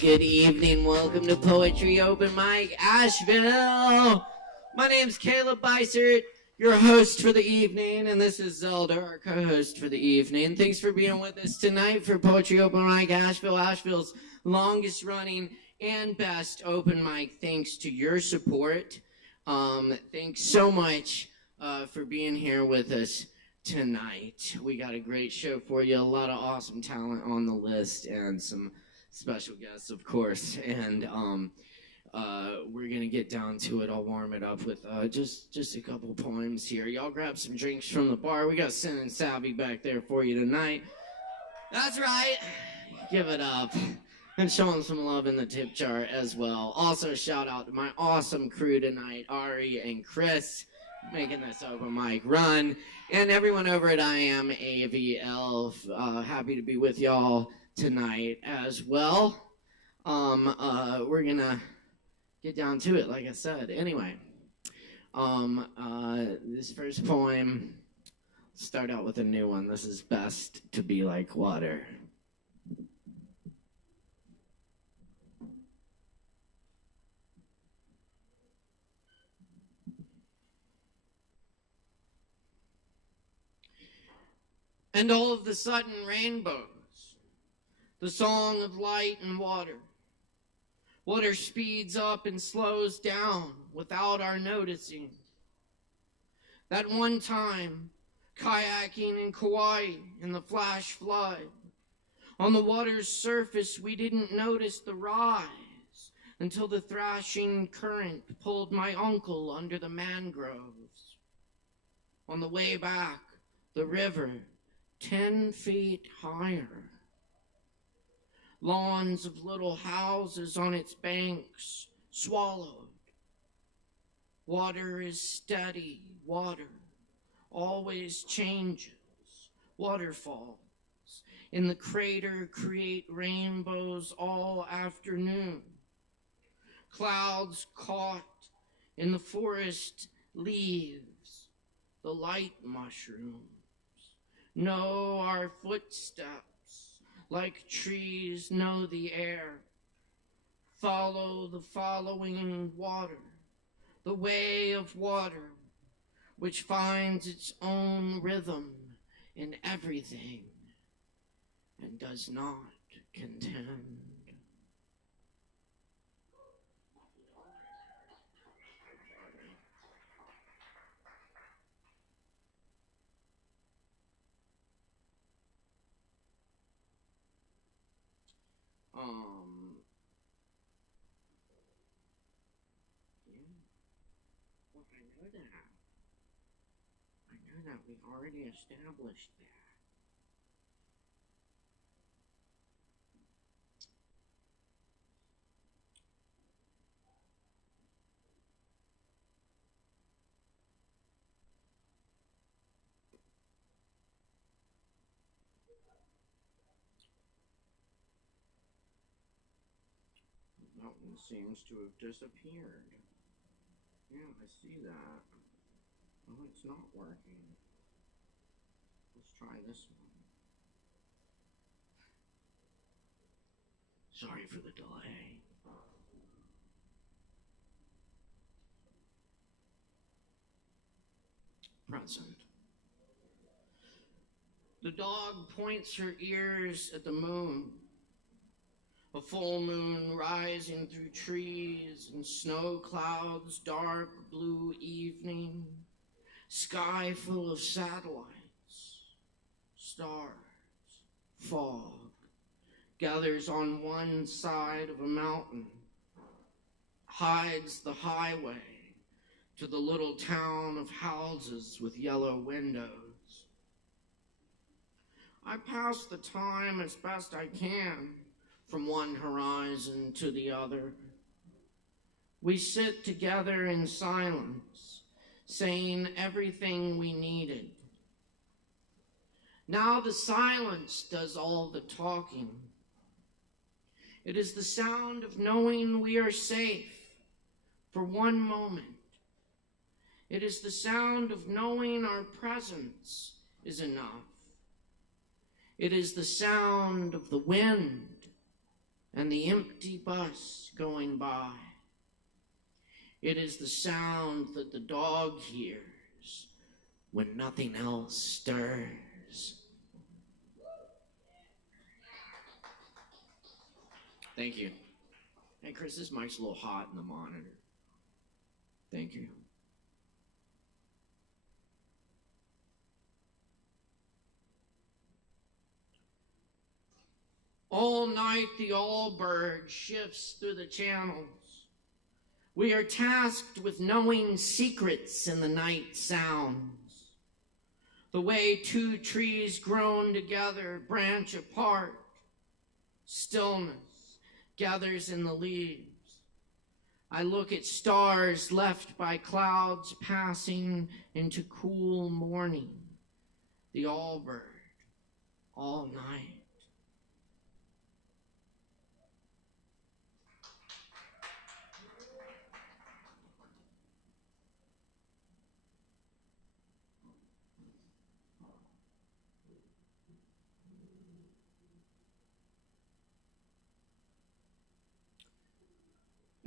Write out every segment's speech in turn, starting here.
Good evening. Welcome to Poetry Open Mic Asheville. My name's Caleb Beissert, your host for the evening, and this is Zelda, our co-host for the evening. Thanks for being with us tonight for Poetry Open Mic Asheville, Asheville's longest running and best open mic. Thanks to your support. Thanks so much for being here with us tonight. We got a great show for you, a lot of awesome talent on the list, and some special guests, of course, and we're gonna get down to it. I'll warm it up with just a couple poems here. Y'all grab some drinks from the bar. We got Sin and Savvy back there for you tonight. That's right. Give it up and show them some love in the tip jar as well. Also, shout out to my awesome crew tonight, Ari and Chris, making this open mic run, and everyone over at I Am AVL. Happy to be with y'all tonight as well. We're gonna get down to it, like I said. Anyway, this first poem, start out with a new one. This is Best to Be Like Water. And all of the sudden, rainbows, the song of light and water. Water speeds up and slows down without our noticing. That one time, kayaking in Kauai in the flash flood. On the water's surface, we didn't notice the rise until the thrashing current pulled my uncle under the mangroves. On the way back, the river, 10 feet higher. Lawns of little houses on its banks, swallowed. Water is steady, water always changes. Waterfalls in the crater create rainbows all afternoon. Clouds caught in the forest leaves, the light mushrooms know our footsteps like trees know the air. Follow the following water, the way of water, which finds its own rhythm in everything and does not contend. I know that. We've already established that. seems to have disappeared. Yeah, I see that. Oh, it's not working. Let's try this one. Sorry for the delay. Present. The dog points her ears at the moon. A full moon rising through trees and snow clouds, dark blue evening, sky full of satellites, stars, fog, gathers on one side of a mountain, hides the highway to the little town of houses with yellow windows. I pass the time as best I can, from one horizon to the other. We sit together in silence, saying everything we needed. Now the silence does all the talking. It is the sound of knowing we are safe for one moment. It is the sound of knowing our presence is enough. It is the sound of the wind and the empty bus going by. It is the sound that the dog hears when nothing else stirs. Thank you. Hey, Chris, this mic's a little hot in the monitor. Thank you. All night the all-bird shifts through the channels. We are tasked with knowing secrets in the night sounds. The way two trees grown together branch apart. Stillness gathers in the leaves. I look at stars left by clouds passing into cool morning. The all-bird, all night.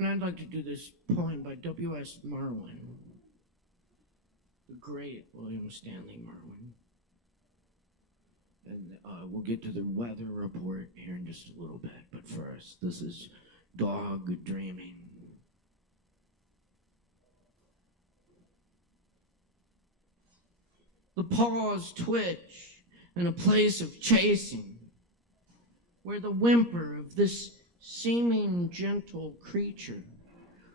And I'd like to do this poem by W.S. Merwin, the great William Stanley Merwin. And we'll get to the weather report here in just a little bit. But first, this is Dog Dreaming. The paws twitch in a place of chasing, where the whimper of this seeming gentle creature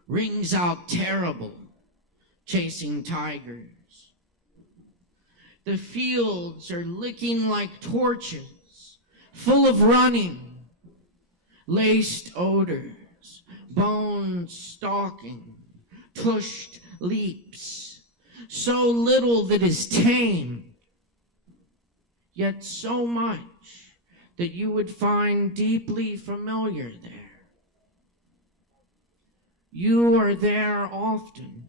rings out terrible, chasing tigers. The fields are licking like torches, full of running, laced odors, bones stalking, tushed leaps, so little that is tame, yet so much that you would find deeply familiar there. You are there often,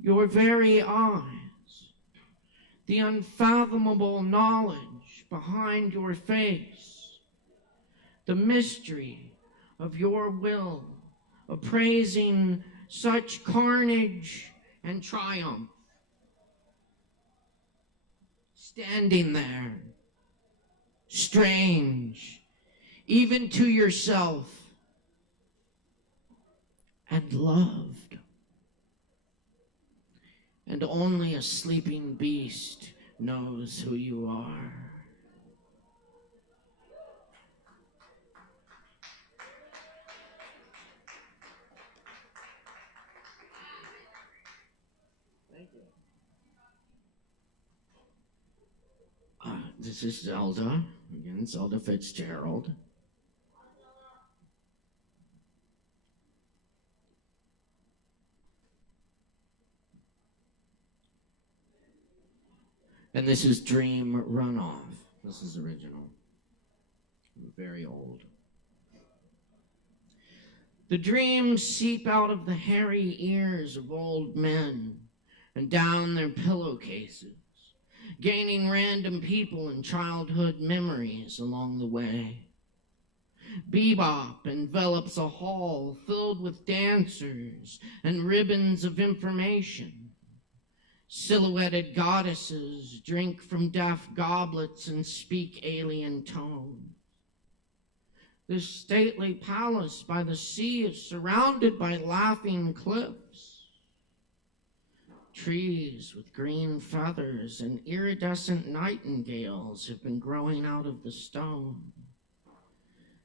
your very eyes, the unfathomable knowledge behind your face, the mystery of your will, appraising such carnage and triumph. Standing there, strange, even to yourself, and loved. And only a sleeping beast knows who you are. Thank you. This is Zelda. Again, Zelda Fitzgerald. And this is Dream Runoff. This is original. Very old. The dreams seep out of the hairy ears of old men and down their pillowcases, gaining random people and childhood memories along the way. Bebop envelops a hall filled with dancers and ribbons of information. Silhouetted goddesses drink from deaf goblets and speak alien tones. This stately palace by the sea is surrounded by laughing cliffs. Trees with green feathers and iridescent nightingales have been growing out of the stone.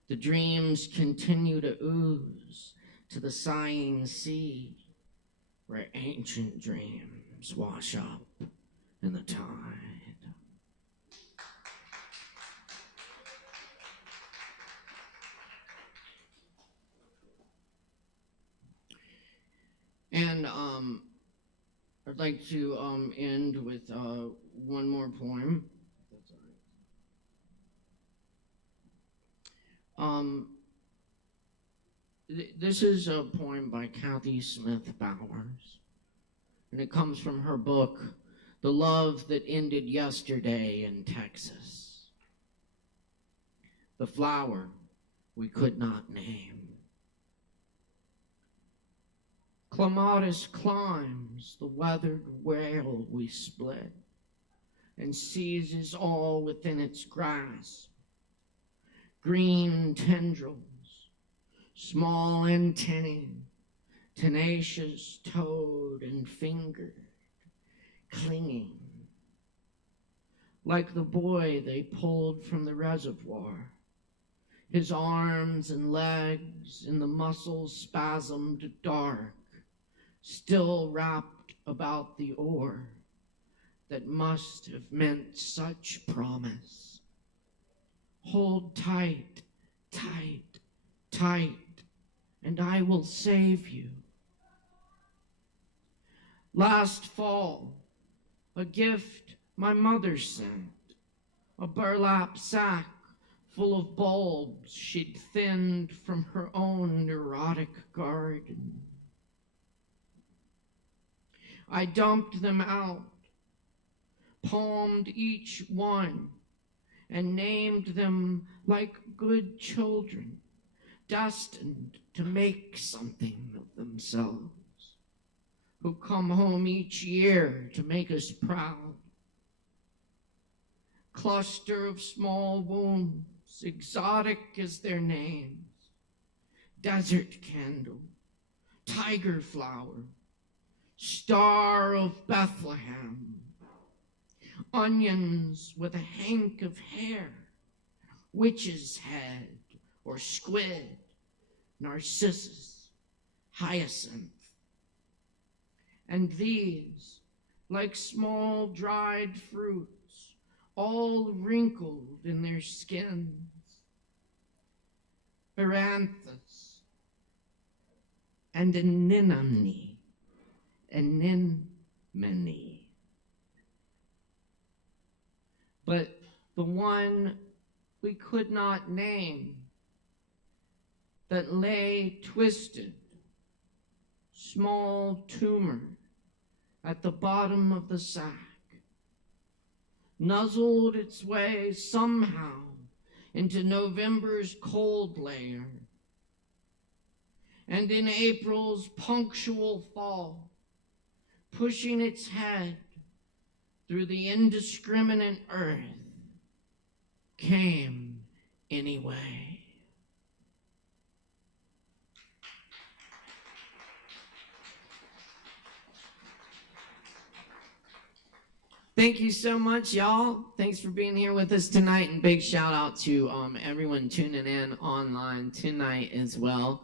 The dreams continue to ooze to the sighing sea, where ancient dreams wash up in the tide. And I'd like to end with one more poem. That's all right. This is a poem by Kathy Smith Bowers, and it comes from her book, The Love That Ended Yesterday in Texas. The flower we could not name. Clematis climbs the weathered rail we split and seizes all within its grasp. Green tendrils, small antennae, tenacious toed and fingered, clinging. Like the boy they pulled from the reservoir, his arms and legs in the muscles spasmed dark, still wrapped about the oar that must have meant such promise. Hold tight, tight, tight, and I will save you. Last fall, a gift my mother sent, a burlap sack full of bulbs she'd thinned from her own neurotic garden. I dumped them out, palmed each one, and named them like good children, destined to make something of themselves, who come home each year to make us proud. Cluster of small wounds, exotic as their names, desert candle, tiger flower, Star of Bethlehem, onions with a hank of hair, witch's head or squid, narcissus, hyacinth. And these, like small dried fruits, all wrinkled in their skins, Aranthus and anemone. But the one we could not name, that lay twisted, small tumor at the bottom of the sack, nuzzled its way somehow into November's cold layer, and in April's punctual fall, pushing its head through the indiscriminate earth, came anyway. Thank you so much, y'all. Thanks for being here with us tonight, and big shout out to everyone tuning in online tonight as well.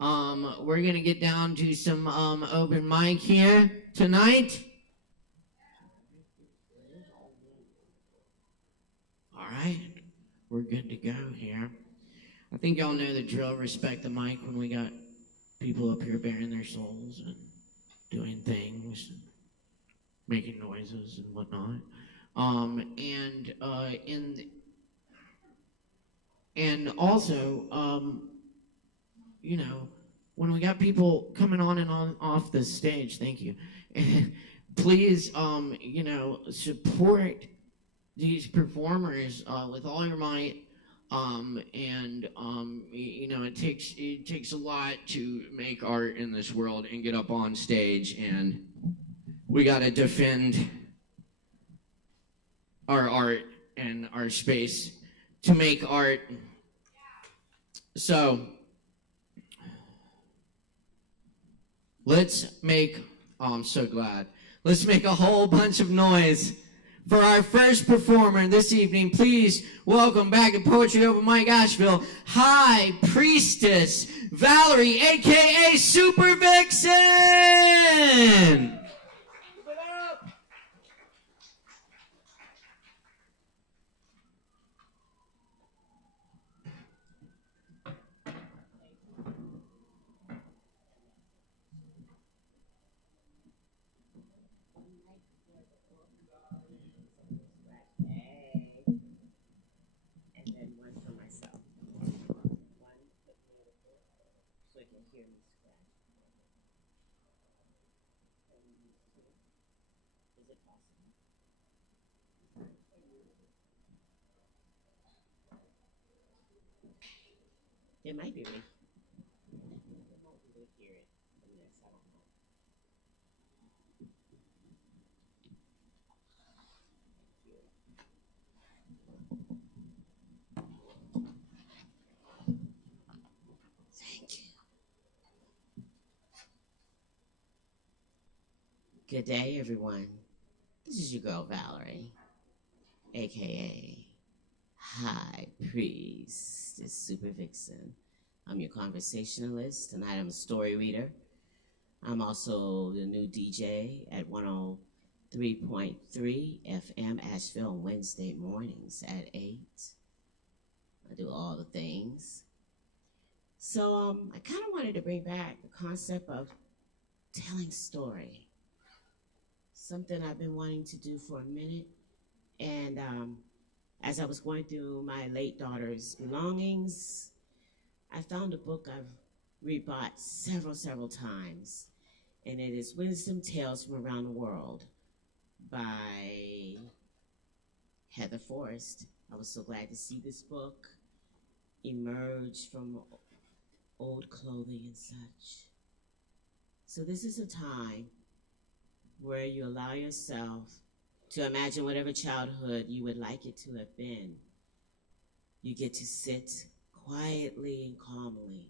We're gonna get down to some open mic here tonight. All right, we're good to go here. I think y'all know the drill. Respect the mic when we got people up here bearing their souls and doing things, and making noises and whatnot. And also, you know, when we got people coming on and on off the stage, thank you. Please, support these performers with all your might. It takes a lot to make art in this world and get up on stage, and we gotta defend our art and our space to make art. So let's make, oh, I'm so glad. Let's make a whole bunch of noise for our first performer this evening. Please welcome back at Poetry Open Mic Asheville, High Priestess Valerie, aka Super Vixen. It might be me. I won't really hear it from this. I don't know. Thank you. Good day, everyone. This is your girl, Valerie, aka High Priestess Super Vixen. I'm your conversationalist, tonight I'm a story reader. I'm also the new DJ at 103.3 FM Asheville on Wednesday mornings at 8. I do all the things. So I kind of wanted to bring back the concept of telling story. Something I've been wanting to do for a minute. And as I was going through my late daughter's belongings, I found a book I've rebought several times, and it is Wisdom Tales from Around the World by Heather Forrest. I was so glad to see this book emerge from old clothing and such. So this is a time where you allow yourself to imagine whatever childhood you would like it to have been. You get to sit quietly and calmly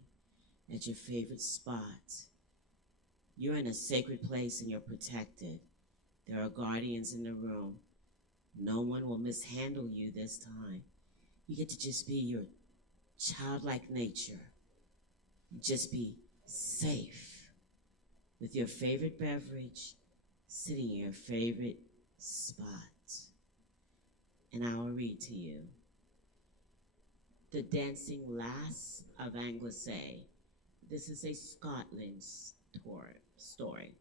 at your favorite spot. You're in a sacred place and you're protected. There are guardians in the room. No one will mishandle you this time. You get to just be your childlike nature. Just be safe with your favorite beverage, sitting in your favorite spot. And I will read to you The Dancing Lass of Anglesey. This is a Scotland story.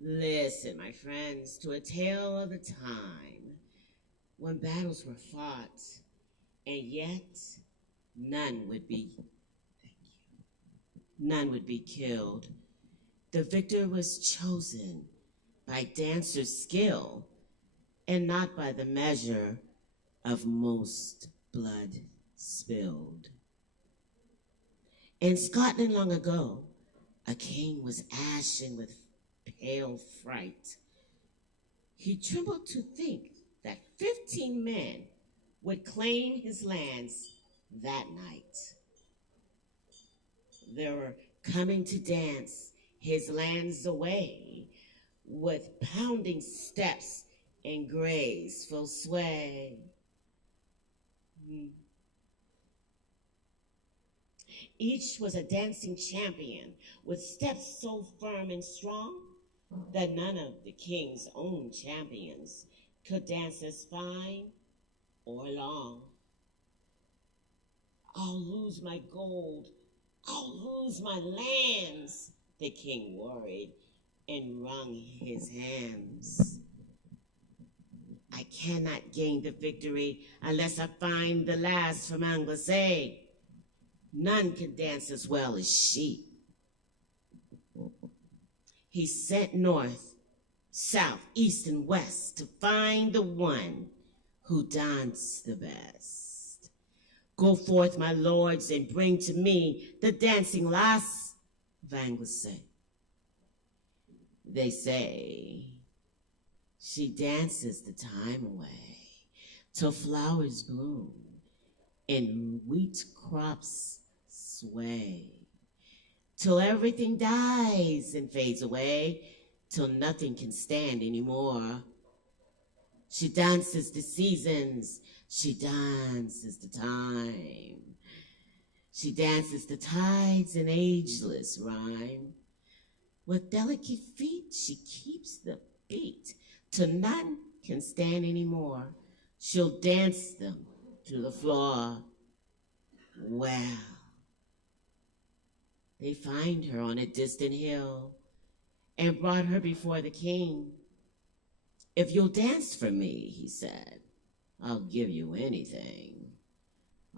Listen, my friends, to a tale of a time when battles were fought, and yet none would be killed. The victor was chosen by dancer's skill and not by the measure of most blood spilled. In Scotland long ago, a king was ashen with pale fright. He trembled to think that 15 men would claim his lands that night. They were coming to dance his lands away with pounding steps and graceful sway. Each was a dancing champion with steps so firm and strong that none of the king's own champions could dance as fine or long. I'll lose my gold, I'll lose my lands, the king worried and wrung his hands. I cannot gain the victory unless I find the last from Mosaic. None can dance as well as she. He sent north, south, east, and west to find the one who danced the best. Go forth, my lords, and bring to me the dancing lass, Mosaic. They say she dances the time away till flowers bloom and wheat crops sway, till everything dies and fades away, till nothing can stand anymore. She dances the seasons, she dances the time. She dances the tides in ageless rhyme. With delicate feet, she keeps the beat till none can stand anymore. She'll dance them to the floor. Well, they find her on a distant hill and brought her before the king. If you'll dance for me, he said, I'll give you anything.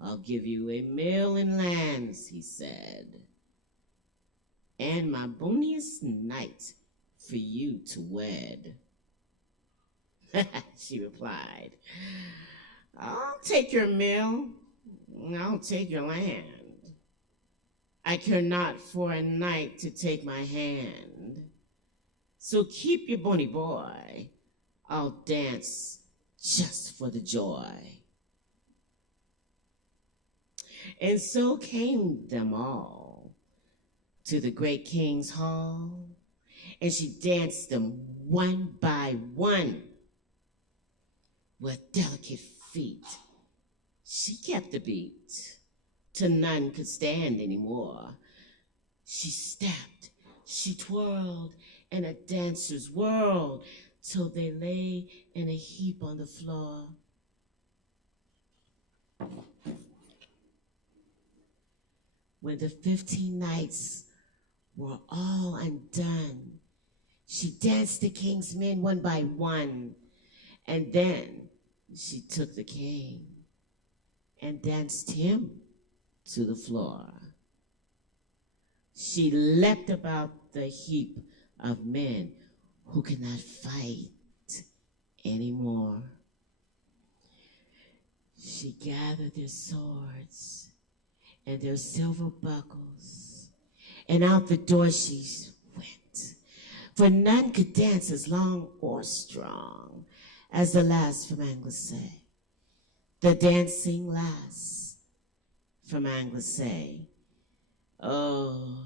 I'll give you a mill and lands, he said, and my boniest knight for you to wed. She replied, I'll take your mill, I'll take your land. I care not for a knight to take my hand. So keep your bony boy, I'll dance just for the joy. And so came them all to the great king's hall, and she danced them one by one. With delicate feet, she kept the beat till none could stand anymore. She stepped, she twirled, in a dancer's world, till they lay in a heap on the floor. When the 15 nights were all undone, she danced the king's men one by one, and then she took the king and danced him to the floor. She leapt about the heap of men who could not fight anymore. She gathered their swords and their silver buckles, and out the door she went, for none could dance as long or strong as the lass from Mosaic, the dancing lass from Mosaic. Oh,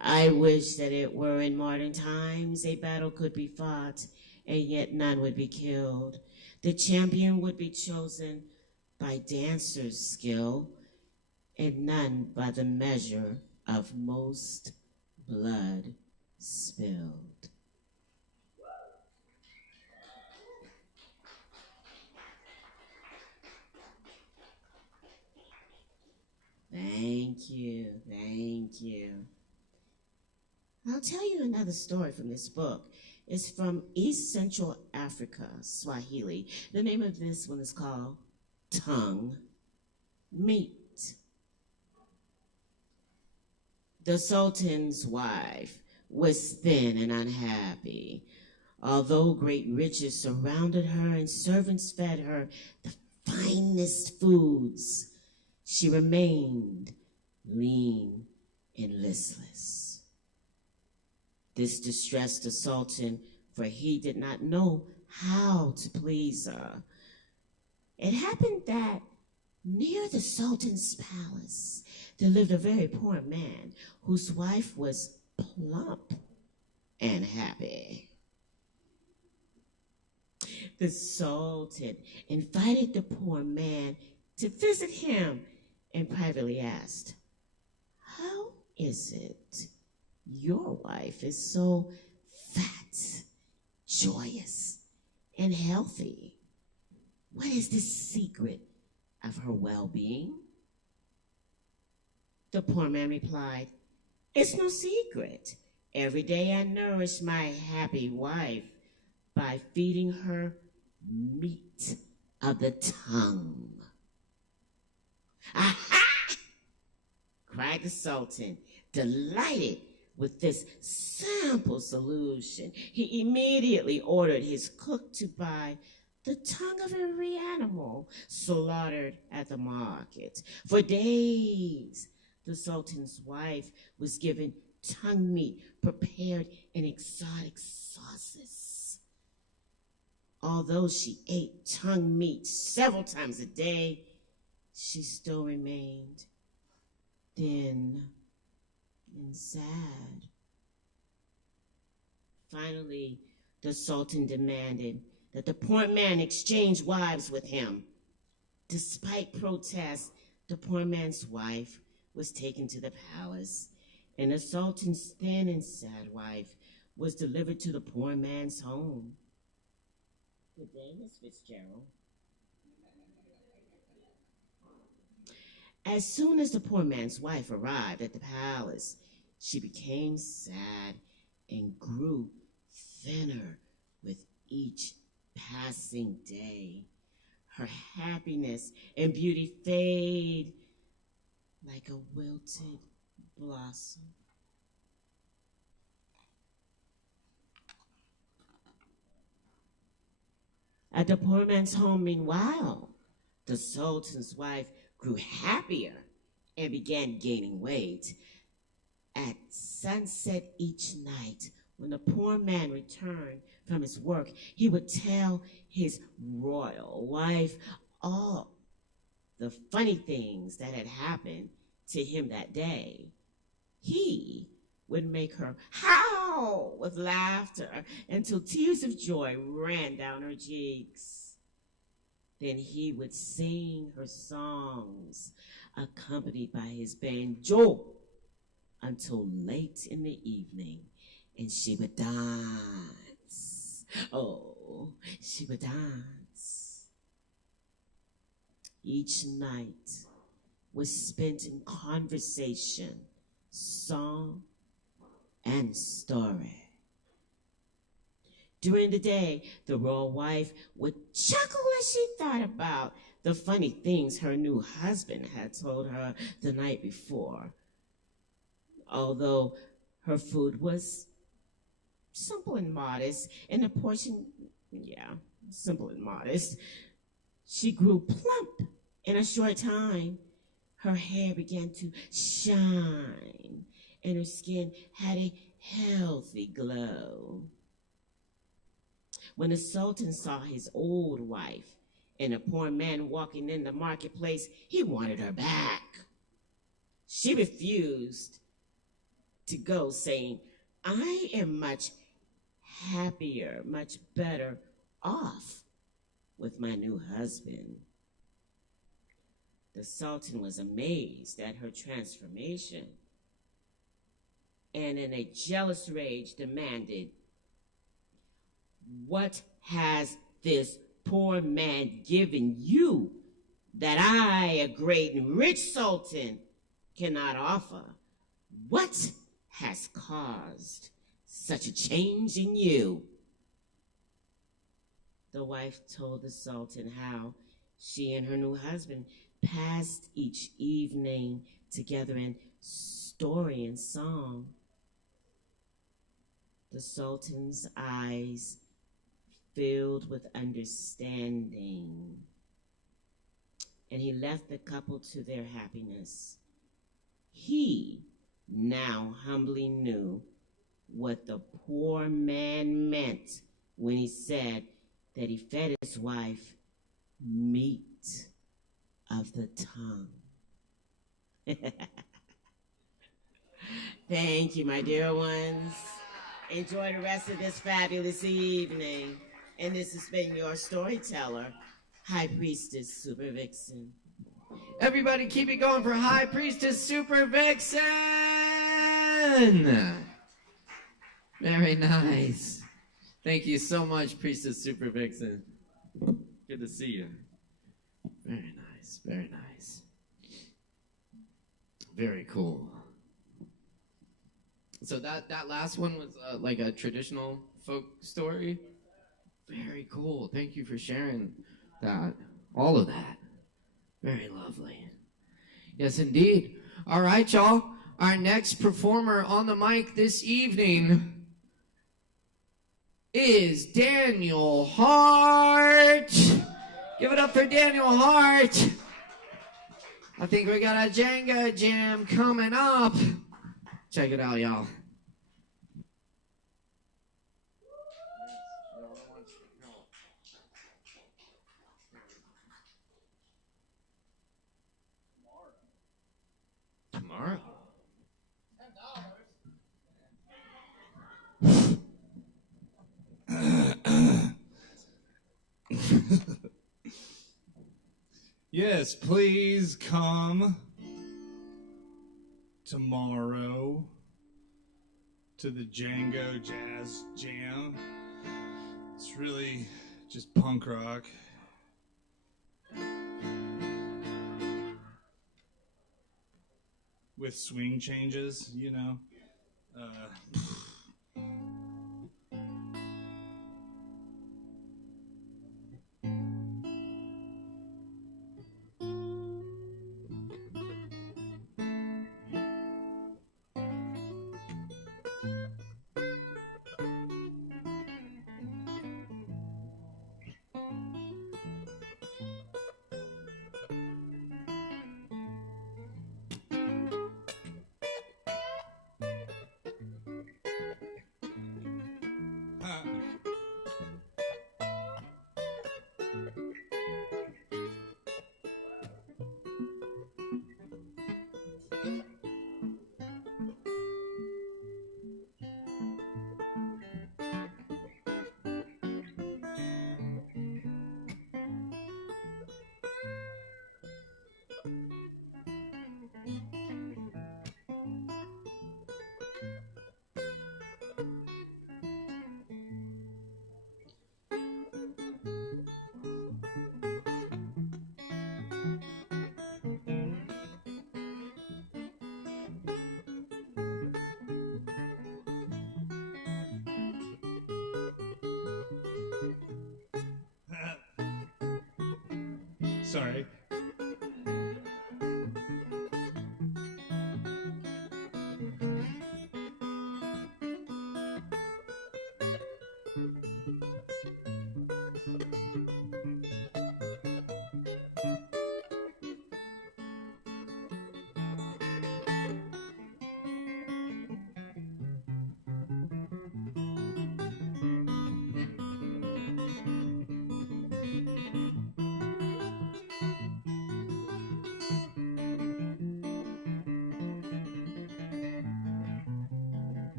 I wish that it were in modern times a battle could be fought, and yet none would be killed. The champion would be chosen by dancers' skill, and none by the measure of most blood spilled. Thank you, thank you. I'll tell you another story from this book. It's from East Central Africa, Swahili. The name of this one is called Tongue Meat. The Sultan's wife was thin and unhappy. Although great riches surrounded her and servants fed her the finest foods, she remained lean and listless. This distressed the Sultan, for he did not know how to please her. It happened that near the Sultan's palace, there lived a very poor man whose wife was plump and happy. The Sultan invited the poor man to visit him and privately asked, "How is it your wife is so fat, joyous, and healthy? What is the secret of her well-being?" The poor man replied, "It's no secret. Every day I nourish my happy wife by feeding her meat of the tongue. Aha! Cried the Sultan, delighted with this simple solution. He immediately ordered his cook to buy the tongue of every animal slaughtered at the market. For days, the Sultan's wife was given tongue meat prepared in exotic sauces. Although she ate tongue meat several times a day, she still remained thin and sad. Finally, the Sultan demanded that the poor man exchange wives with him. Despite protests, the poor man's wife was taken to the palace, and the Sultan's thin and sad wife was delivered to the poor man's home. Good day, Miss Fitzgerald. As soon as the poor man's wife arrived at the palace, she became sad and grew thinner with each passing day. Her happiness and beauty fade like a wilted blossom. At the poor man's home, meanwhile, the Sultan's wife grew happier and began gaining weight. At sunset each night, when the poor man returned from his work, he would tell his royal wife all the funny things that had happened to him that day. He would make her howl with laughter until tears of joy ran down her cheeks. Then he would sing her songs, accompanied by his banjo, until late in the evening, and she would dance. Oh, she would dance. Each night was spent in conversation, song, and story. During the day, the royal wife would chuckle as she thought about the funny things her new husband had told her the night before. Although her food was simple and modest, and the portion, simple and modest, she grew plump in a short time. Her hair began to shine, and her skin had a healthy glow. When the Sultan saw his old wife and a poor man walking in the marketplace, he wanted her back. She refused to go, saying, I am much happier, much better off with my new husband. The Sultan was amazed at her transformation, and in a jealous rage demanded, what has this poor man given you that I, a great and rich Sultan, cannot offer? What has caused such a change in you? The wife told the Sultan how she and her new husband passed each evening together in story and song. The Sultan's eyes filled with understanding, and he left the couple to their happiness. He now humbly knew what the poor man meant when he said that he fed his wife meat of the tongue. Thank you, my dear ones. Enjoy the rest of this fabulous evening. And this has been your storyteller, High Priestess Super Vixen. Everybody keep it going for High Priestess Super Vixen! Very nice. Thank you so much, Priestess Super Vixen. Good to see you. Very nice, very nice. Very cool. So that last one was like a traditional folk story? Very cool. Thank you for sharing that. All of that. Very lovely. Yes, indeed. All right, y'all. Our next performer on the mic this evening is Daniel Hart. Give it up for Daniel Hart. I think we got a Jenga jam coming up. Check it out, y'all. Tomorrow. Yes, please come tomorrow to the Django Jazz Jam. It's really just punk rock. With swing changes, you know. Sorry.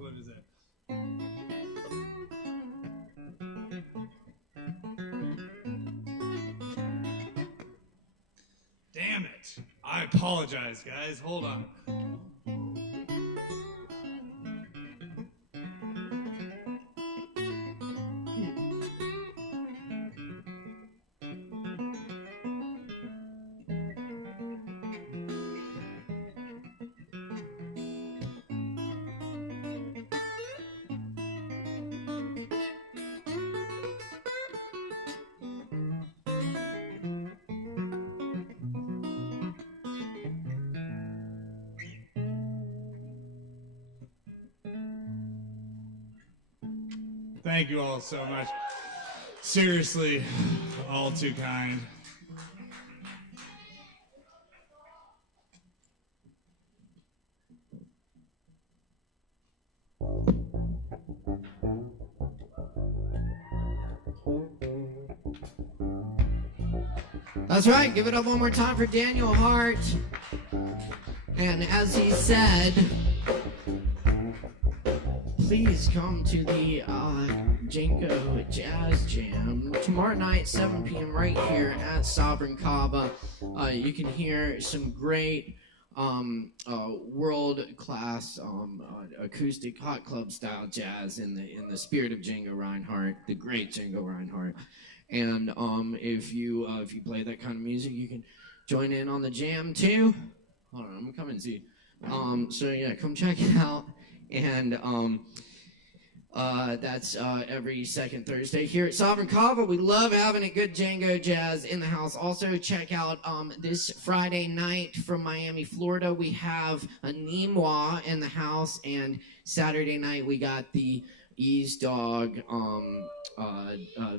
What is that? Damn it. I apologize, guys. Hold on. Thank you all so much. Seriously, all too kind. That's right. Give it up one more time for Daniel Hart. And as he said, please come to the Jinko Jazz Jam tomorrow night, 7 p.m. right here at Sovereign Kava. You can hear some great world-class acoustic hot club style jazz in the spirit of Django Reinhardt, the great Django Reinhardt. And if you play that kind of music, you can join in on the jam too. Hold on, I'm gonna come and see. So yeah, come check it out. And that's every second Thursday here at Sovereign Kava. We love having a good Django Jazz in the house. Also, check out this Friday night from Miami, Florida. We have a Nîmois in the house, and Saturday night we got the Ease Dog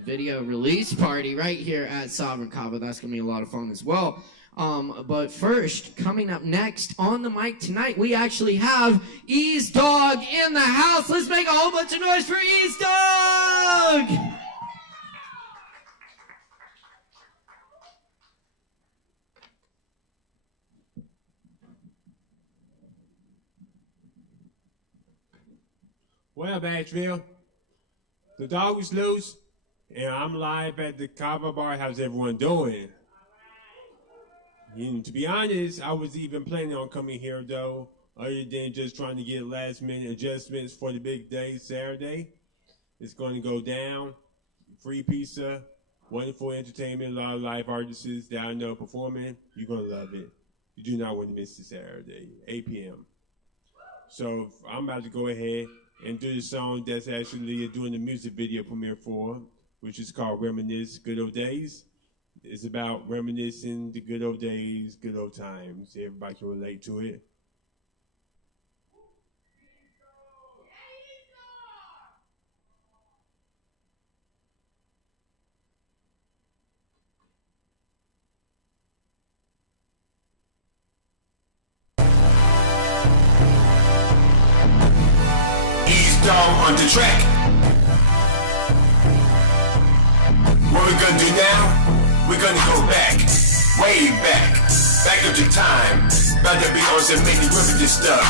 video release party right here at Sovereign Kava. That's gonna be a lot of fun as well. But first, coming up next on the mic tonight, we actually have Ease Dog in the house. Let's make a whole bunch of noise for Ease Dog! Well, Bashville, the dog is loose, and I'm live at the Kava Bar. How's everyone doing? And to be honest, I was even planning on coming here, though, other than just trying to get last-minute adjustments for the big day, Saturday. It's going to go down. Free pizza, wonderful entertainment, a lot of live artists that I know performing. You're going to love it. You do not want to miss this Saturday, 8 p.m. So I'm about to go ahead and do the song that's actually doing the music video premiere for, which is called Reminisce Good Old Days. It's about reminiscing the good old days, good old times. Everybody can relate to it. Ease Dog on the track. What we gonna do now? We're gonna go back, way back up to time. About to be on some many reminisce stuff.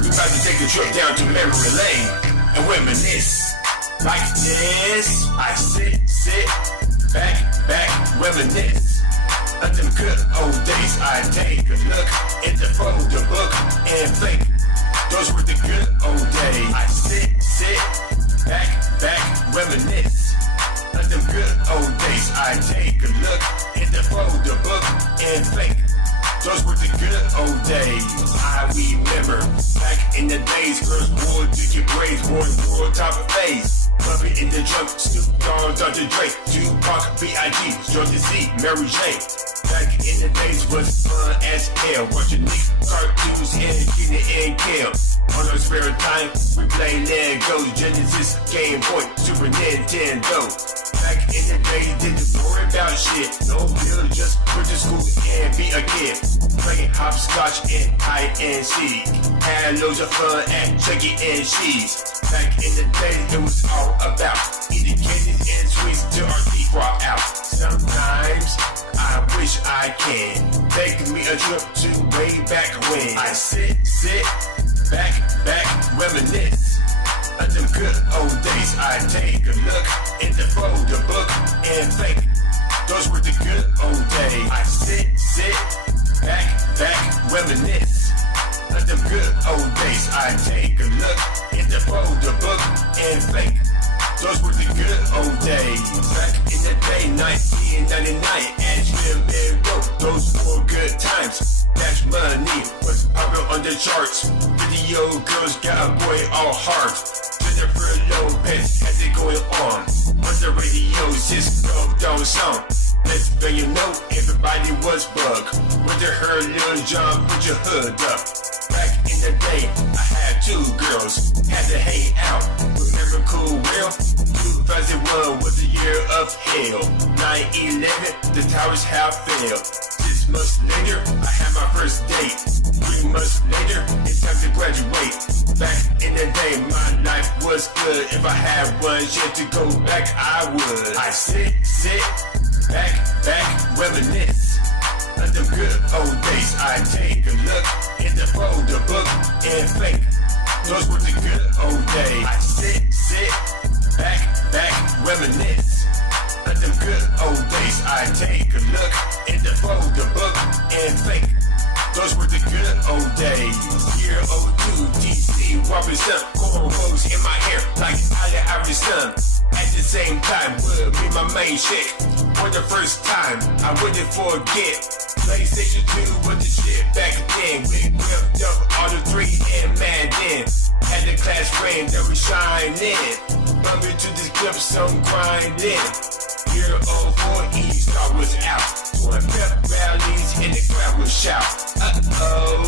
We about to take a trip down to memory lane and reminisce. Like this, I sit, back, reminisce. Of them good old days, I take a look at the folder book and think those were the good old days. I sit, back, reminisce. Of them good old days, I take a look in the folder book and think those were the good old days. I remember back in the days, girls wore your braids, wore top of face. Bumping in the trunk, Snoop Dogg, Dr. Dre, Tupac, B.I.G., Strong to see, Mary Jane. Back in the days was fun as hell, watching neat cartoons and Keenan and Kel. On our spare time, we play Lego, Genesis, Game Boy, Super Nintendo. Back in the day, didn't worry about shit. No bill, just went to school and be a kid. Playing hopscotch and hide and seek. Had loads of fun at Chuck E. Cheese. Back in the day, it was all about eating candies and sweets till our teeth fall out. Sometimes I wish I can take me a trip to way back when. I sit, back, reminisce. Of them good old days, I take a look in the folder book and think those were the good old days. I sit, back, reminisce. Of them good old days, I take a look in the folder book and think those were the good old days. Back in the day, 1999, Asheville, Medrano, those were good times. Cash money was popular on the charts. Video girls got a boy all heart. Jennifer Lopez had it going on the radio, Cisco don't sound. Let's go, you know, everybody was bug. With her little John, put your hood up. Back in the day, I had two girls, had to hang out. Remember Cool Will? 2001 was the year of hell. 9/11, the towers have failed. 6 months later, I had my first date. 3 months later, it's time to graduate. Back in the day, my life was good. If I had one shit to go back, I would. I sit, back, reminisce. Of them good old days, I take a look in the folder book and think those were the good old days. I sit, back, reminisce. Of them good old days, I take a look in the folder book and think those were the good old days. Year 02, DC, Robinson, cornrows in my hair like Allen Iverson. at the same time will be my main chick. For the first time, I wouldn't forget. PlayStation 2 was the shit back then. We whipped up all the 3 and Madden. Had the class ring that we shine in. Bumping to this clip, some grinding. Year 04 E-Star was out. Doing pep rallies and the crowd would shout. Uh-oh,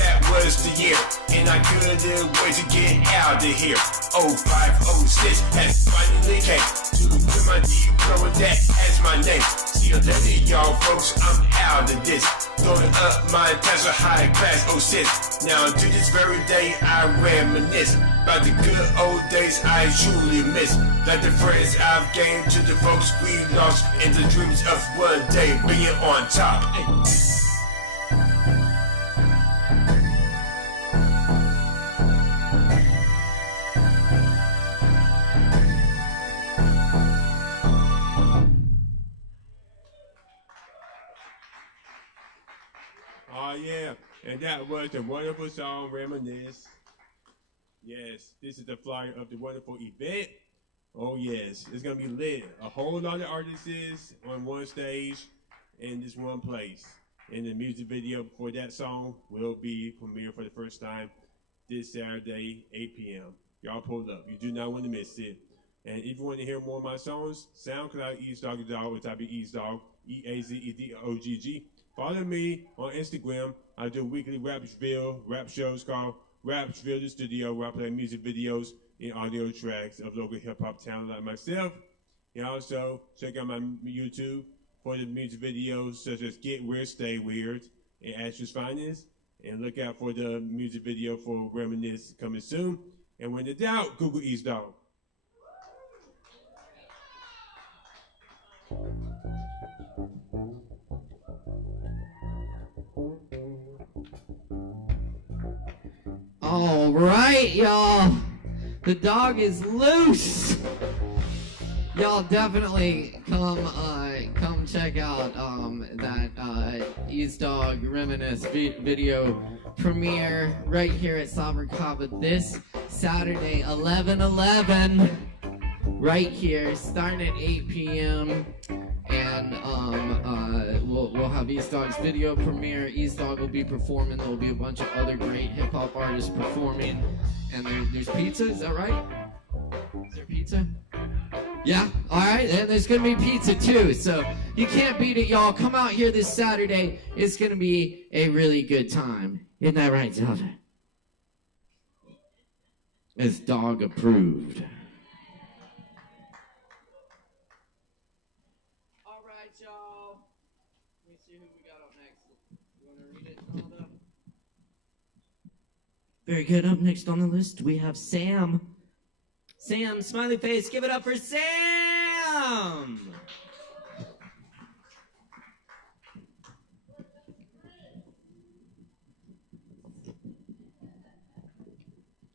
that was the year. And I couldn't wait to get out of here. 0506 has finally came. To my D pro with that as my name. See you later, y'all folks, I'm out of this. Throwing up my Tesla high class 06. Now to this very day I reminisce about the good old days I truly miss. Like the friends I've gained to the folks we lost, and the dreams of one day being on top. Oh yeah, and that was the wonderful song Reminisce. Yes, this is the flyer of the wonderful event. Oh yes, it's gonna be lit. A whole lot of artists on one stage in this one place. And the music video for that song will be premiered for the first time this Saturday, 8 p.m. Y'all pulled up. You do not want to miss it. And if you want to hear more of my songs, SoundCloud, EazeDogg, which I be EazeDogg, EAZEDOGG. Follow me on Instagram. I do weekly rap shows called Rapsville the Studio, where I play music videos and audio tracks of local hip-hop talent like myself. And also, check out my YouTube for the music videos such as Get Weird, Stay Weird, and Ashes Finest. And look out for the music video for Reminisce coming soon. And when in doubt, Google EazeDogg. All right, y'all. The dog is loose. Y'all definitely come check out that EazeDogg Reminisce video premiere right here at Sovereign Kava this Saturday, 11/11, right here, starting at 8 p.m. And we'll have EazeDogg's video premiere. EazeDogg will be performing. There'll be a bunch of other great hip hop artists performing. And there's pizza. Is that right? Is there pizza? Yeah. All right. And there's gonna be pizza too. So you can't beat it, y'all. Come out here this Saturday. It's gonna be a really good time. Isn't that right, Zelda? It's dog approved. Very good. Up next on the list, we have Sam. Sam, smiley face, give it up for Sam!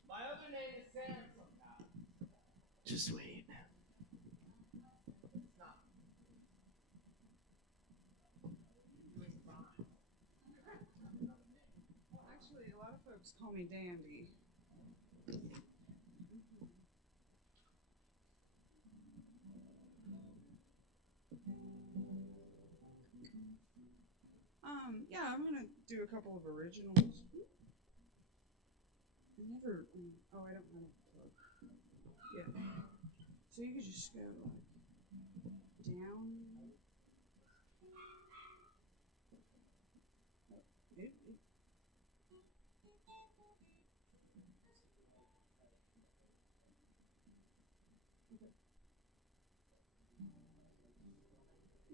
My other name is Sam sometimes. Just wait. Call me Dandy. Yeah, I'm gonna do a couple of originals. I never. Oh, I don't have a plug. Yeah. So you could just go like down.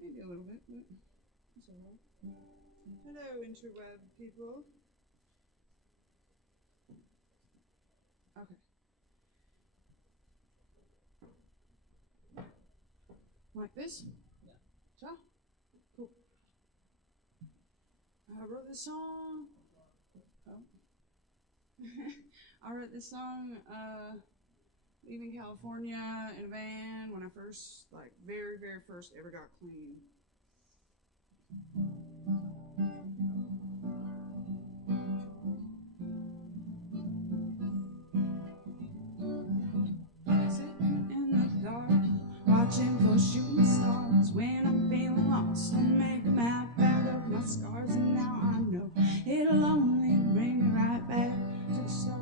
Maybe a little bit, but it's alright. Hello, interweb people. Okay. Like this? Yeah. So? Cool. I wrote this song. Oh. I wrote this song, leaving California in a van when I first, very, very first ever got clean. Sitting in the dark. watching for shooting stars when I'm feeling lost. And make a map out of my scars, and now I know it'll only bring me right back to the start.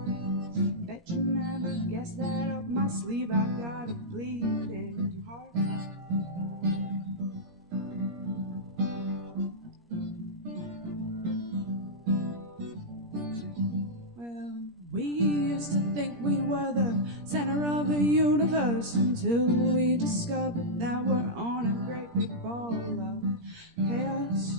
Bet you never guessed that up my sleeve I've got a bleeding heart. Well, we used to think we were the center of the universe until we discovered that we're on a great big ball of chaos.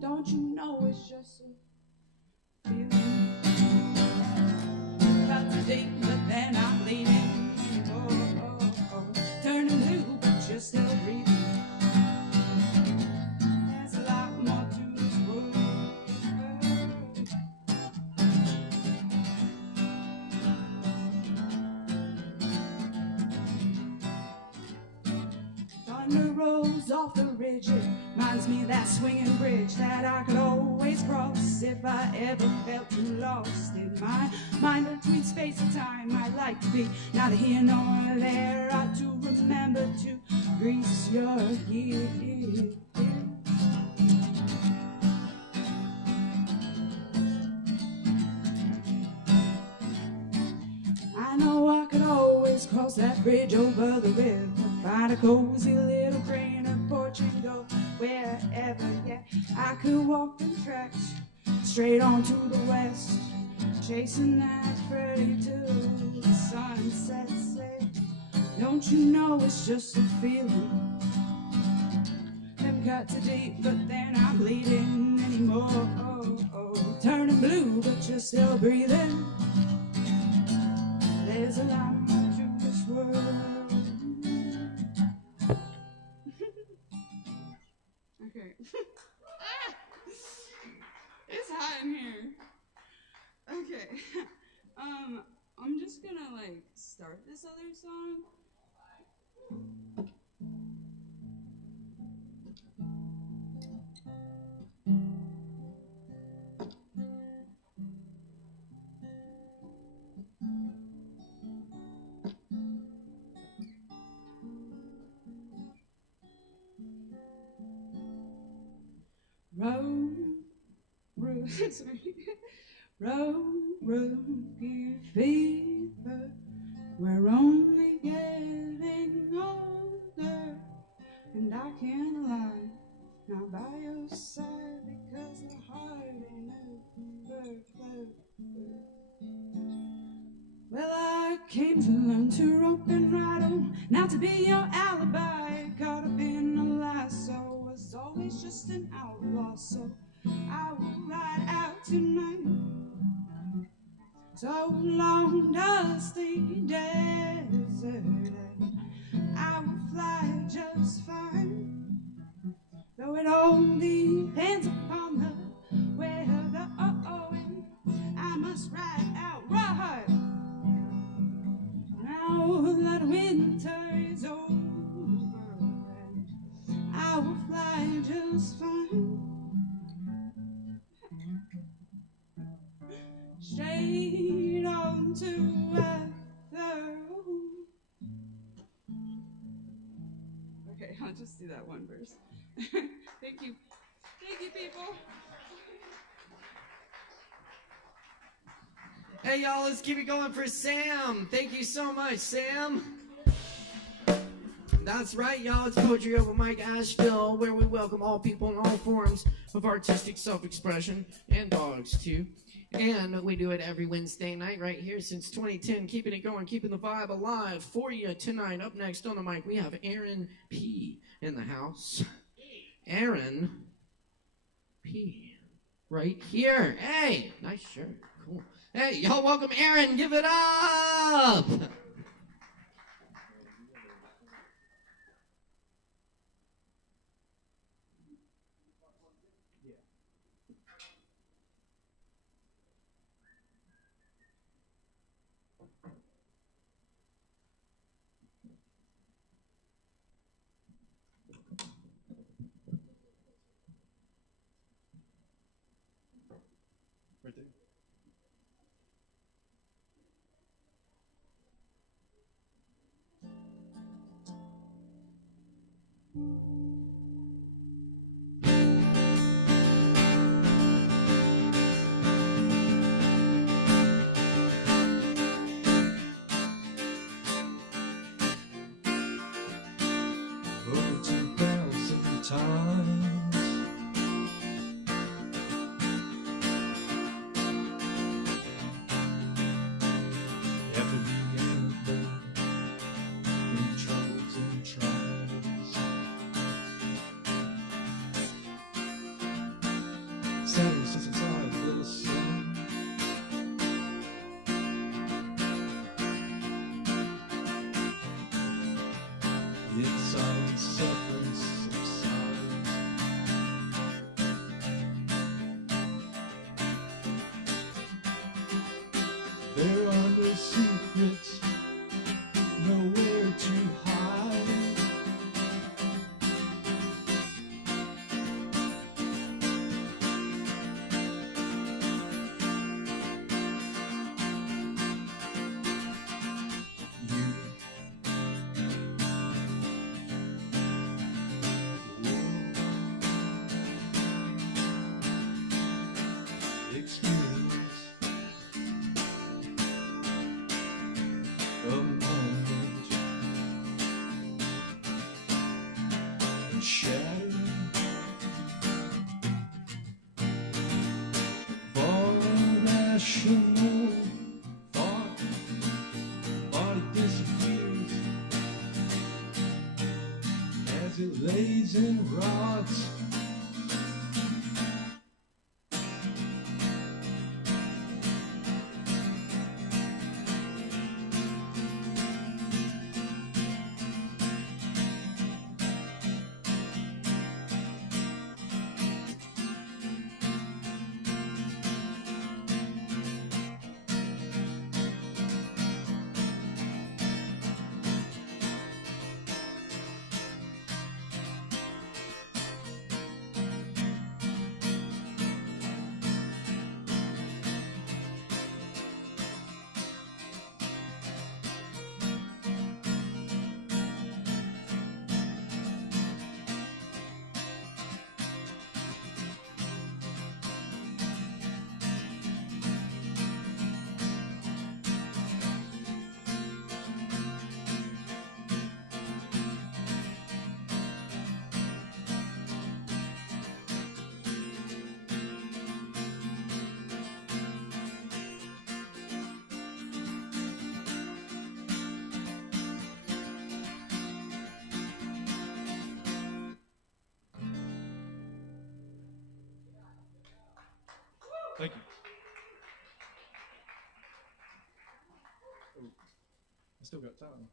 Don't you know it's just a feeling? About to deep, but then I'm bleeding. Turning blue, but you're still breathing. There's a lot more to this world. Thunder rolls off the ridge. It reminds me of that swinging bridge that I could always cross if I ever felt too lost in my mind between space and time. I'd like to be neither here nor there. I do remember to grease your gears. I know I could always cross that bridge over the river, find a cozy little crane or porch and go wherever. Yeah, I could walk them tracks straight on to the west, chasing that Freddy till the sunset set. Don't you know it's just a feeling? Them cut too deep, but they're not bleeding anymore. Turning blue, but you're still breathing. There's a lot more to this world. Okay. It's hot in here. Okay. I'm just gonna like start this other song. Sorry. Rookie fever. We're only getting older, and I can't lie, not by your side because the heart ain't never. Well, I came to learn to rope and ride, not to be your alibi. Caught up in a lie, so was always just an outlaw. So I will ride out tonight. So long, dusty desert, I will fly just fine. Though it all depends upon the weather. And I must ride out right. Now that winter is over, I will fly just fine. Straight on to weather. Okay, I'll just do that one verse. Thank you. Thank you, people. Hey, y'all, let's keep it going for Sam. Thank you so much, Sam. That's right, y'all. It's Poetry Open Mic Asheville, where we welcome all people in all forms of artistic self-expression, and dogs, too. And we do it every Wednesday night right here since 2010, keeping it going, keeping the vibe alive for you tonight. Up next on the mic, we have Aaron P. in the house. Aaron P. right here. Hey, nice shirt. Cool. Hey, y'all welcome Aaron. Give it up. Right there. Over 2,000 times. After the anthem, in troubles and trials, Saturday sits inside a little sun. In silence, suffering subsides. There are no secrets, nowhere to hide. You experience of a moment and shatter, falling national thought, body disappears as it lays and rots. Thank you. Oh, I still got time.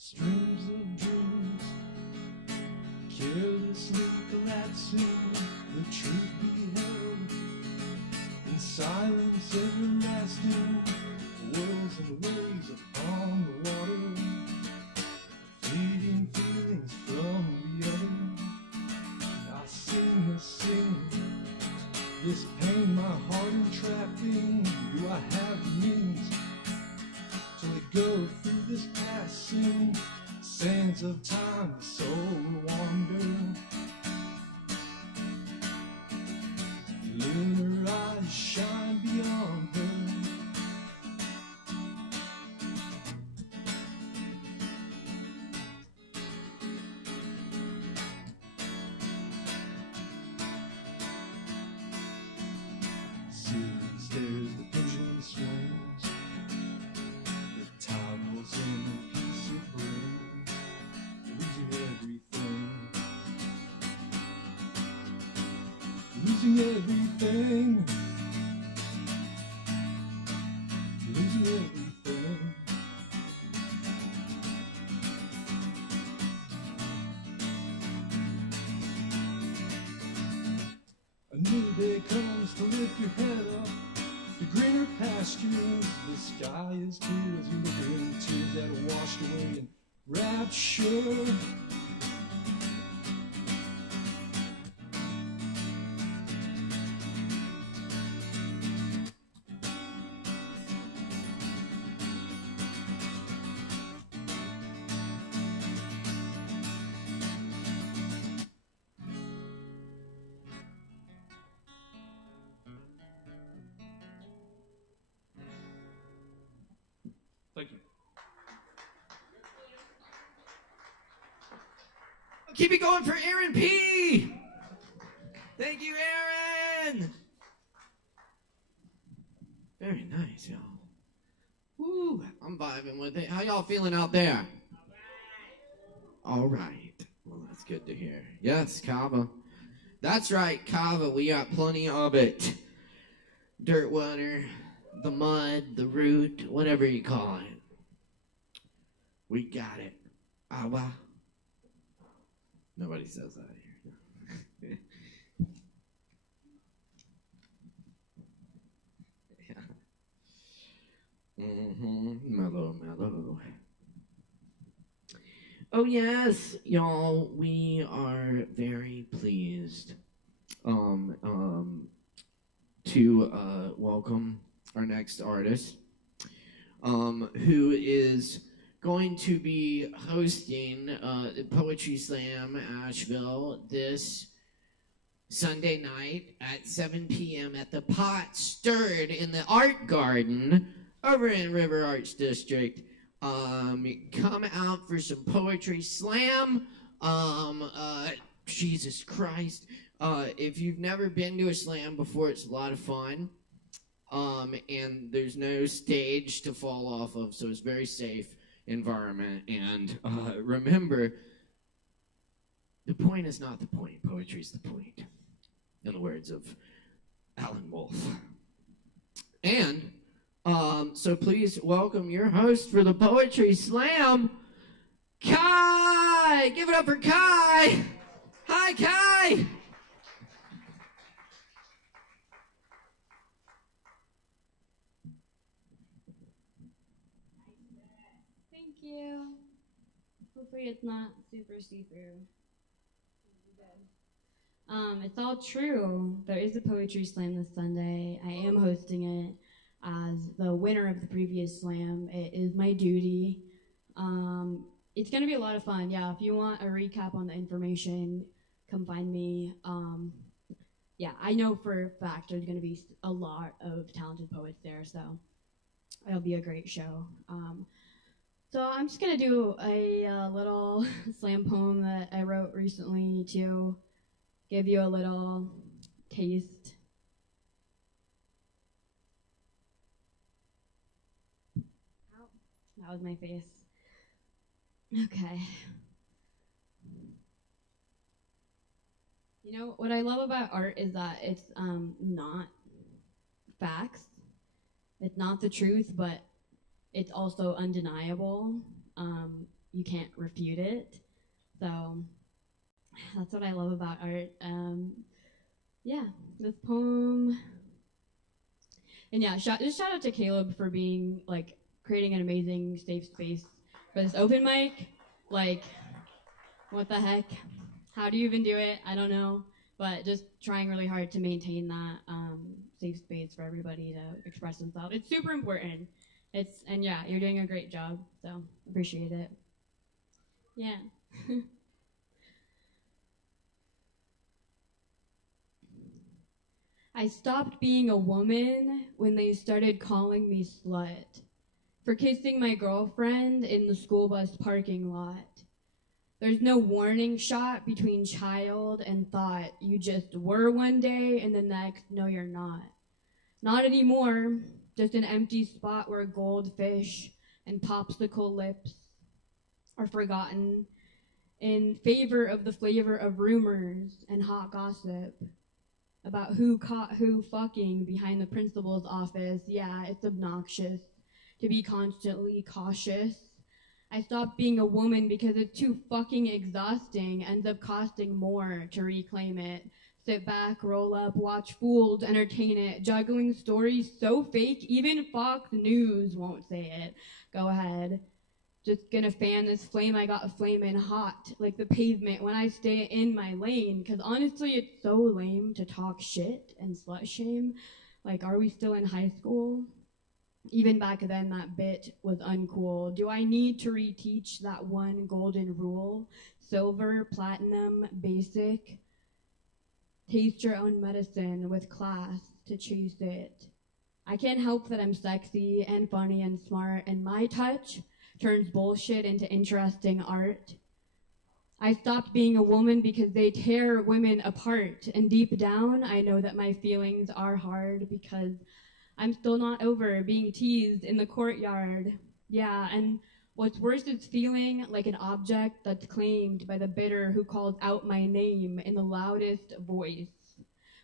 Streams of dreams, carelessly collapsing, the truth beheld in silence everlasting, worlds and waves upon the water, fleeting feelings from the other. I sing this pain my heart entrapping. Do I have the means to let go through this passing sands of time? The soul will wander. Lunar eyes shine beyond her. Seas, there's the pendulum swings. The tide rolls in the peace it brings, losing everything. Losing everything. Losing everything. A new day comes to lift your head up. The greener pastures, the sky is clear as you look away the tears that are washed away in rapture. Thank you. Keep it going for Aaron P. Thank you, Aaron. Very nice, y'all. Woo, I'm vibing with it. How y'all feeling out there? All right. Well, that's good to hear. Yes, Kava. That's right, Kava. We got plenty of it. Dirt water, the mud, the root, whatever you call it. We got it. Awa. Nobody says that here. Yeah. Mellow, mellow. Oh yes, y'all, we are very pleased to welcome our next artist, who is going to be hosting the Poetry Slam Asheville this Sunday night at 7 p.m. at the Pot Stirred in the Art Garden over in River Arts District. Come out for some poetry slam. Jesus Christ. If you've never been to a slam before, it's a lot of fun. And there's no stage to fall off of, so it's very safe environment. And remember, the point is not the point. Poetry's the point. In the words of Alan Wolfe. And so please welcome your host for the Poetry Slam, Kai! Give it up for Kai! Hi, Kai! Thank you. Hopefully it's not super see-through. It's all true. There is a poetry slam this Sunday. I am hosting it as the winner of the previous slam. It is my duty. It's gonna be a lot of fun. Yeah, if you want a recap on the information, come find me. Yeah, I know for a fact there's gonna be a lot of talented poets there, so it'll be a great show. So I'm just gonna do a little slam poem that I wrote recently to give you a little taste. Ow, that was my face. Okay. You know, what I love about art is that it's not facts. It's not the truth, but it's also undeniable. You can't refute it. So that's what I love about art. Yeah, this poem. And yeah, just shout out to Caleb for being, like, creating an amazing safe space for this open mic. Like, what the heck? How do you even do it? I don't know. But just trying really hard to maintain that safe space for everybody to express themselves. It's super important. And yeah, you're doing a great job, so appreciate it. Yeah. I stopped being a woman when they started calling me slut for kissing my girlfriend in the school bus parking lot. There's no warning shot between child and thought. You just were one day and the next, no you're not. Not anymore, just an empty spot where goldfish and popsicle lips are forgotten in favor of the flavor of rumors and hot gossip about who caught who fucking behind the principal's office. Yeah, it's obnoxious to be constantly cautious. I stopped being a woman because it's too fucking exhausting, ends up costing more to reclaim it. Sit back, roll up, watch fools, entertain it, juggling stories so fake, even Fox News won't say it. Go ahead. Just gonna fan this flame I got flamin' hot, like the pavement when I stay in my lane. Cause honestly, it's so lame to talk shit and slut shame. Like, are we still in high school? Even back then, that bit was uncool. Do I need to reteach that one golden rule? Silver, platinum, basic. Taste your own medicine with class to chase it. I can't help that I'm sexy and funny and smart, and my touch turns bullshit into interesting art. I stopped being a woman because they tear women apart, and deep down, I know that my feelings are hard because I'm still not over being teased in the courtyard. Yeah, and what's worse is feeling like an object that's claimed by the bitter who calls out my name in the loudest voice.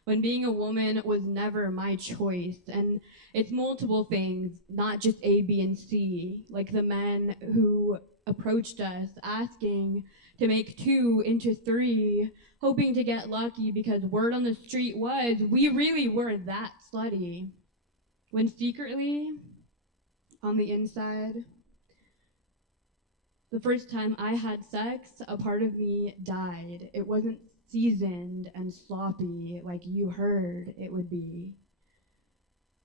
When being a woman was never my choice, and it's multiple things, not just A, B, and C, like the men who approached us asking to make 2 into 3, hoping to get lucky because word on the street was we really were that slutty. When secretly, on the inside, the first time I had sex, a part of me died. It wasn't seasoned and sloppy like you heard it would be.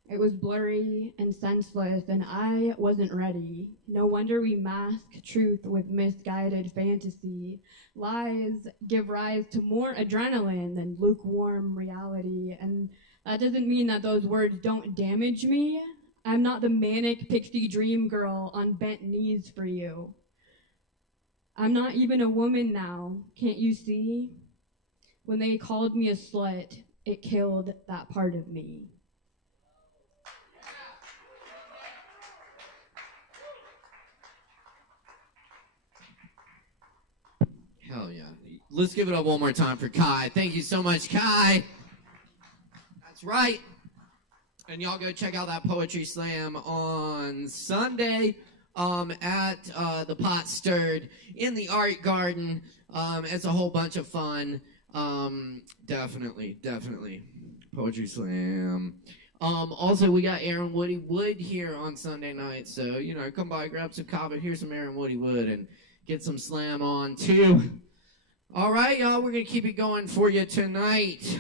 It was blurry and senseless, and I wasn't ready. No wonder we mask truth with misguided fantasy. Lies give rise to more adrenaline than lukewarm reality, and that doesn't mean that those words don't damage me. I'm not the manic pixie dream girl on bent knees for you. I'm not even a woman now, can't you see? When they called me a slut, it killed that part of me. Hell yeah. Let's give it up one more time for Kai. Thank you so much, Kai. That's right. And y'all go check out that poetry slam on Sunday at the Pot Stirred in the Art Garden. It's a whole bunch of fun. Definitely. Poetry slam. Also, we got Aaron Woody Wood here on Sunday night. So, come by, grab some Kava, here's some Aaron Woody Wood, and get some slam on, too. All right, y'all, we're going to keep it going for you tonight.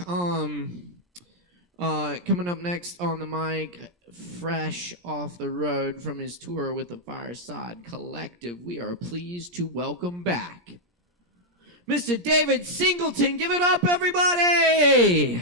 Coming up next on the mic, fresh off the road from his tour with the Fireside Collective, we are pleased to welcome back Mr. David Singleton. Give it up, everybody!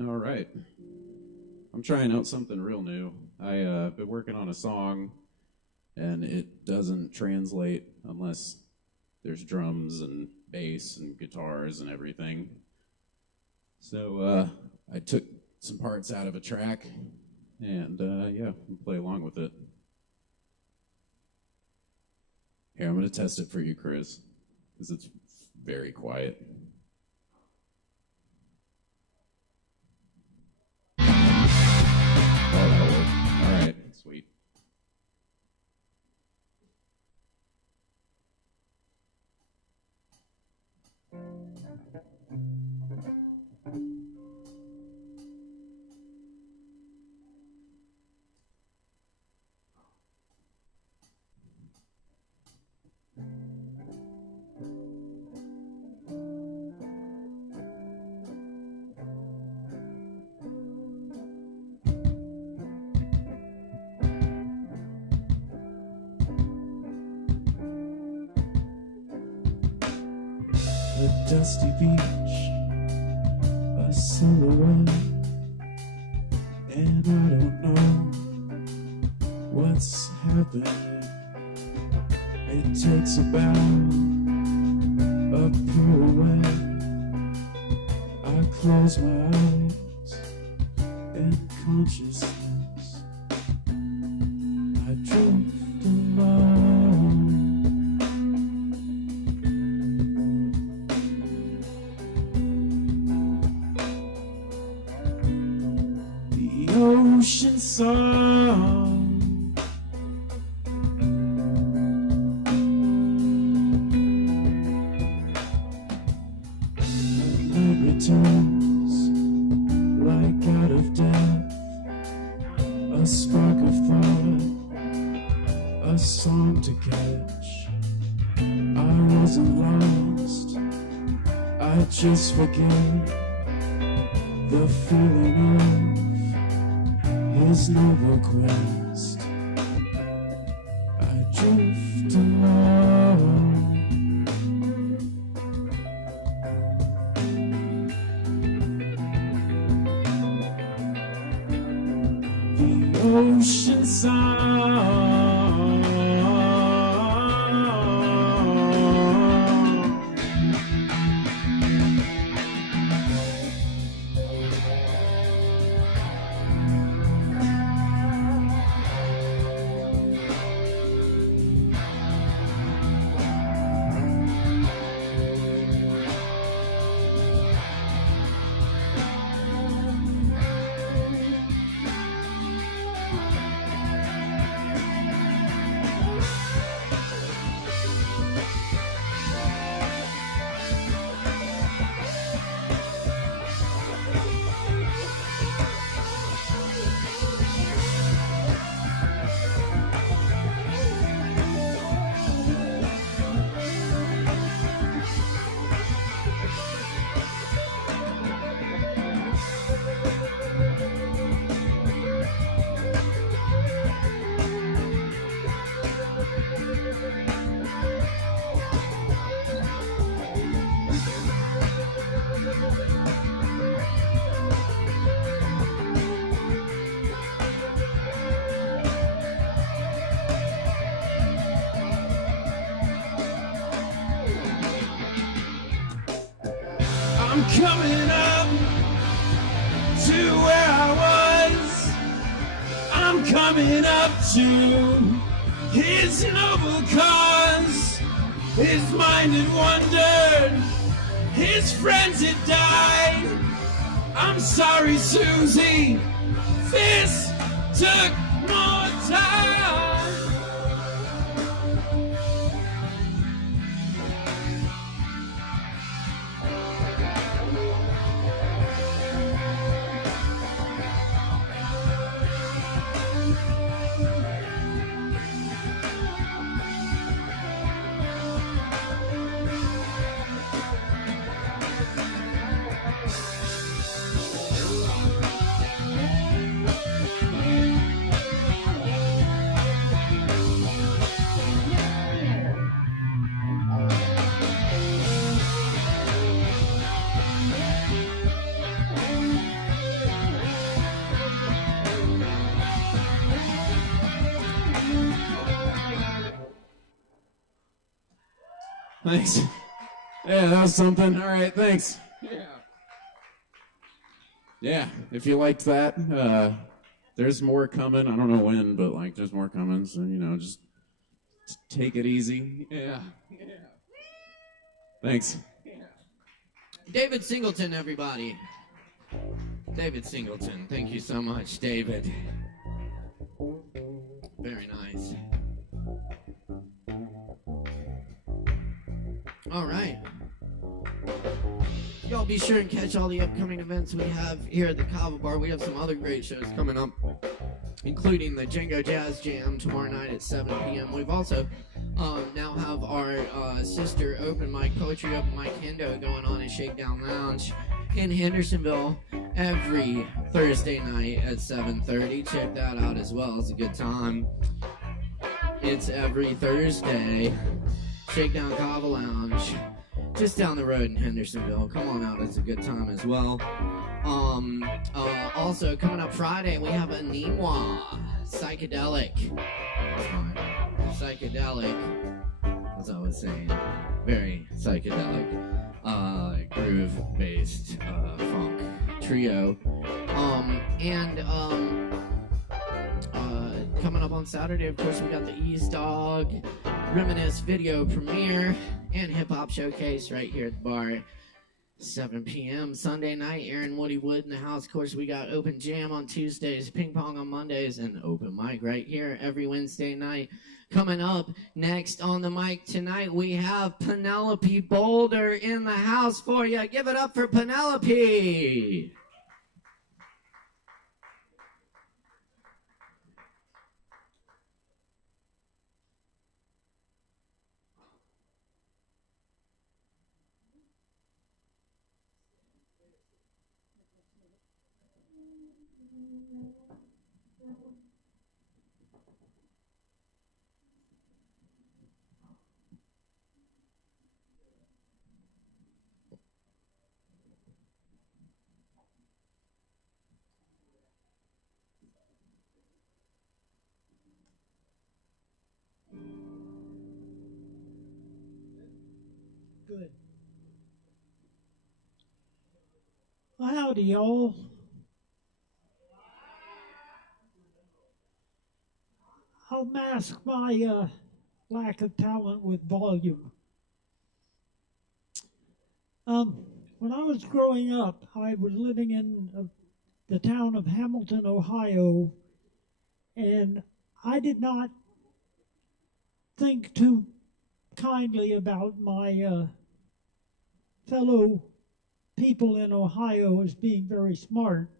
All right. I'm trying out something real new. I've been working on a song, and it doesn't translate unless there's drums and bass and guitars and everything. So I took some parts out of a track, and yeah, I'll play along with it. Here, I'm going to test it for you, Chris, because it's very quiet. All right, sweet. dusty beach, a silhouette, and I don't know what's happening. It takes about a pirouette. I close my eyes and consciousness, I drift alone. The ocean song, returns like out of death, a spark of thought, a song to catch. I wasn't lost, I just forget the feeling of his noble quest. I drift along. Ocean song. I'm coming up to where I was. I'm coming up to his noble cause. His mind had wandered, his friends had died. I'm sorry, Susie, this took more time. Thanks. Yeah, that was something. All right, thanks. Yeah, if you liked that, there's more coming. I don't know when, but like there's more coming. So, you know, just take it easy. Yeah. Thanks. David Singleton, everybody. David Singleton. Thank you so much, David. Very nice. All right. Y'all be sure and catch all the upcoming events we have here at the Kava Bar. We have some other great shows coming up, including the Django Jazz Jam tomorrow night at 7 p.m. We've also now have our sister open mic, poetry open mic Hendo going on at Shakedown Lounge in Hendersonville every Thursday night at 7:30. Check that out as well. It's a good time. It's every Thursday. Shakedown Kava Lounge. just down the road in Hendersonville. Come on out, it's a good time as well. Also, coming up Friday, we have a Nîmois psychedelic. Psychedelic, as I was saying, very psychedelic, groove-based funk trio. Coming up on Saturday, of course, we got the Ease Dog Reminisce video premiere and hip hop showcase right here at the bar. 7 p.m. Sunday night, Aaron Woody Wood in the house. Of course, we got open jam on Tuesdays, ping pong on Mondays, and open mic right here every Wednesday night. Coming up next on the mic tonight, we have Penelope Boulder in the house for you. Give it up for Penelope. Good. Well, howdy, y'all. I'll mask my lack of talent with volume. When I was growing up, I was living in the town of Hamilton, Ohio, and I did not think too kindly about my fellow people in Ohio as being very smart.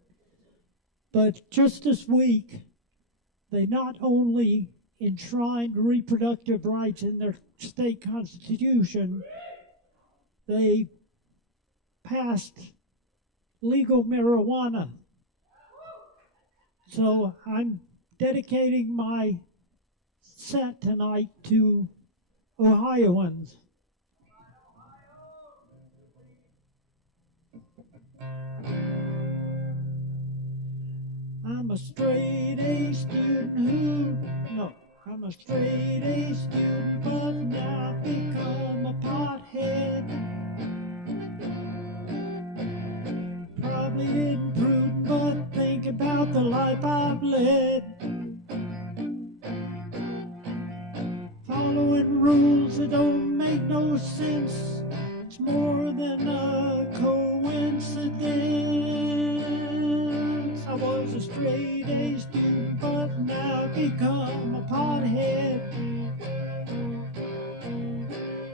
But just this week, they not only enshrined reproductive rights in their state constitution, they passed legal marijuana. So I'm dedicating my set tonight to Ohioans. I'm a straight A student I'm a straight A student, but now I've become a pothead. Probably isn't prudent, but think about the life I've led. Following rules that don't make no sense, it's more than a coincidence. I was a straight A student, but now I've become a pothead.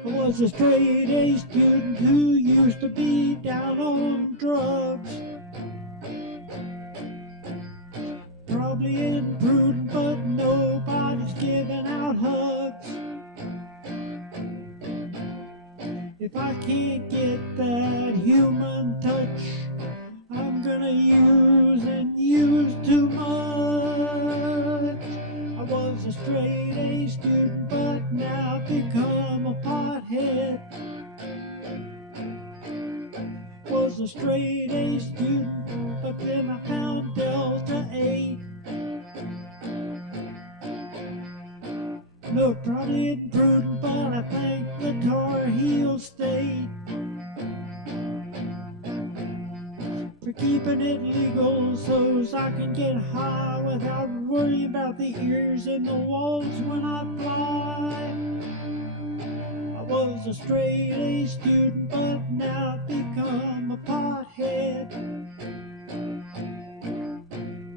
I was a straight A student who used to be down on drugs. Probably isn't prudent, but nobody's giving out hugs. If I can't get that human touch, I'm gonna use and use too much. I was a straight A student, but now I've become a pothead. Was a straight A student, but then I found Delta 8. No, probably isn't prudent, but I thank the Tar Heel State for keeping it legal so as I can get high without worrying about the ears and the walls when I fly. I was a straight A student, but now I've become a pothead.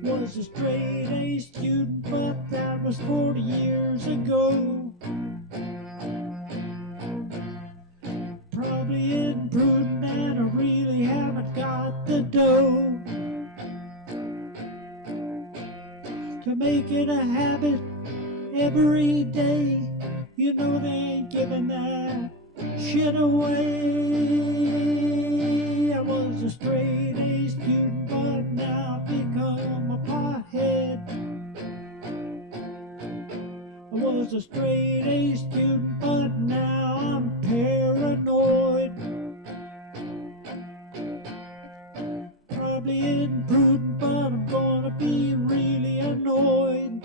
Was a straight A student, but that was 40 years ago. Probably isn't prudent, and I really haven't got the dough to make it a habit every day. You know they ain't giving that shit away. I was a straight A student, but now I've become a pothead. I was a straight A student, but now I'm paranoid. prudent, but I'm gonna be really annoyed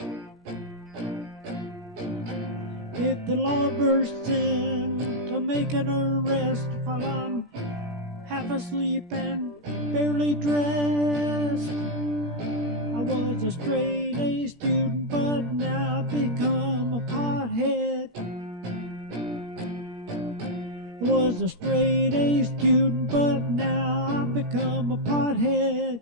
if the law bursts in to make an arrest while I'm half asleep and barely dressed. I was a straight A student, but now I've become a pothead. I was a straight A student, but now I've become a pothead.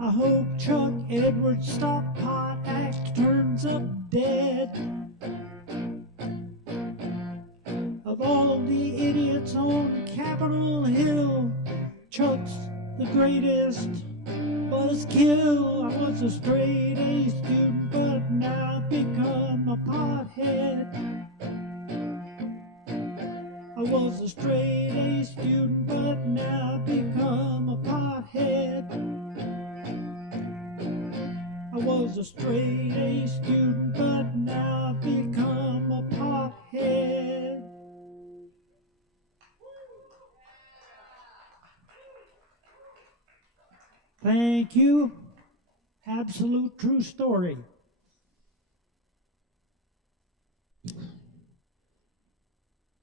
I hope Chuck Edwards' Stop Pot Act turns up dead. Of all the idiots on Capitol Hill, Chuck's the greatest buzzkill. I was a straight A student, but now I've become a pothead. I was a straight A student, but now I've become a pothead. I was a straight A student, but now I've become a pothead. Thank you. Absolute true story.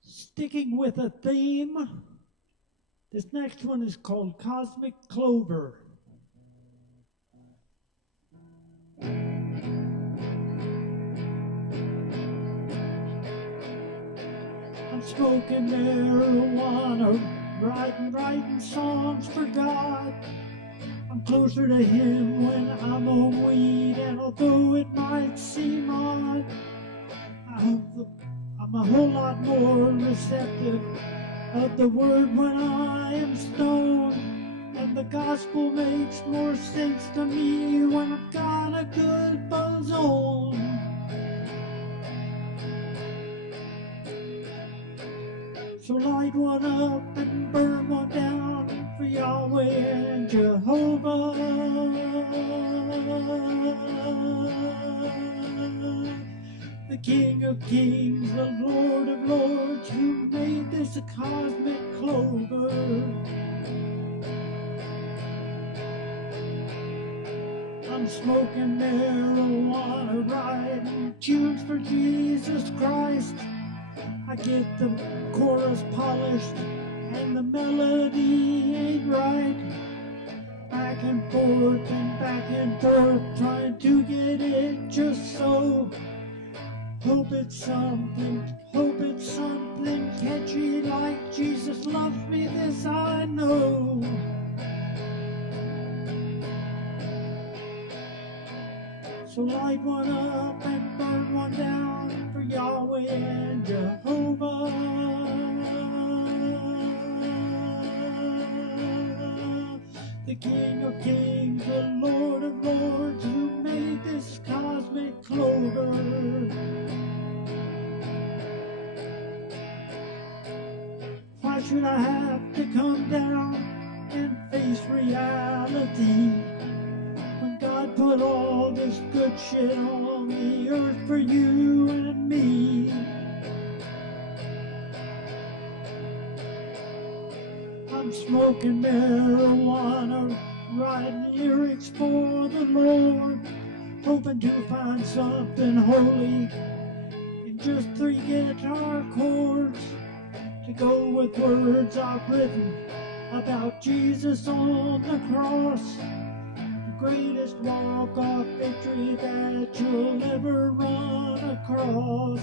Sticking with a theme, this next one is called Cosmic Clover. I'm smoking marijuana, writing songs for God. I'm closer to Him when I'm on weed, and although it might seem odd, I hope I'm a whole lot more receptive of the Word when I am stoned, and the gospel makes more sense to me when I've got a good buzz on. So light one up and burn one down for Yahweh and Jehovah. The King of Kings, the Lord of Lords, who made this a cosmic clover. I'm smoking marijuana, writing tunes for Jesus Christ. I get the chorus polished and the melody ain't right. Back and forth, trying to get it just so. Hope it's something catchy like Jesus loves me, this I know. So light one up and burn one down for Yahweh and Jehovah. The King of Kings, the Lord of Lords, who made this cosmic clover. Why should I have to come down and face reality when God put all this good shit on the earth for you and me? I'm smoking marijuana, writing lyrics for the Lord, hoping to find something holy in just 3 guitar chords to go with words I've written about Jesus on the cross. Greatest walk of victory that you'll ever run across.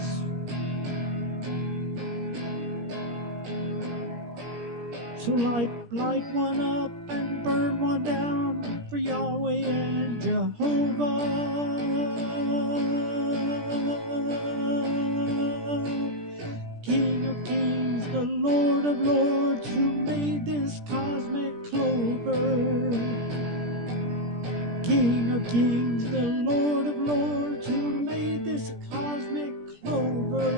So light one up and burn one down for Yahweh and Jehovah. King of Kings, the Lord of Lords, who made this cosmic clover. King of Kings, the Lord of Lords, who made this cosmic clover.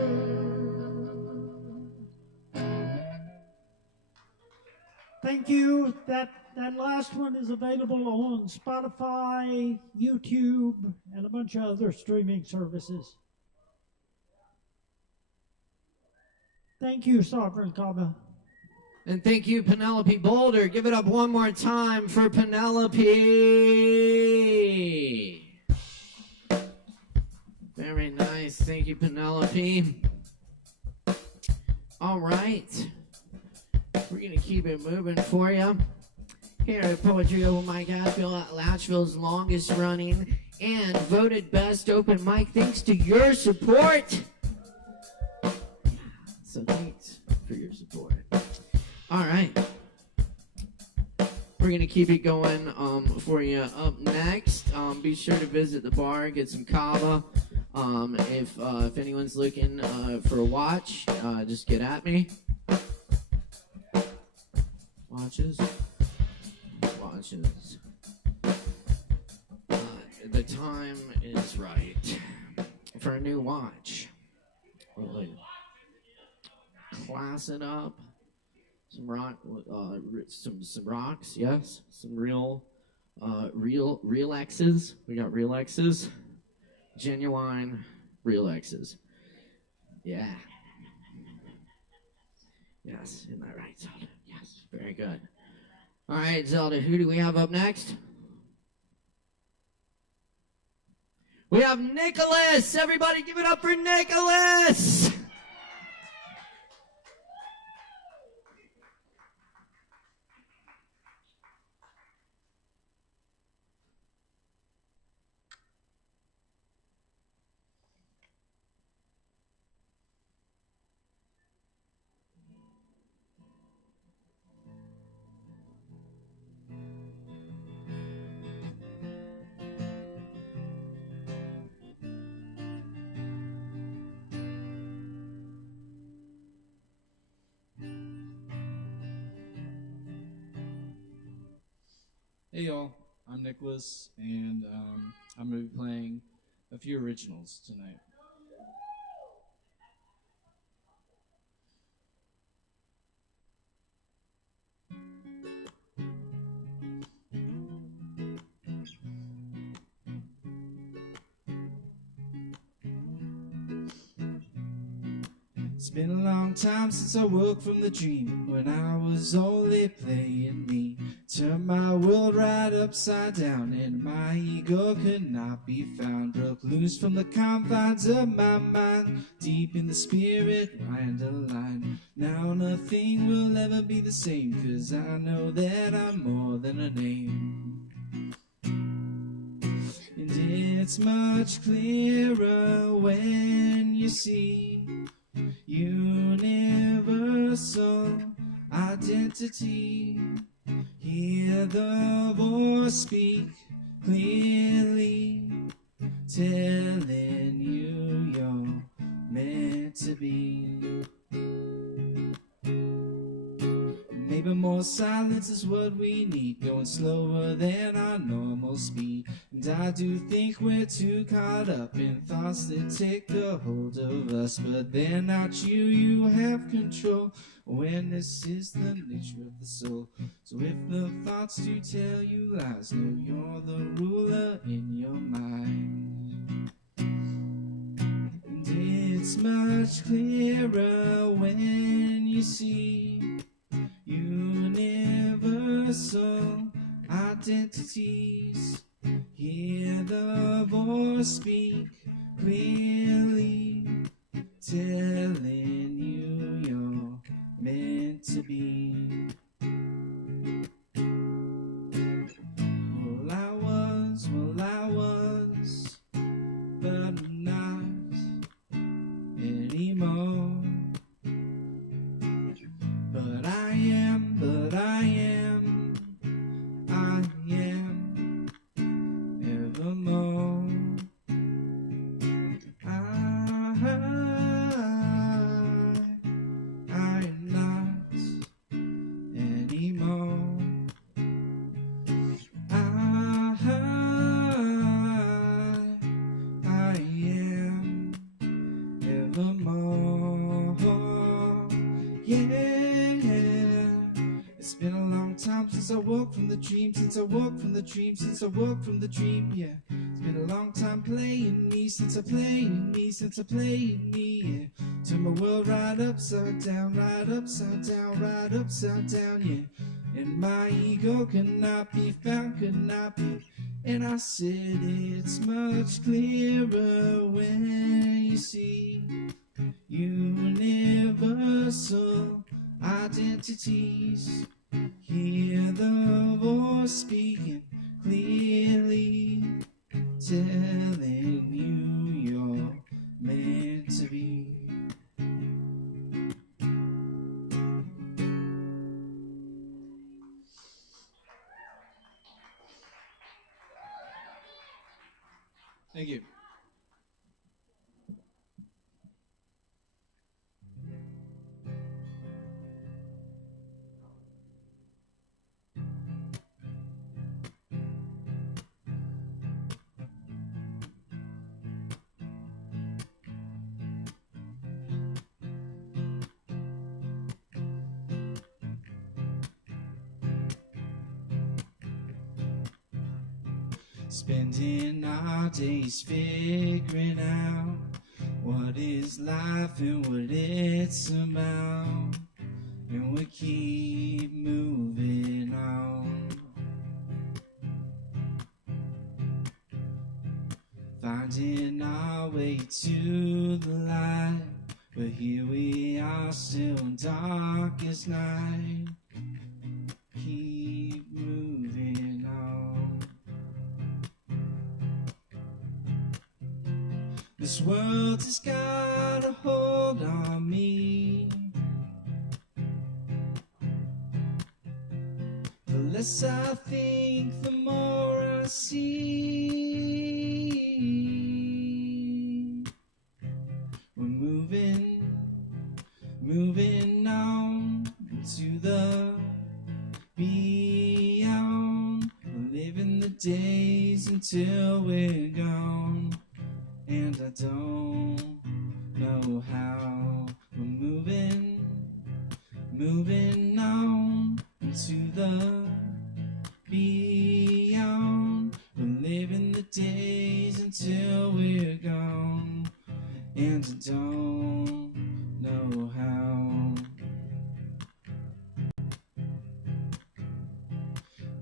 Thank you. That last one is available on Spotify, YouTube, and a bunch of other streaming services. Thank you, Sovereign Kava. And thank you, Penelope Boulder. Give it up one more time for Penelope. Very nice. Thank you, Penelope. All right. We're going to keep it moving for you. Here at Poetry Open Mic Latchville's longest running and voted best open mic thanks to your support. So thanks for your support. All right. We're going to keep it going for you. Up next, be sure to visit the bar, get some Kava. If anyone's looking for a watch, just get at me. Watches. The time is right for a new watch. Really class it up. Some rocks, yes. Some real X's. We got real X's. Genuine real X's. Yeah. Yes, isn't that right, Zelda? Yes, very good. All right, Zelda, who do we have up next? We have Nicholas. Everybody give it up for Nicholas. Hey y'all, I'm Nicholas, and I'm going to be playing a few originals tonight. It's been a long time since I woke from the dream when I was only playing me. Turned my world right upside down and my ego could not be found. Broke loose from the confines of my mind, deep in the spirit, wind a line. Now nothing will ever be the same, 'cause I know that I'm more than a name. And it's much clearer when you see universal identity. Hear the voice speak clearly, telling you you're meant to be. Maybe more silence is what we need, going slower than our normal speed. And I do think we're too caught up in thoughts that take a hold of us. But they're not you, you have control. Awareness is the nature of the soul. So if the thoughts do tell you lies, know you're the ruler in your mind. And it's much clearer when you see universal identities. Hear the voice speak clearly, telling you you're meant to be. Well, I was, but not anymore. But I am evermore. I am not anymore. I am evermore. Yeah. It's been a long time since I woke from the dream, since I woke from the dream, since I woke from the dream, yeah. It's been a long time playing me, since I played me, since I played me, yeah. Turn my world right upside down, right upside down, right upside down, yeah. And my ego could not be found, could not be. And I said it's much clearer when you see universal identities. Hear the voice speaking clearly, telling you you're meant to be. Thank you. Spending our days figuring out what is life and what it's about, and we keep moving on, finding our way to the light. But here we are, still in darkest night. Keep moving on. This world has got a hold on me. The less I think, the more I see. We're moving on to the beyond. We're living the days until we're gone. And I don't know how. We're moving on to the beyond. We're living the days until we're gone. And I don't know how.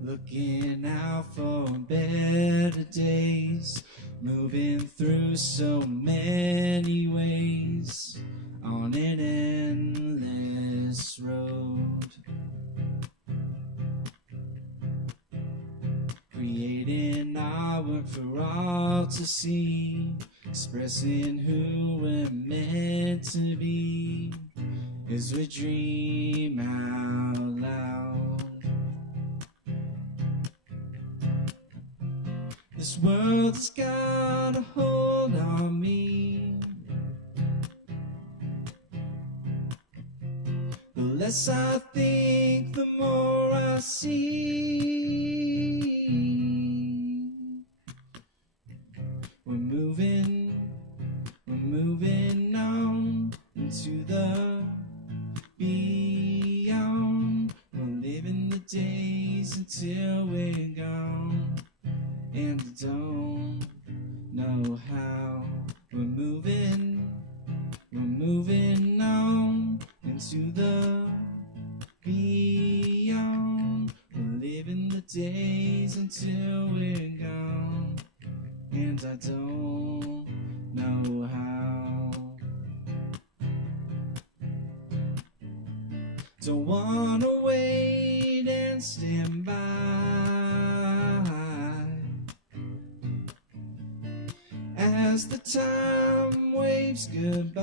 Looking out for better days, moving through so many ways on an endless road, creating our work for all to see, expressing who we're meant to be as we dream out loud. This world has got a hold on me. The less I think, the more I see. We're moving on into the beyond. We're living the days until we're gone. And I don't know how. We're moving on into the beyond. We're living the days until we're gone. And I don't know how. Don't wanna wait and stand by as the time waves goodbye.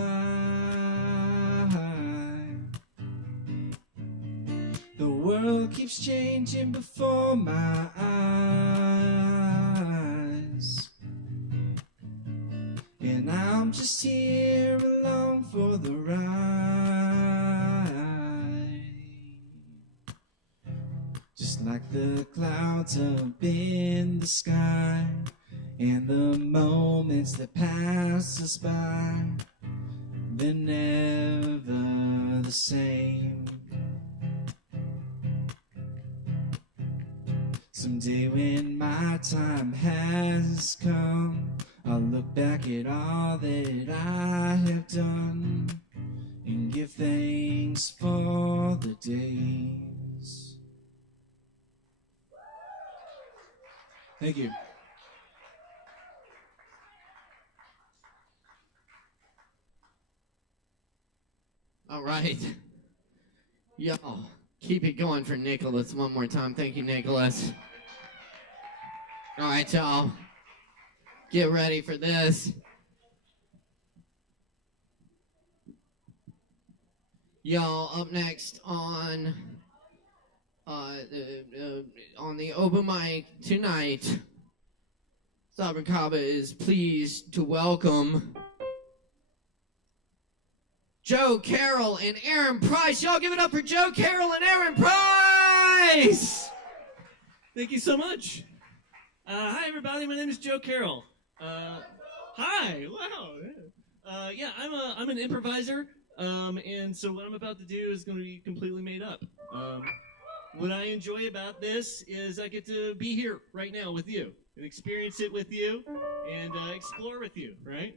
The world keeps changing before my eyes, and I'm just here along for the ride. Just like the clouds up in the sky, and the moments that pass us by, they're never the same. Someday when my time has come, I'll look back at all that I have done and give thanks for the days. Thank you. All right. Y'all, keep it going for Nicholas one more time. Thank you, Nicholas. All right, y'all. Get ready for this. Y'all, up next on the open mic tonight, Sovereign Kava is pleased to welcome Joe Carroll and Aaron Price. Y'all give it up for Joe Carroll and Aaron Price! Thank you so much. Hi, everybody. My name is Joe Carroll. Hi. Wow. Yeah, I'm an improviser, and so what I'm about to do is going to be completely made up. What I enjoy about this is I get to be here right now with you and experience it with you and explore with you, right?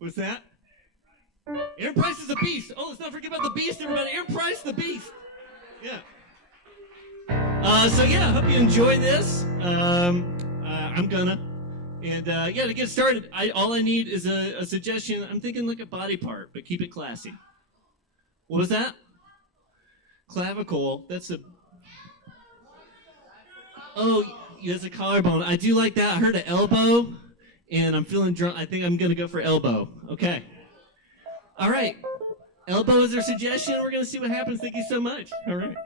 What's that? Aaron Price is a beast. Oh, let's not forget about the beast, everybody. Aaron Price, the beast. Yeah. So yeah, I hope you enjoy this. I'm gonna. And yeah, to get started, all I need is a suggestion. I'm thinking like a body part, but keep it classy. What was that? Clavicle. That's a... Oh, that's a collarbone. I do like that. I heard an elbow, and I'm feeling drunk. I think I'm gonna go for elbow. Okay. All right. Elbow is our suggestion. We're gonna see what happens. Thank you so much. All right.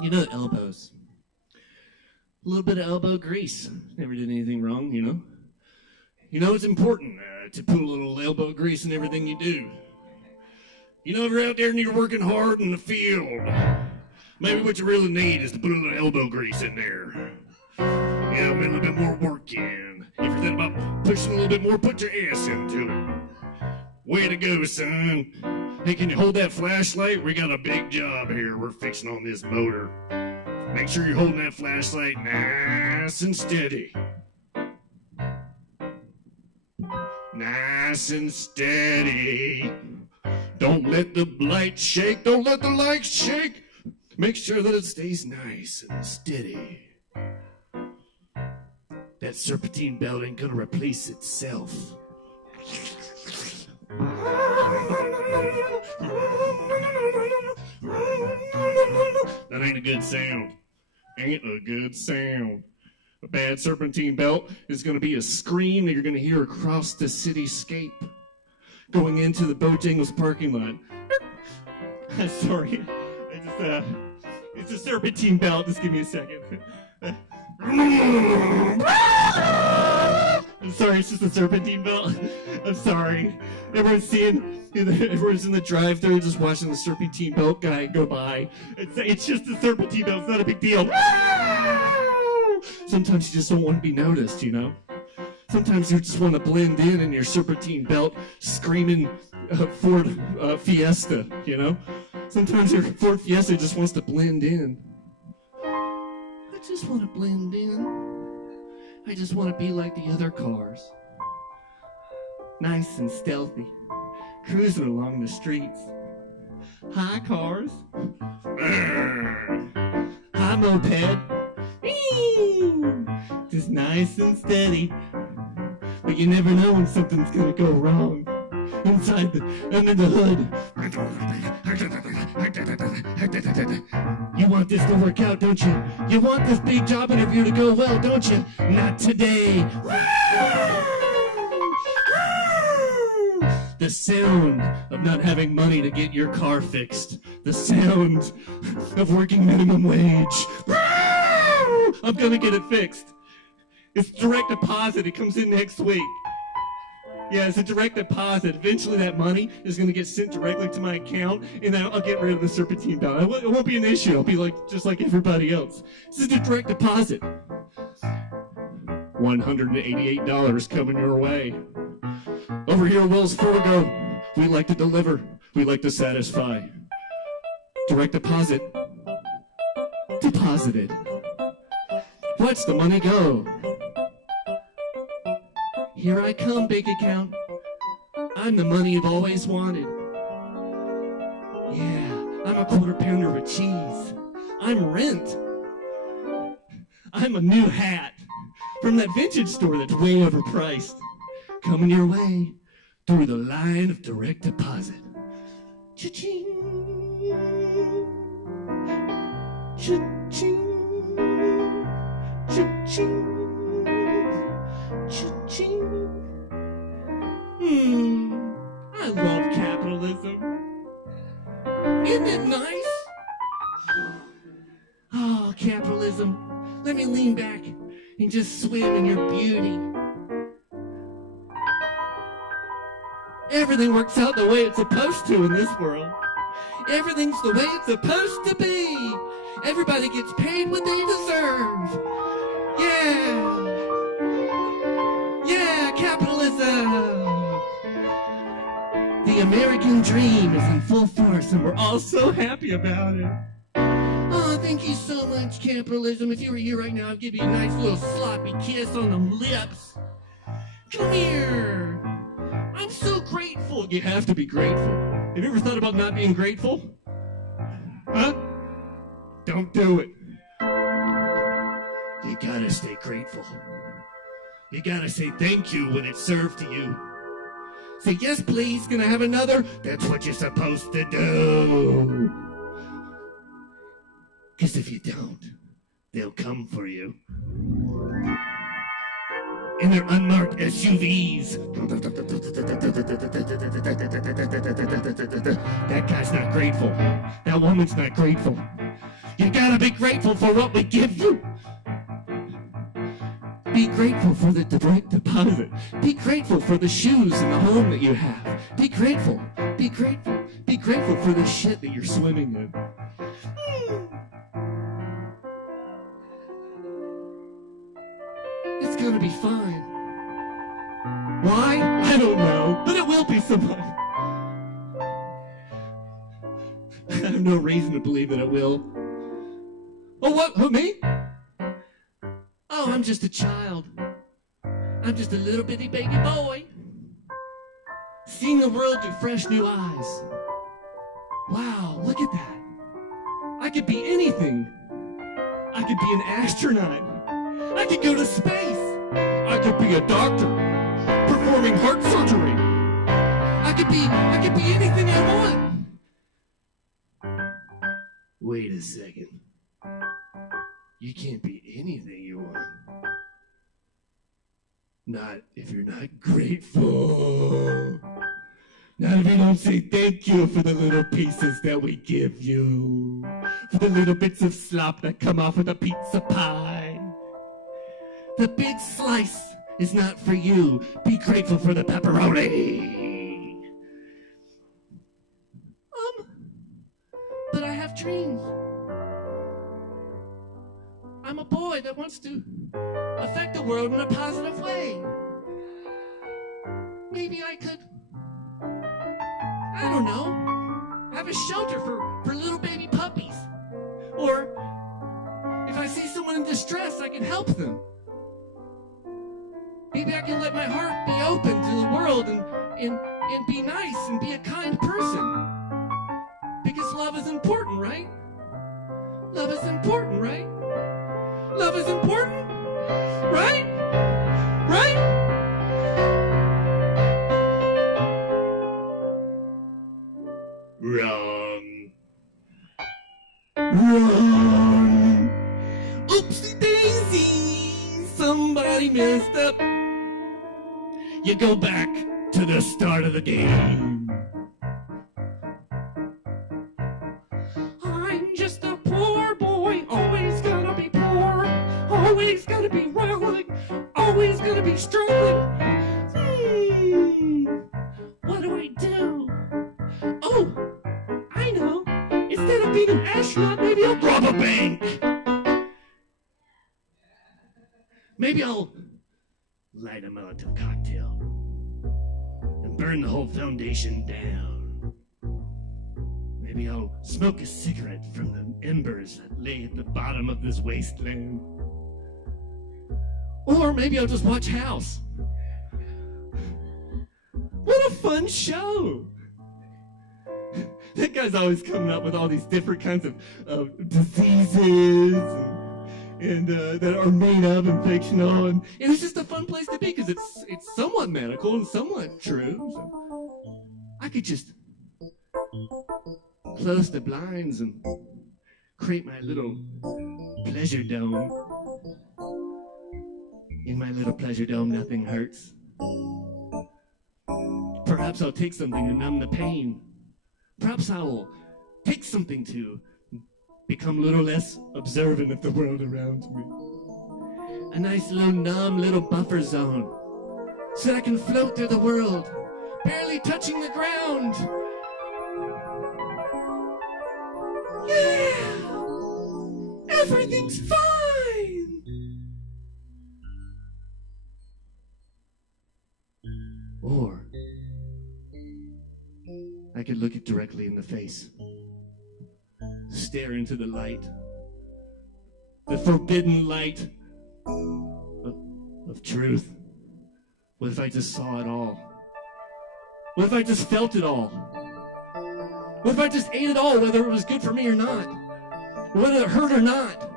You know, elbows. A little bit of elbow grease. Never did anything wrong, you know. You know, it's important to put a little elbow grease in everything you do. You know, if you're out there and you're working hard in the field, maybe what you really need is to put a little elbow grease in there. Yeah, a little bit more work in. If you're thinking about pushing a little bit more, put your ass into it. Way to go, son. Hey, can you hold that flashlight? We got a big job here. We're fixing on this motor. Make sure you're holding that flashlight nice and steady. Nice and steady. Don't let the light shake. Don't let the light shake. Make sure that it stays nice and steady. That serpentine belt ain't gonna replace itself. That ain't a good sound. Ain't a good sound. A bad serpentine belt is going to be a scream that you're going to hear across the cityscape going into the Bojangles parking lot. I'm sorry. It's a serpentine belt. Just give me a second. I'm sorry, it's just a serpentine belt. I'm sorry. Everyone's in the drive-thru just watching the serpentine belt guy go by. It's just a serpentine belt. It's not a big deal. Sometimes you just don't want to be noticed, you know? Sometimes you just want to blend in your serpentine belt screaming Ford Fiesta, you know? Sometimes your Ford Fiesta just wants to blend in. I just want to blend in. I just want to be like the other cars. Nice and stealthy. Cruising along the streets. Hi, cars. Hi, moped. Just nice and steady. But you never know when something's gonna go wrong. Under the hood. You want this to work out, don't you? You want this big job interview to go well, don't you? Not today. The sound of not having money to get your car fixed. The sound of working minimum wage. I'm gonna get it fixed. It's direct deposit. It comes in next week. Yeah, it's a direct deposit. Eventually that money is going to get sent directly to my account, and then I'll get rid of the serpentine belt. It won't be an issue. I'll be just like everybody else. This is a direct deposit. $188 coming your way. Over here at Wells Fargo, we like to deliver. We like to satisfy. Direct deposit. deposited. Watch the money go. Here I come, bank account. I'm the money you've always wanted. Yeah, I'm a quarter pounder with cheese. I'm rent. I'm a new hat from that vintage store that's way overpriced. Coming your way through the line of direct deposit. Cha-ching. Cha-ching. Cha-ching. Cha-ching. I love capitalism. Isn't it nice? Oh, capitalism. Let me lean back and just swim in your beauty. Everything works out the way it's supposed to in this world. Everything's the way it's supposed to be. Everybody gets paid what they deserve. Yeah. Yeah, capitalism. The American dream is in full force, and we're all so happy about it. Oh, thank you so much, capitalism. If you were here right now, I'd give you a nice little sloppy kiss on the lips. Come here. I'm so grateful. You have to be grateful. Have you ever thought about not being grateful? Huh? Don't do it. You gotta stay grateful. You gotta say thank you when it's served to you. Say, yes, please, can I have another? That's what you're supposed to do. Because if you don't, they'll come for you. In their unmarked SUVs. That guy's not grateful. That woman's not grateful. You gotta be grateful for what we give you. Be grateful for the direct deposit. Be grateful for the shoes and the home that you have. Be grateful. Be grateful. Be grateful for the shit that you're swimming in. It's gonna be fine. Why? I don't know, but it will be sometime. I have no reason to believe that it will. Oh, what? Who, me? Oh, I'm just a child. I'm just a little bitty baby boy. Seeing the world through fresh new eyes. Wow, look at that. I could be anything. I could be an astronaut. I could go to space. I could be a doctor performing heart surgery. I could be anything I want. Wait a second. You can't be anything you want. Not if you're not grateful. Not if you don't say thank you for the little pieces that we give you. For the little bits of slop that come off of the pizza pie. The big slice is not for you. Be grateful for the pepperoni. But I have dreams. I'm a boy that wants to affect the world in a positive way. Maybe I could, I don't know, have a shelter for little baby puppies. Or if I see someone in distress, I can help them. Maybe I can let my heart be open to the world and be nice and be a kind person. Because love is important, right? Love is important, right? Love is important, right? Right? Wrong. Wrong. Oopsie daisy. Somebody messed up. You go back to the start of the game. I'm just a poor boy, always gonna be poor, always gonna be rolling, always gonna be struggling. What do I do? Oh, I know. Instead of being an astronaut, maybe I'll rob a bank. Maybe I'll light a Molotov cocktail and burn the whole foundation down. Maybe Maybe I'll smoke a cigarette from the embers that lay at the bottom of this wasteland. Or maybe I'll just watch House. What a fun show! That guy's always coming up with all these different kinds of diseases and that are made up and fictional, and it's just a fun place to be because it's somewhat medical and somewhat true. So I could just close the blinds and create my little pleasure dome. In my little pleasure dome, nothing hurts. Perhaps I'll take something to numb the pain. Perhaps I will take something to become a little less observant of the world around me. A nice little numb little buffer zone so that I can float through the world, barely touching the ground. Yeah! Everything's fine! Or I could look it directly in the face. Stare into the light. The forbidden light of truth. What if I just saw it all? What if I just felt it all? What if I just ate it all, whether it was good for me or not? Whether it hurt or not?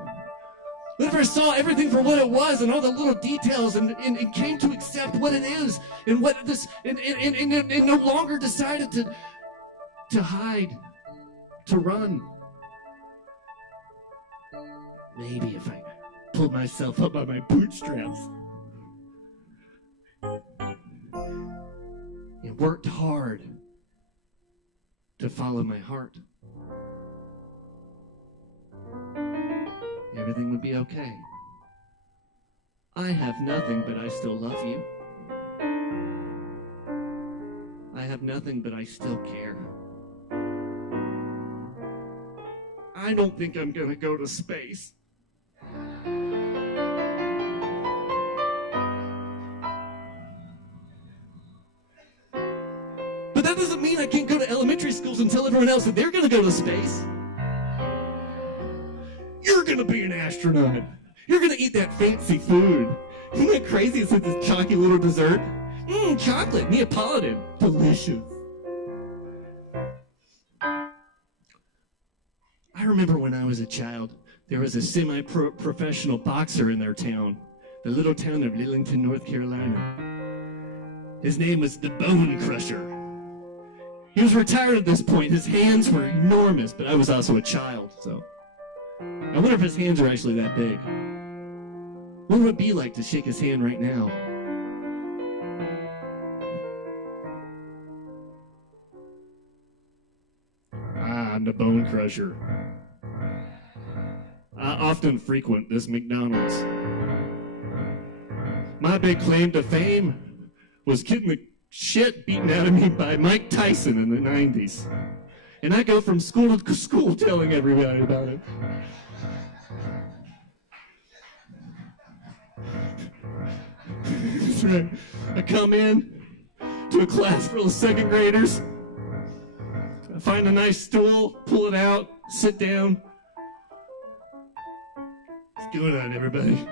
What if I saw everything for what it was and all the little details and came to accept what it is and what this and no longer decided to hide, to run? Maybe if I pulled myself up by my bootstraps and worked hard to follow my heart, everything would be okay. I have nothing, but I still love you. I have nothing, but I still care. I don't think I'm gonna go to space. But that doesn't mean I can't go to elementary schools and tell everyone else that they're gonna go to space. You're gonna be an astronaut. You're gonna eat that fancy food. Isn't that crazy? It's like this chalky little dessert. Chocolate, Neapolitan. Delicious. I remember when I was a child, there was a semi-professional boxer in their town, the little town of Lillington, North Carolina. His name was the Bone Crusher. He was retired at this point. His hands were enormous, but I was also a child, so I wonder if his hands are actually that big. What would it be like to shake his hand right now? I'm the Bone Crusher. I often frequent this McDonald's. My big claim to fame was getting the shit beaten out of me by Mike Tyson in the 90s. And I go from school to school telling everybody about it. That's right. I come in to a class full of second graders. I find a nice stool, pull it out, sit down. What's going on, everybody?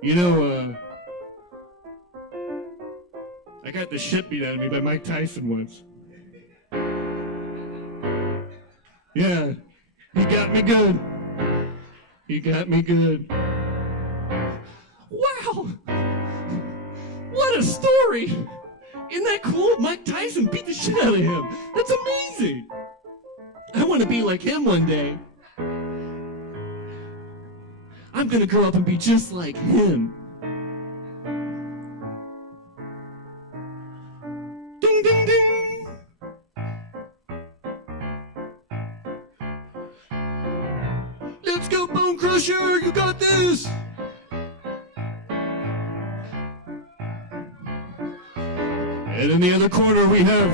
You know, I got the shit beat out of me by Mike Tyson once. Yeah, he got me good. He got me good. Wow! What a story! Isn't that cool? Mike Tyson beat the shit out of him. That's amazing. I want to be like him one day. I'm going to grow up and be just like him. Ding, ding, ding. Let's go, Bone Crusher. You got this. And in the other corner we have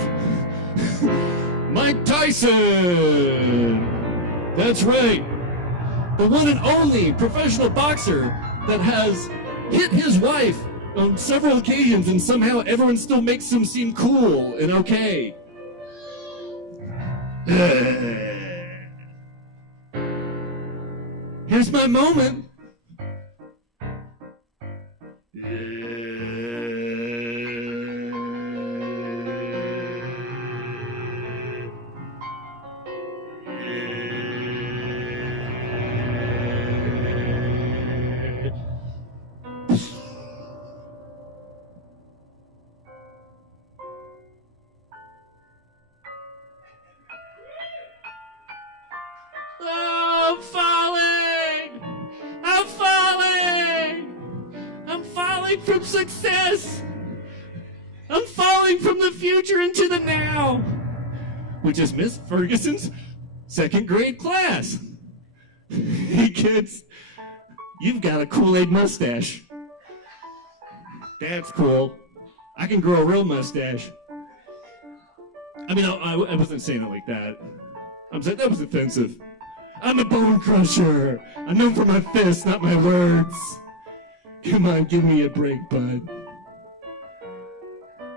Mike Tyson. That's right. The one and only professional boxer that has hit his wife on several occasions and somehow everyone still makes him seem cool and okay. Here's my moment. Oh, I'm falling! I'm falling! I'm falling from success! I'm falling from the future into the now! Which is Miss Ferguson's second grade class. Hey kids, you've got a Kool-Aid mustache. That's cool. I can grow a real mustache. I mean, I wasn't saying it like that. I'm saying that was offensive. I'm a bone crusher. I'm known for my fists, not my words. Come on, give me a break, bud.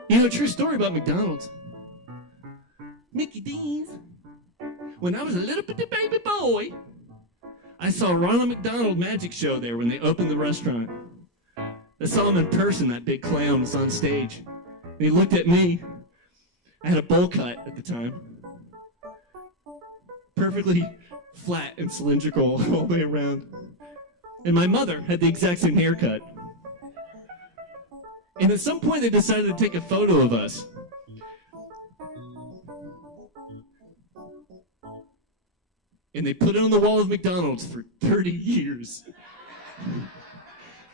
You know, true story about McDonald's. Mickey D's. When I was a little bitty baby boy, I saw Ronald McDonald magic show there when they opened the restaurant. I saw him in person, that big clown was on stage. And he looked at me. I had a bowl cut at the time. Perfectly flat and cylindrical all the way around. And my mother had the exact same haircut. And at some point they decided to take a photo of us. And they put it on the wall of McDonald's for 30 years.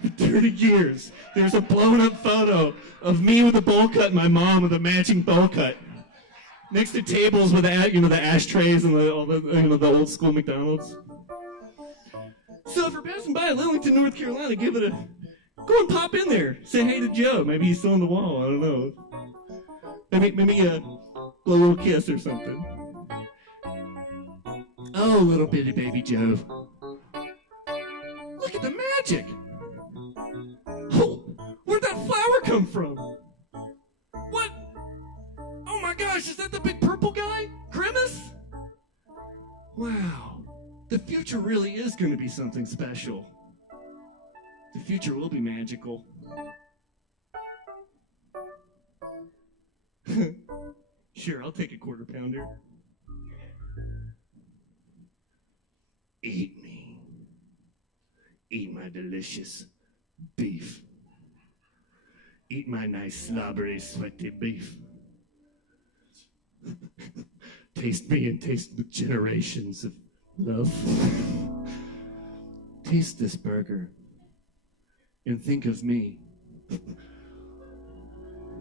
For 30 years. There's a blown up photo of me with a bowl cut and my mom with a matching bowl cut. Next to tables with the ashtrays and the old school McDonald's. So if you're passing by Lillington, North Carolina, go and pop in there. Say hey to Joe. Maybe he's still on the wall. I don't know. Maybe blow a little kiss or something. Oh, little bitty baby Joe. Look at the magic. Oh, where'd that flower come from? What? Oh my gosh, is that the big purple guy? Grimace? Wow. The future really is going to be something special. The future will be magical. Sure, I'll take a quarter pounder. Eat me. Eat my delicious beef. Eat my nice slobbery, sweaty beef. Taste me and taste the generations of love. Taste this burger and think of me.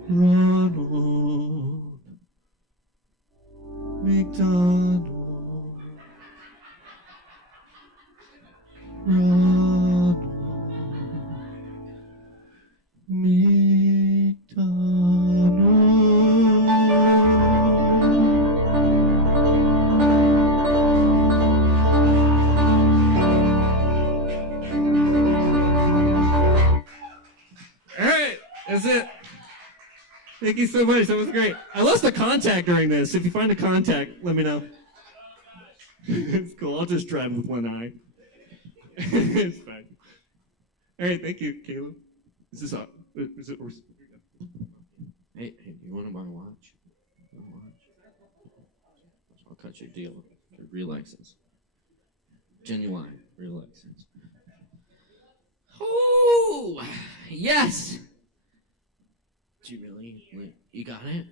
Ronald McDonald. Ronald That's it. Thank you so much. That was great. I lost a contact during this. If you find a contact, let me know. It's cool. I'll just drive with one eye. It's fine. All right. Thank you, Caleb. Is this up? Is it? Hey, you want to buy a watch? I'll cut your deal. Your real license. Genuine real license. Oh, yes. Did you really? You got it?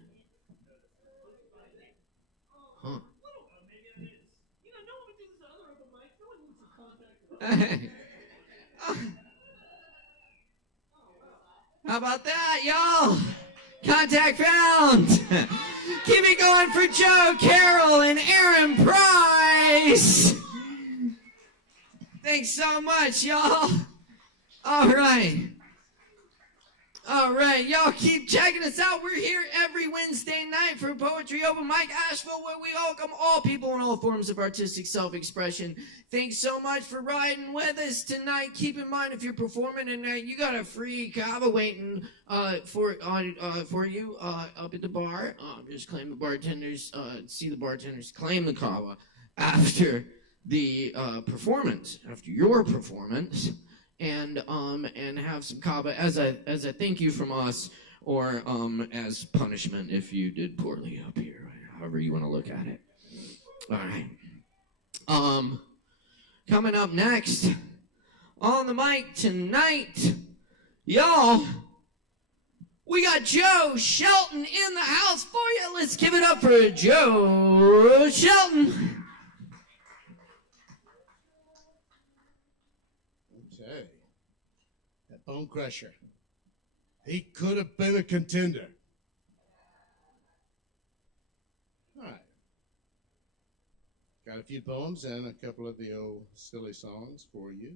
Huh. Hey. How about that, y'all? Contact found. Keep it going for Joe Carroll and Aaron Price. Thanks so much, y'all. All right. All right, y'all keep checking us out. We're here every Wednesday night for Poetry Open Mic Asheville, where we welcome all people in all forms of artistic self-expression. Thanks so much for riding with us tonight. Keep in mind, if you're performing tonight, you got a free Kava waiting for you up at the bar. Just claim the bartenders, see the bartenders claim the Kava after the performance, after your performance. And have some Kava as a thank you from us, or as punishment if you did poorly up here, however you want to look at it. All right. Coming up next on the mic tonight, y'all, we got Joe Shelton in the house for you. Let's give it up for Joe Shelton. Bone Crusher. He could have been a contender. All right. Got a few poems and a couple of the old silly songs for you.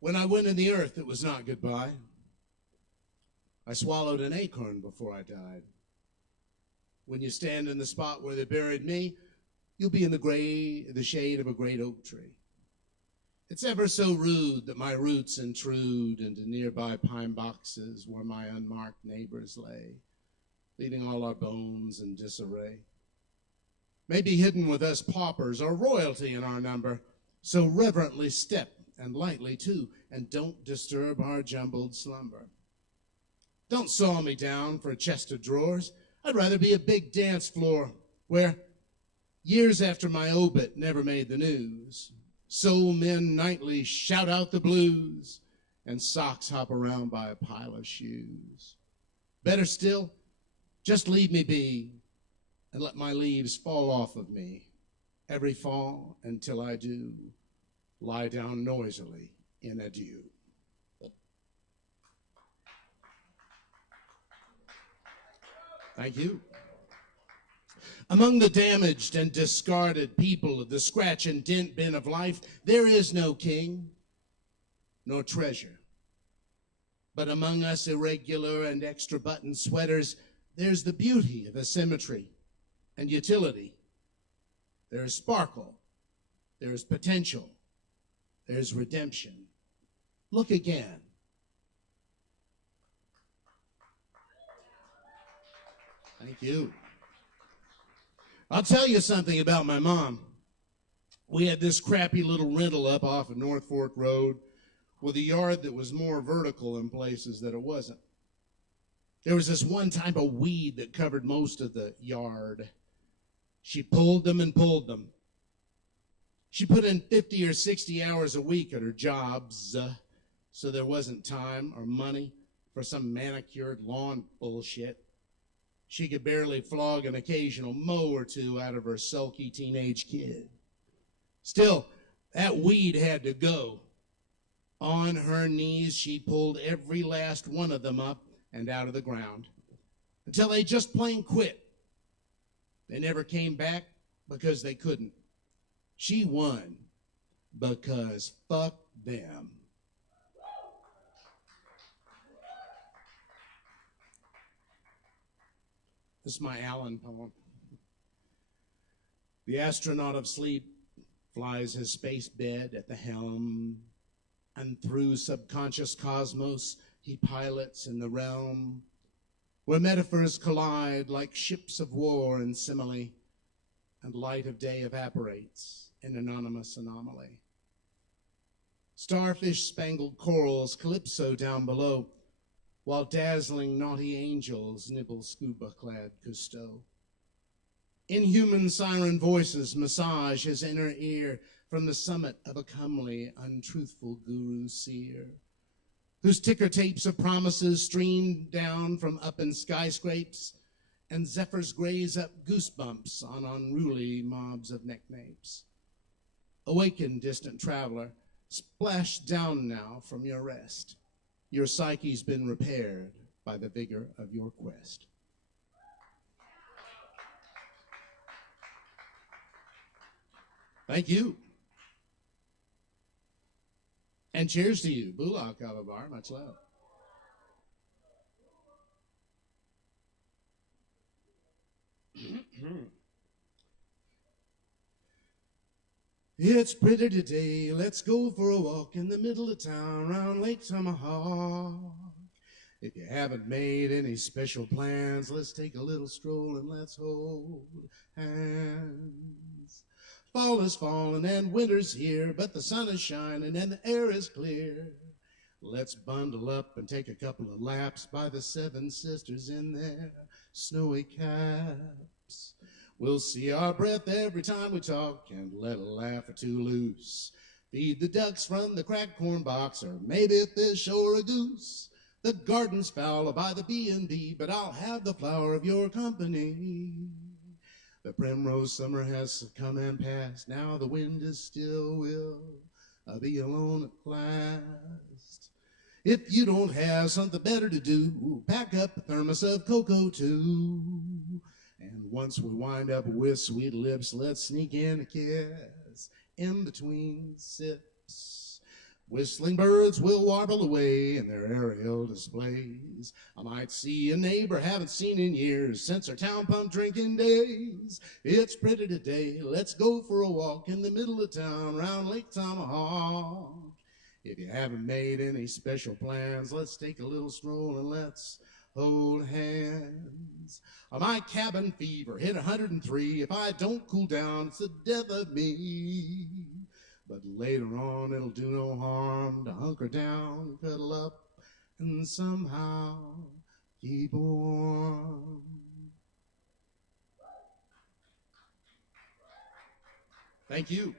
When I went in the earth, it was not goodbye. I swallowed an acorn before I died. When you stand in the spot where they buried me, you'll be in the shade of a great oak tree. It's ever so rude that my roots intrude into nearby pine boxes where my unmarked neighbors lay, leaving all our bones in disarray. Maybe hidden with us paupers or royalty in our number, so reverently step, and lightly too, and don't disturb our jumbled slumber. Don't saw me down for a chest of drawers. I'd rather be a big dance floor where, years after my obit never made the news, soul men nightly shout out the blues, and socks hop around by a pile of shoes. Better still, just leave me be, and let my leaves fall off of me, every fall until I do lie down noisily in adieu. Thank you. Among the damaged and discarded people of the scratch and dent bin of life, there is no king nor treasure. But among us irregular and extra button sweaters, there's the beauty of asymmetry and utility. There's sparkle, there's potential, there's redemption. Look again. Thank you. I'll tell you something about my mom. We had this crappy little rental up off of North Fork Road with a yard that was more vertical in places that it wasn't. There was this one type of weed that covered most of the yard. She pulled them and pulled them. She put in 50 or 60 hours a week at her jobs, so there wasn't time or money for some manicured lawn bullshit. She could barely flog an occasional mow or two out of her sulky teenage kid. Still, that weed had to go. On her knees, she pulled every last one of them up and out of the ground until they just plain quit. They never came back because they couldn't. She won because fuck them. This is my Allen poem. The astronaut of sleep flies his space bed at the helm, and through subconscious cosmos he pilots in the realm where metaphors collide like ships of war in simile, and light of day evaporates in anonymous anomaly. Starfish-spangled corals calypso down below, while dazzling naughty angels nibble scuba-clad Cousteau. Inhuman siren voices massage his inner ear from the summit of a comely, untruthful guru seer, whose ticker tapes of promises stream down from up in skyscrapes, and zephyrs graze up goosebumps on unruly mobs of necknapes. Awaken, distant traveler, splash down now from your rest. Your psyche's been repaired by the vigor of your quest. Thank you. And cheers to you. Bula, Kava Bar. Much love. It's pretty today. Let's go for a walk in the middle of town around Lake Tomahawk. If you haven't made any special plans, let's take a little stroll and let's hold hands. Fall is falling and winter's here, but the sun is shining and the air is clear. Let's bundle up and take a couple of laps by the Seven Sisters in their snowy caps. We'll see our breath every time we talk and let a laugh or two loose. Feed the ducks from the cracked corn box, or maybe a fish or a goose. The garden's foul by the B&B, but I'll have the flower of your company. The primrose summer has come and passed. Now the wind is still. Will I be alone at last? If you don't have something better to do, pack up a thermos of cocoa too. And once we wind up with sweet lips, let's sneak in a kiss in between sips. Whistling birds will warble away in their aerial displays. I might see a neighbor haven't seen in years since our town pump drinking days. It's pretty today. Let's go for a walk in the middle of town around Lake Tomahawk. If you haven't made any special plans, let's take a little stroll and let's hold hands. My cabin fever hit 103. If I don't cool down, it's the death of me. But later on, it'll do no harm to hunker down, cuddle up, and somehow keep warm. Thank you.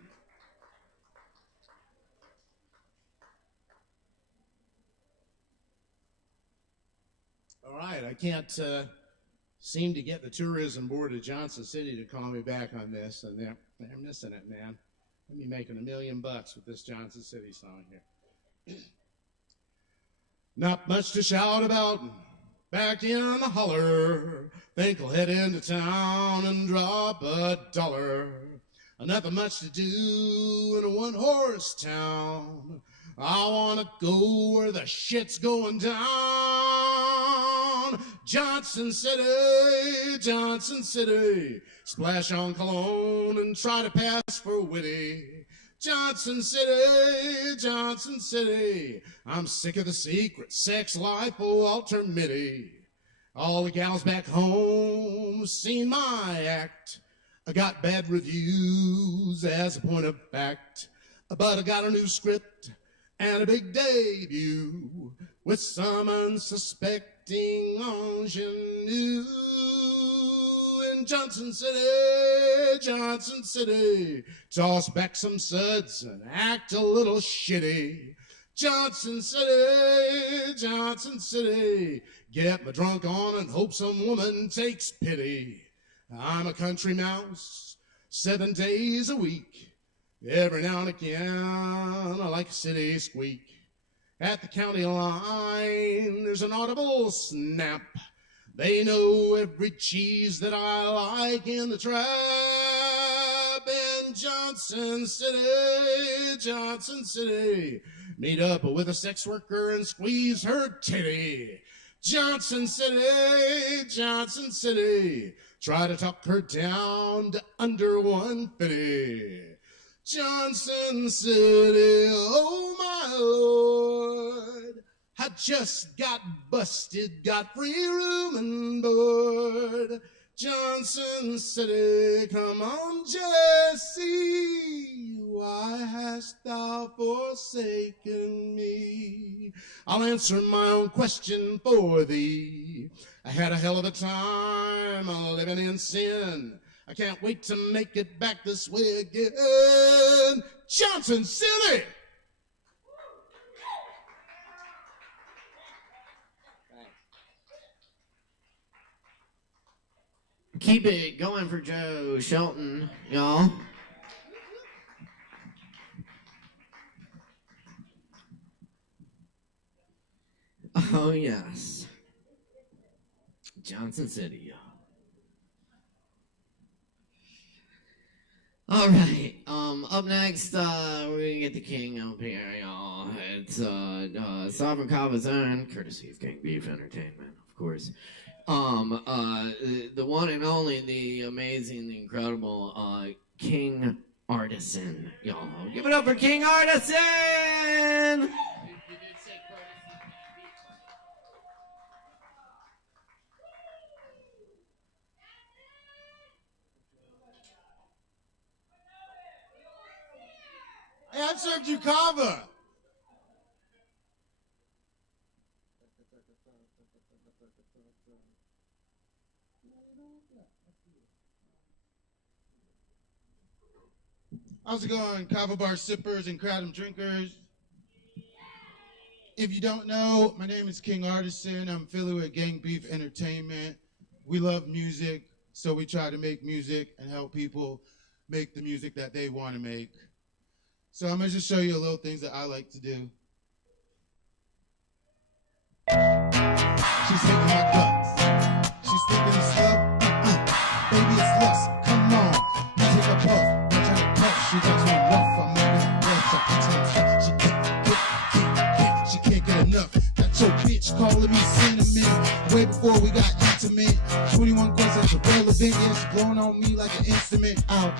All right, I can't seem to get the tourism board of Johnson City to call me back on this, and they're missing it, man. I'll be making $1 million with this Johnson City song here. Not much to shout about. Back in the holler. Think I'll head into town and drop $1. Nothing much to do in a one-horse town. I want to go where the shit's going down. Johnson City, Johnson City. Splash on cologne and try to pass for witty. Johnson City, Johnson City. I'm sick of the secret sex life of Walter Mitty. All the gals back home seen my act. I got bad reviews as a point of fact. But I got a new script and a big debut with some unsuspecting ingenue in Johnson City, Johnson City. Toss back some suds and act a little shitty. Johnson City, Johnson City. Get my drunk on and hope some woman takes pity. I'm a country mouse, 7 days a week. Every now and again, I like a city squeak. At the county line, there's an audible snap. They know every cheese that I like in the trap. In Johnson City, Johnson City. Meet up with a sex worker and squeeze her titty. Johnson City, Johnson City. Try to talk her down to under 150. Johnson City, oh my Lord, I just got busted, got free room and board. Johnson City, come on Jesse, why hast thou forsaken me? I'll answer my own question for thee. I had a hell of a time living in sin. I can't wait to make it back this way again. Johnson City! Keep it going for Joe Shelton, y'all. Oh, yes. Johnson City. All right. up next, we're gonna get the king up here, y'all. It's Sovereign Kava's own, courtesy of King Beef Entertainment, of course. The one and only, the amazing, the incredible King Artisan, y'all. Give it up for King Artisan! Hey, I served you Kava. How's it going, Kava bar sippers and kratom drinkers? If you don't know, my name is King Artisan. I'm affiliated with Gang Beef Entertainment. We love music, so we try to make music and help people make the music that they want to make. So I'm going to just show you a little things that I like to do. She's hitting my guts. She's thinking it's love. Baby, it's lust. Come on. You take a puff. Don't try to puff. She does me rough. I'm making her rough. She can't get enough. Got your bitch calling me cinnamon. Way before we got intimate. 21 questions irrelevant. Yeah, she blowing on me like an instrument. Out.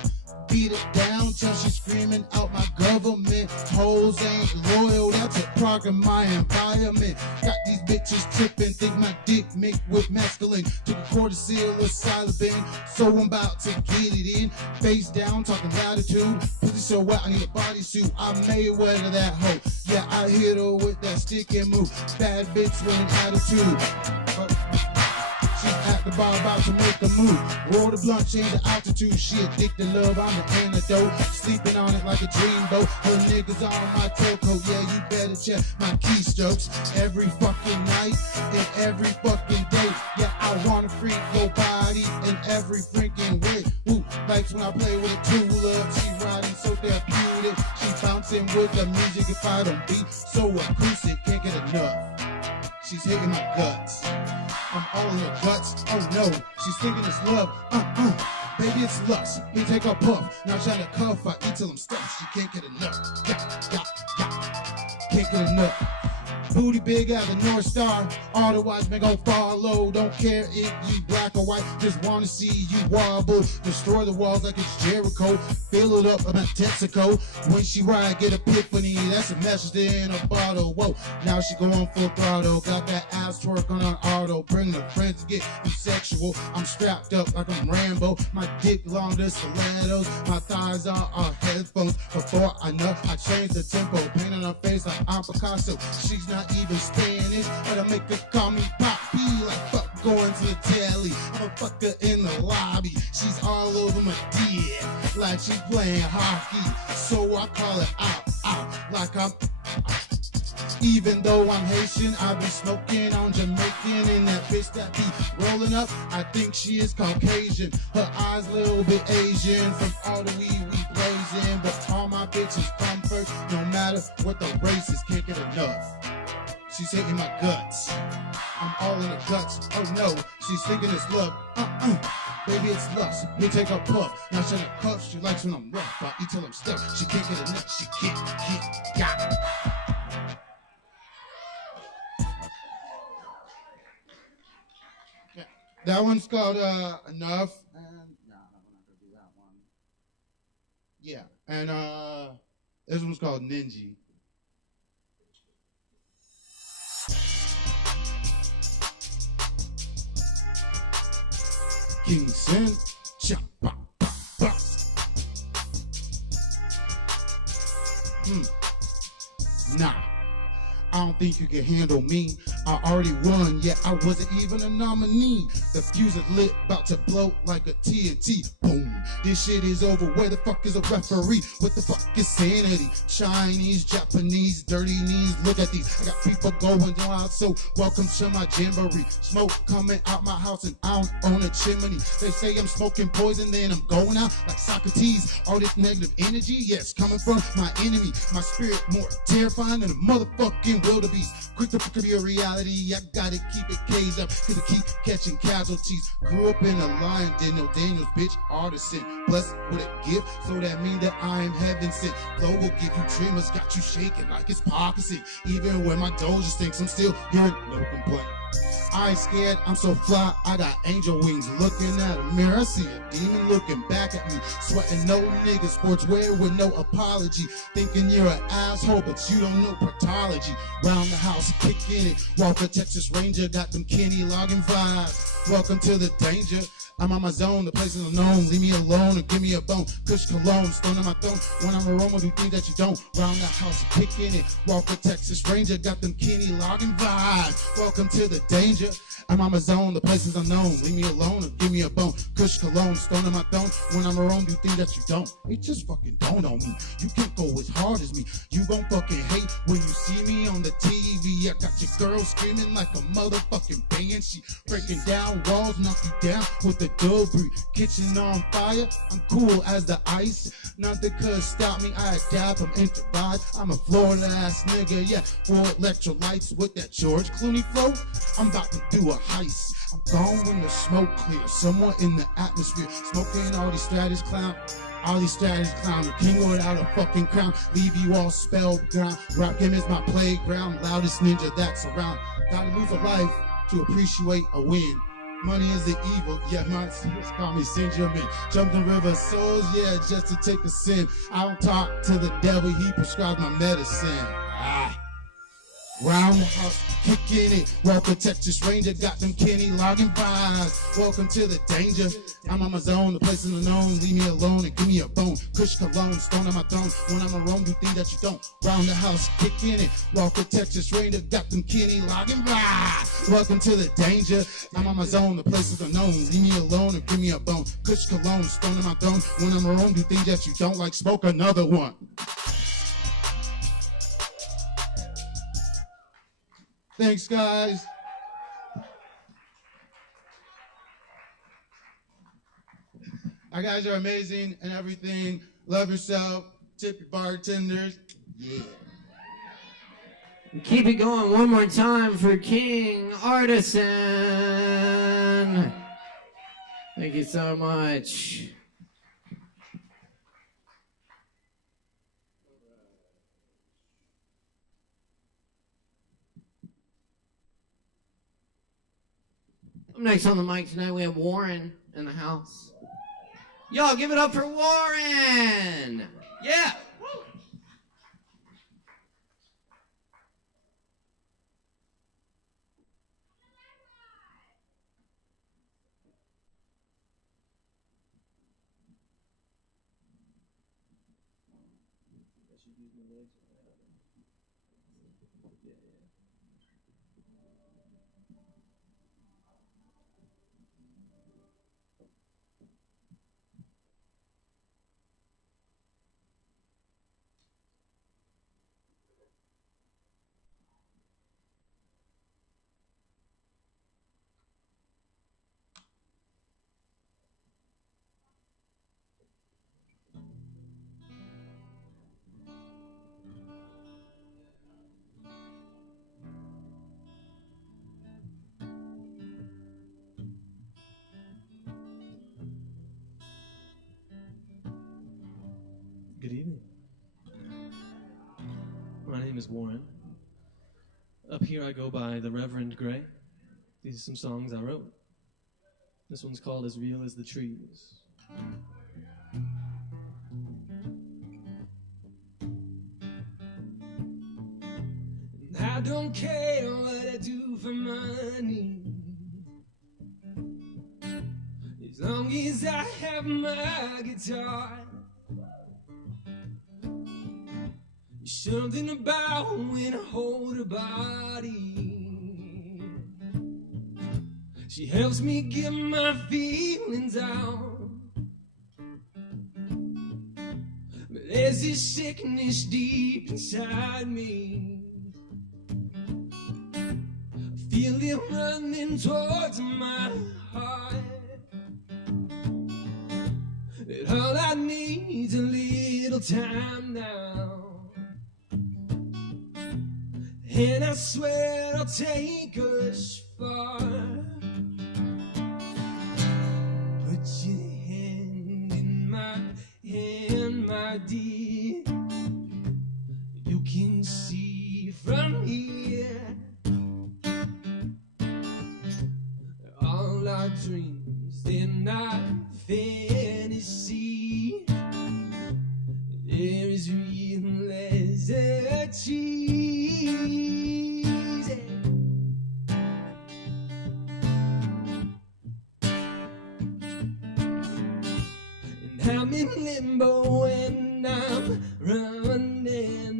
Beat it down till she's screaming out my government. Hoes ain't loyal, that's a product of my environment. Got these bitches tripping, think my dick mixed with mescaline. Took a quarter seal of Silabin, so I'm about to get it in. Face down, talking latitude. Pussy so wet, I need a bodysuit. I Mayweather that hoe. Yeah, I hit her with that stick and move. Bad bitch with an attitude. She's at the bar about to make a move. Roll the blunt, change the altitude. She addicted love, I'm the antidote. Sleeping on it like a dreamboat. Her niggas on my toe coat. Yeah, you better check my keystrokes. Every fucking night and every fucking day. Yeah, I wanna freak your body in every freaking way. Woo, likes when I play with a tulip. She riding so therapeutic. She bouncing with the music if I don't beat. So acoustic, can't get enough. She's hitting my guts. I'm all in her guts. Oh no, she's thinking it's love. Baby, it's lust. You take a puff. Now trying to cuff. I eat till I'm stuffed. She can't get enough. Can't get enough. Booty big as a North Star. All the watch men gon' follow. Don't care if you black or white. Just wanna see you wobble. Destroy the walls like it's Jericho. Fill it up, I'm at Texaco. When she ride, get epiphany. That's a message in a bottle. Whoa, now she going full throttle. Got that ass twerking on auto. Bring her friends to get me sexual. I'm strapped up like I'm Rambo. My dick long to stilettos. My thighs are headphones. Before I know, I change the tempo. Paint on her face like I'm Picasso. She's not even Spanish, but I make her call me Poppy. Like fuck going to the telly. I'm a fucker in the lobby. She's all over my dick, like she's playing hockey. So I call it out, like I'm. Even though I'm Haitian, I be smoking on Jamaican, and that bitch that be rolling up, I think she is Caucasian. Her eyes a little bit Asian from all the weed we blazing, but all my bitches come first, no matter what the race is. Can't get enough. She's hitting my guts. I'm all in her guts. Oh no, she's thinking it's love. Baby, it's lust. You take a puff. Now she in a cuff. She likes when I'm rough. I eat till I'm stuffed. She can't get enough. She can't, got it. Yeah. That one's called Enough. And no, I'm not gonna do that one. Yeah, and this one's called Ninja. King Sin, chop, bop, bop, bop. Nah, I don't think you can handle me. I already won, yeah, I wasn't even a nominee. The fuse is lit, about to blow like a TNT. Boom, this shit is over. Where the fuck is a referee? What the fuck is sanity? Chinese, Japanese, dirty knees. Look at these. I got people going wild, so welcome to my jamboree. Smoke coming out my house and I don't own a chimney. They say I'm smoking poison, then I'm going out like Socrates. All this negative energy, yes, coming from my enemy. My spirit more terrifying than a motherfucking wildebeest. Quick to pick up your reality, I gotta keep it caged up, cause I keep catching casualties. Grew up in a lion, Daniel Daniels, bitch, artisan. Blessed with a gift, so that mean that I am heaven sent. Flow will give you dreamers, got you shaking like it's Parkinson. Even when my doja stinks, I'm still hearing no complaint. I ain't scared, I'm so fly, I got angel wings. Looking at a mirror, I see a demon looking back at me. Sweating no nigga, sportswear with no apology. Thinking you're an asshole, but you don't know pathology. Round the house, kicking it. Walker, Texas Ranger, got them Kenny logging vibes. Welcome to the danger. I'm on my zone, the place is unknown. Leave me alone or give me a bone. Kush cologne, stone on my throne. When I'm aroma, do things that you don't. Round the house, kicking it. Walker, Texas Ranger, got them Kenny logging vibes. Welcome to the danger. I'm on my zone, the place is unknown. Leave me alone or give me a bone. Kush cologne, stone on my throne. When I'm around, do things that you don't. It just fucking don't on me. You can't go as hard as me. You gon' fucking hate when you see me on the TV. I got your girl screaming like a motherfucking band. She breaking down walls, knock you down with the debris. Kitchen on fire, I'm cool as the ice. Nothing could stop me, I adapt, I'm improvised. I'm a Florida ass nigga, yeah. 4 electrolytes with that George Clooney flow. I'm about to do a heist. I'm gone when the smoke clears. Someone in the atmosphere smoking all these strategies clown. All these strategies clown. The king without a fucking crown. Leave you all spellbound. Rap game is my playground. Loudest ninja that's around. Gotta lose a life to appreciate a win. Money is the evil, yeah, my sins call me Saint Germain. Jumped in river souls, yeah, just to take a sin. I don't talk to the devil, he prescribed my medicine. Round the house, kicking it. Walker, Texas Ranger, got them Kenny logging vibes. Welcome to the danger. I'm on my zone, the place is unknown. Leave me alone and give me a bone. Kush cologne, stone on my throne. When I'm around, do things that you don't. Round the house, kicking it. Walker, Texas Ranger, got them Kenny logging vibes. Welcome to the danger. I'm on my zone, the place is unknown. Leave me alone and give me a bone. Kush cologne, stone on my throne. When I'm around, do things that you don't. Like smoke another one. Thanks, guys. Our guys are amazing and everything. Love yourself. Tip your bartenders. Yeah. Keep it going one more time for King Artisan. Thank you so much. Up next on the mic tonight, we have Warren in the house. Y'all give it up for Warren! Yeah! Woo. Good evening. My name is Warren. Up here I go by the Reverend Gray. These are some songs I wrote. This one's called As Real as the Trees. I don't care what I do for money, as long as I have my guitar. Something about when I hold her body, she helps me get my feelings out. But there's this sickness deep inside me, I feel it running towards my heart. That all I need is a little time now. and I swear I'll take us far. Put your hand in my hand, my dear. You can see from here all our dreams, they're not fantasy. There is real as a cheese. And I'm in limbo and I'm running.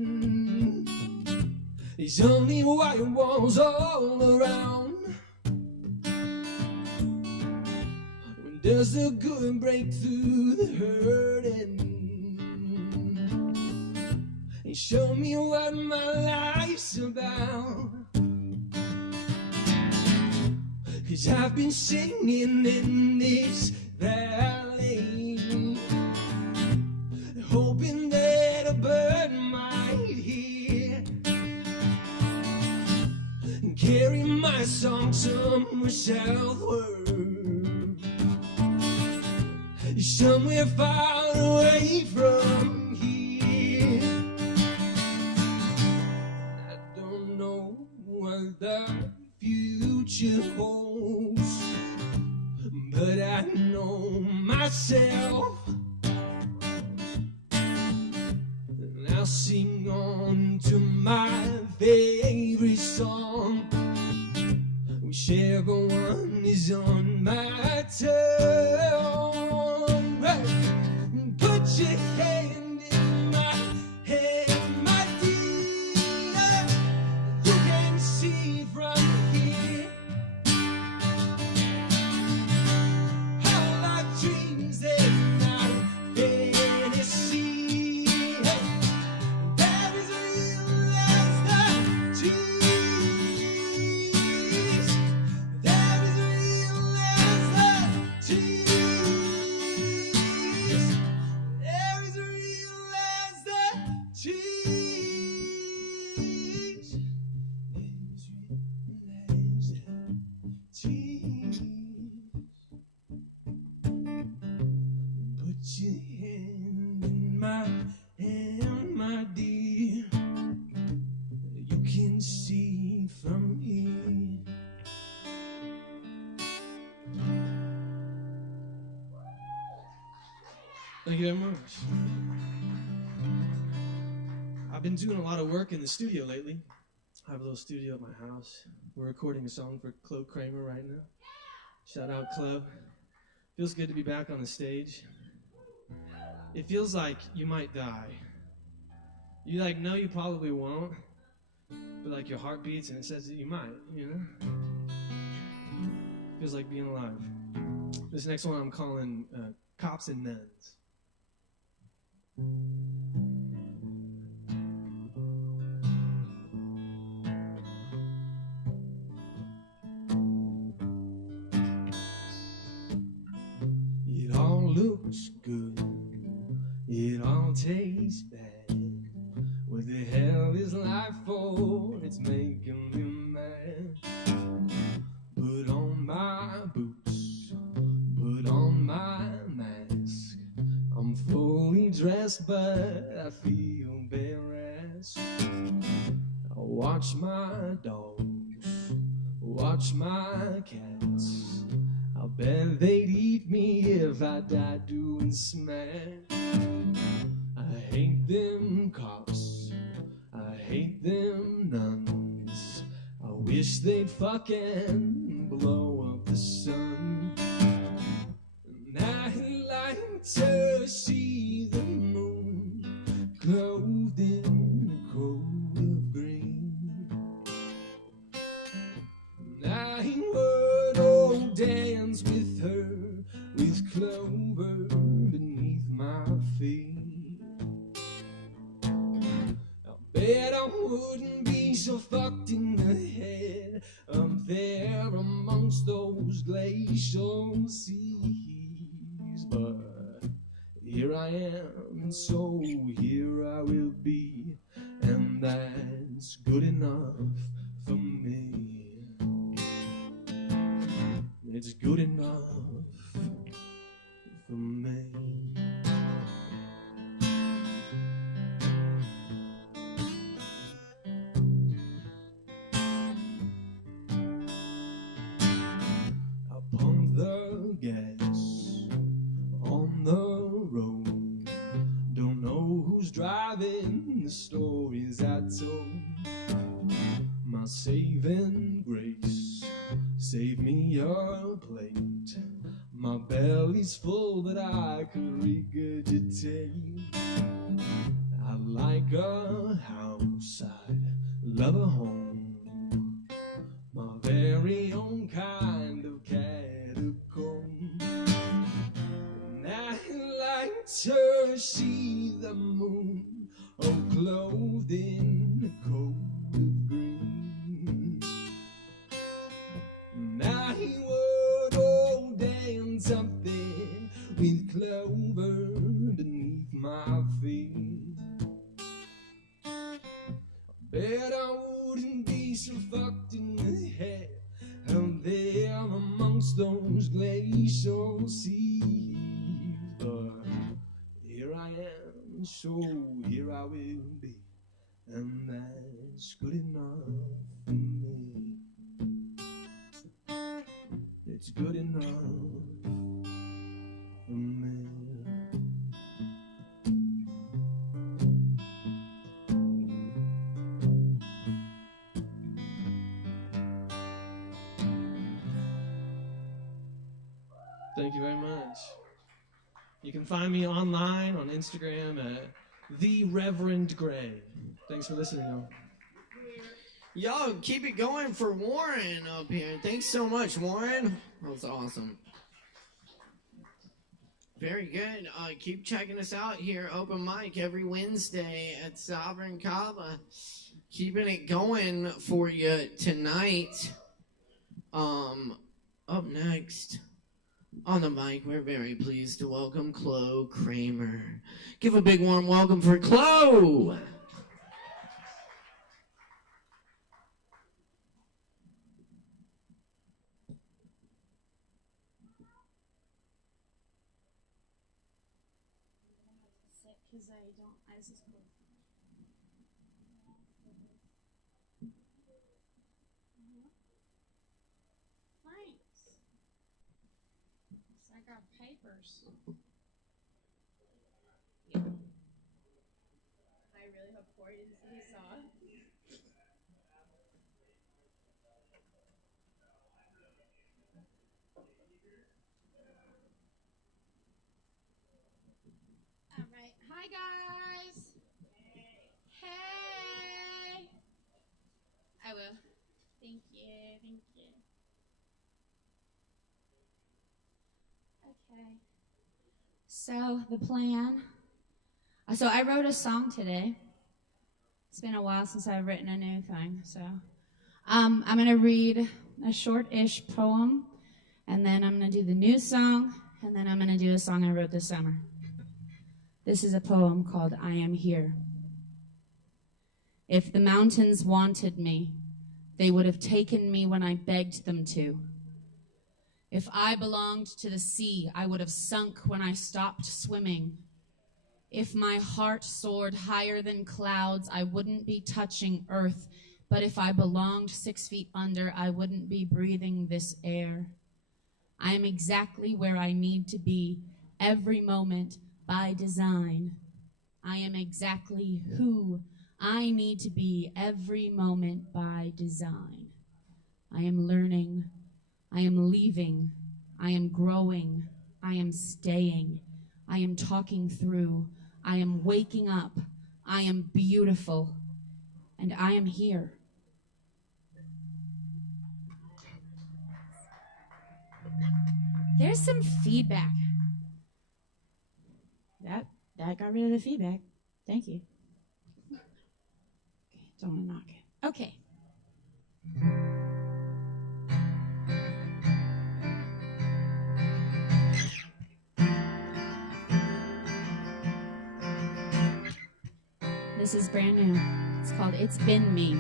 There's only white walls all around. When does the good break through the hurting? And show me what my life's about. 'Cause I've been singing in this valley, hoping that a bird might hear and carry my song somewhere southward, somewhere far away from here. I don't know what the future holds, but I know myself. And I'll sing on to my favorite song, whichever one is on my tongue. Right. Put your hand in my hand, my dear. You can see from here all our dreams, they're not fantasy. That is real as the trees. That is real as the trees. There is real as the trees. Put your hand in my hand, my dear. You can see from here. Thank you very much. I've been doing a lot of work in the studio lately. I have a little studio at my house. We're recording a song for Chloe Kramer right now. Shout out, Chloe. Feels good to be back on the stage. It feels like you might die. You know you probably won't, but like your heart beats and it says that you might, you know? Feels like being alive. This next one I'm calling Cops and Nuns. It all looks good, it all tastes bad. What the hell is life for? It's making me mad. Put on my boots, put on my mask. I'm fully dressed, but I feel embarrassed. I watch my dogs, watch my cats. I bet they'd eat me if I died doing smash. I hate them cops, I hate them nuns. I wish they'd fucking blow up the sun. And I'd like to see the moon clothed in a coat of green. And I would dance with her, with clover beneath my feet. I bet I wouldn't be so fucked in the head up there amongst those glacial seas. But here I am, and so here I will be, and that's it's good enough for me. It's good enough for me. I pump the gas on the road. Don't know who's driving, the stories I told. My saving grace, save me a plate. My belly's full but I could regurgitate. I like a house, I'd love a home, my very own kind of catacomb. And I like to see the moon, oh, clothed in a coat of green. And I would, oh, dance up there with clover beneath my feet. Bet I wouldn't be so fucked in the head out there amongst those glacial seas. But here I am, so here I will be, and that's good enough for me. It's good enough for me. Thank you very much. You can find me online on Instagram at The Reverend Gray. Thanks for listening, y'all. Yo, keep it going for Warren up here. Thanks so much, Warren. That was awesome. Very good. Keep checking us out here, open mic every Wednesday at Sovereign Kava. Keeping it going for you tonight. Up next on the mic, we're very pleased to welcome Chloe Kramer. Give a big warm welcome for Chloe. Because I don't, I just cool. Thanks. I got papers. Yeah. I really hope Corey didn't see he saw it. All right. Hi, guys. Hey. I will. Thank you. Thank you. Okay. So the plan. So I wrote a song today. It's been a while since I've written a new thing. So I'm going to read a short-ish poem, and then I'm going to do the new song, and then I'm going to do a song I wrote this summer. This is a poem called I Am Here. If the mountains wanted me, they would have taken me when I begged them to. If I belonged to the sea, I would have sunk when I stopped swimming. If my heart soared higher than clouds, I wouldn't be touching earth. But if I belonged 6 feet under, I wouldn't be breathing this air. I am exactly where I need to be every moment by design. I am exactly who I need to be every moment by design. I am learning. I am leaving. I am growing. I am staying. I am talking through. I am waking up. I am beautiful. And I am here. There's some feedback. That got rid of the feedback. Thank you. Okay, don't want to knock it. Okay. This is brand new. It's called It's Been Me.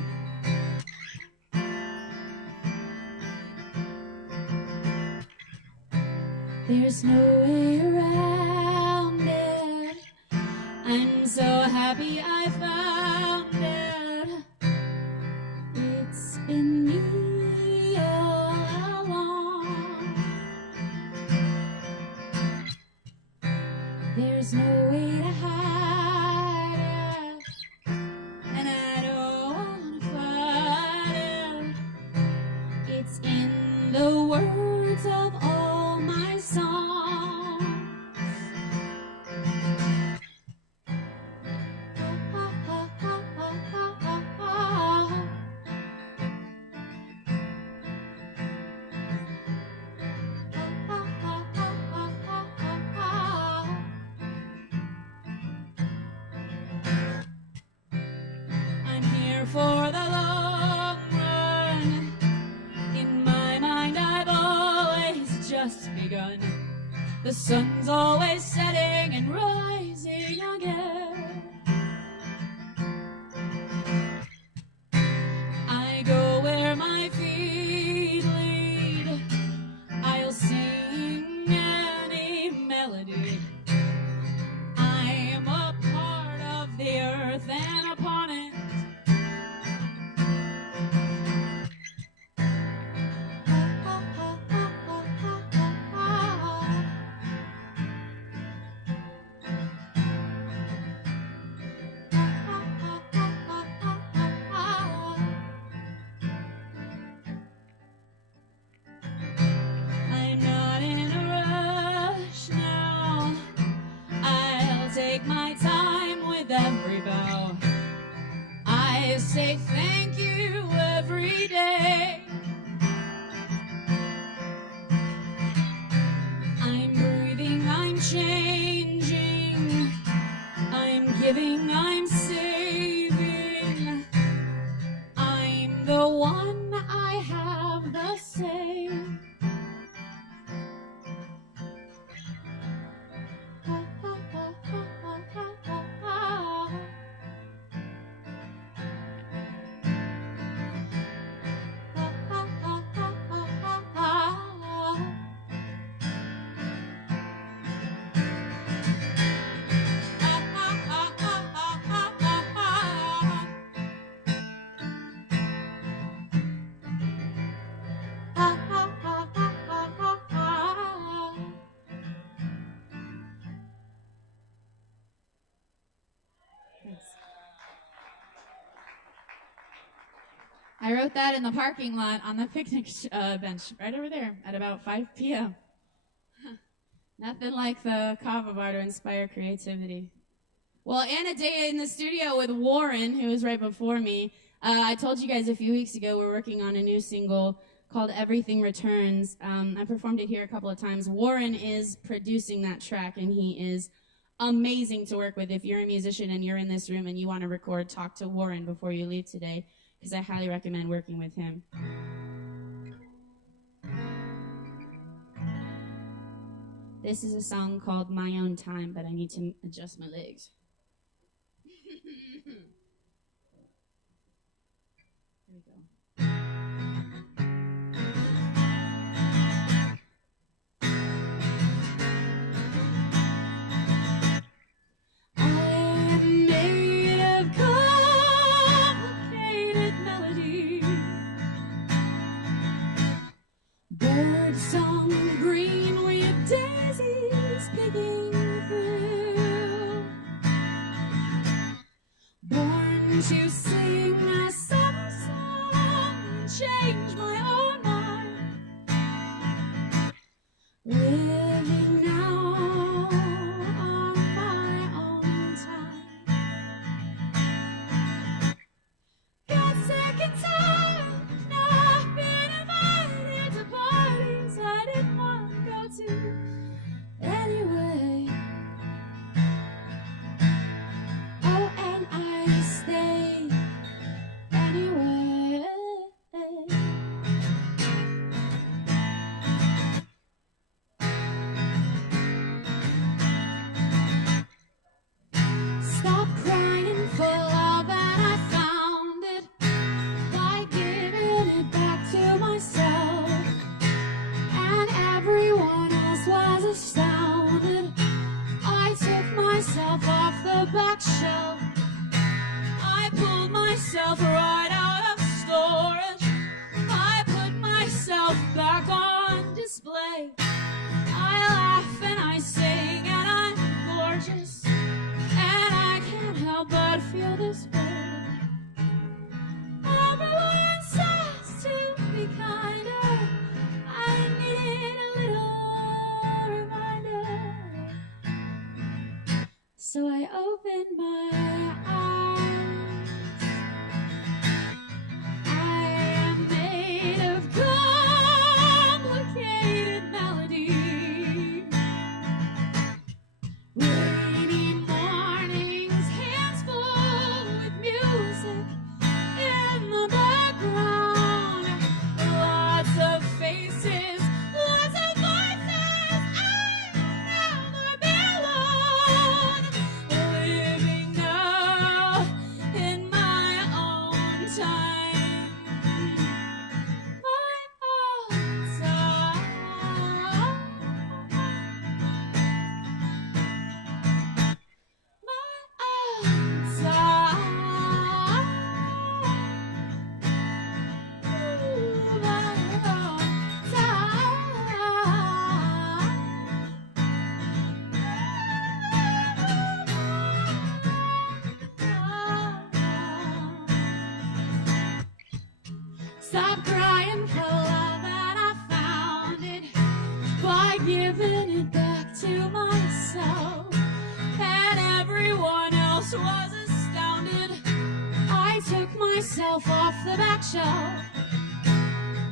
There's no way around it. I'm so happy I found it. It's been me all along. There's no way to hide it, and I don't fight it. It's in the words of all my songs. I'm here for the long run. In my mind, I've always just begun. The sun's always setting and rising again. I go where my feet lead. I'll sing any melody. I am a part of the earth and upon it. I'm not in a rush now. I'll take my time with every bow. I say thank you every day. I'm breathing, I'm changing. I'm giving, I'm saving. I'm the one, I have the same. I wrote that in the parking lot on the picnic bench right over there at about 5 p.m. Nothing like the Kava bar to inspire creativity. Well, and a day in the studio with Warren, who was right before me. I told you guys a few weeks ago we're working on a new single called Everything Returns. I performed it here a couple of times. Warren is producing that track, and he is amazing to work with. If you're a musician and you're in this room and you want to record, talk to Warren before you leave today, because I highly recommend working with him. This is a song called My Own Time, but I need to adjust my legs. Here we go. I'm made of complicated melody. Bird song, green with daisies picking through. Born to sing a summer song and change my own mind. Living now on my own time. Got sick and tired, not been invited to parties I didn't want to go to anyway. Oh, and I stay anyway. Stop crying for life. myself off the back shelf. I pulled myself right out of storage. I put myself back on display. I laugh and I sing and I'm gorgeous, and I can't help but feel this way. Everyone says to be kinder. I needed a little reminder. So I opened my eyes. I am made of complicated melody. Rainy mornings, hands full with music in the background. Lots of faces, lots of voices. I'll never be alone. Living now in my own time. My own time. My own time. Ooh, my own time. Stop crying for love and I found it by giving it back to myself. And everyone else was astounded. I took myself off the back shelf.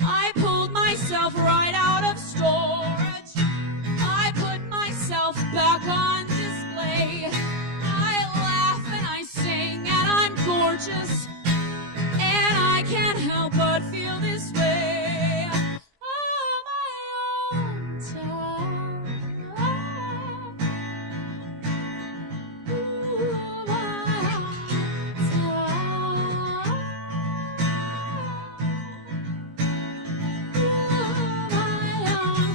I pulled myself right out of storage. I put myself back on display. I laugh and I sing and I'm gorgeous, and I can't help but feel this way. Oh, my own time. Ooh, my own time. Ooh, my own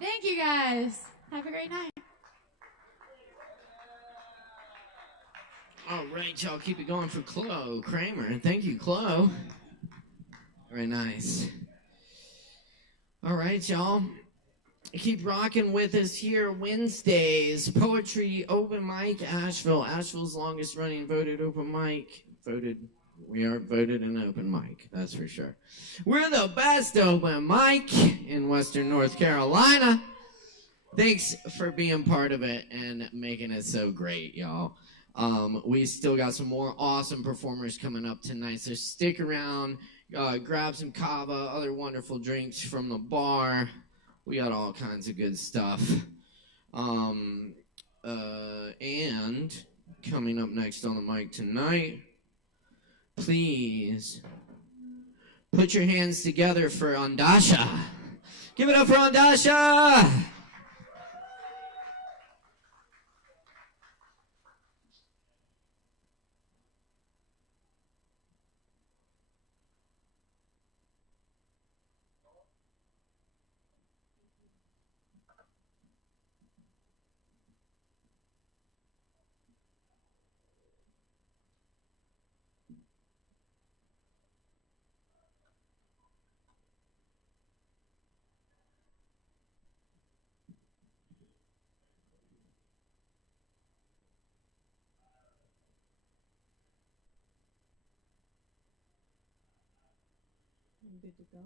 Thank you guys. Have a great night. All right, y'all, keep it going for Chloe Kramer. Thank you, Chloe. Very nice. All right, y'all. Keep rocking with us here Wednesdays. Poetry Open Mic Asheville. Asheville's longest running voted open mic. We are voted an open mic, that's for sure. We're the best open mic in Western North Carolina. Thanks for being part of it and making it so great, y'all. We still got some more awesome performers coming up tonight, so stick around, grab some Kava, other wonderful drinks from the bar. We got all kinds of good stuff. And coming up next on the mic tonight, please put your hands together for Ondasha. Give it up for Ondasha! Good to go.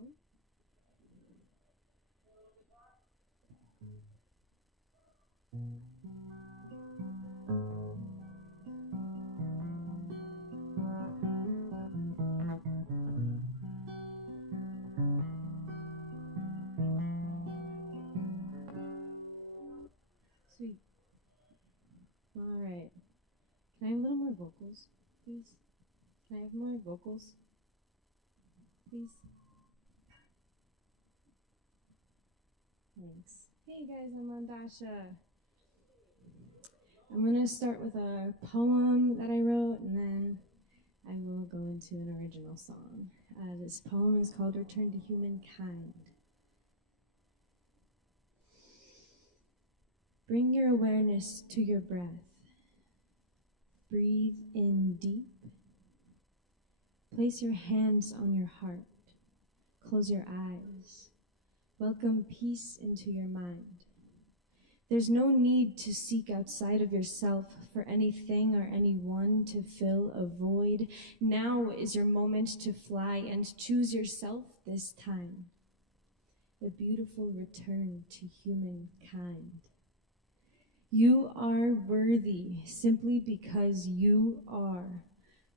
Sweet. All right. Can I have a little more vocals, please? Can I have more vocals, please? Thanks. Hey guys, I'm Andasha. I'm going to start with a poem that I wrote, and then I will go into an original song. This poem is called Return to Humankind. Bring your awareness to your breath. Breathe in deep. Place your hands on your heart. Close your eyes. Welcome peace into your mind. There's no need to seek outside of yourself for anything or anyone to fill a void. Now is your moment to fly and choose yourself this time. A beautiful return to humankind. You are worthy simply because you are.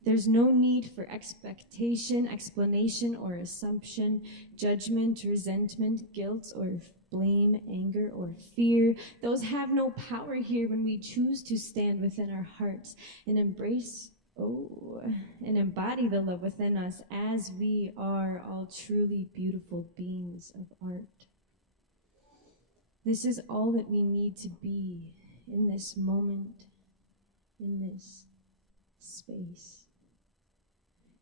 There's no need for expectation, explanation, or assumption, judgment, resentment, guilt, or blame, anger, or fear. Those have no power here when we choose to stand within our hearts and embrace, and embody the love within us as we are all truly beautiful beings of art. This is all that we need to be in this moment, in this space.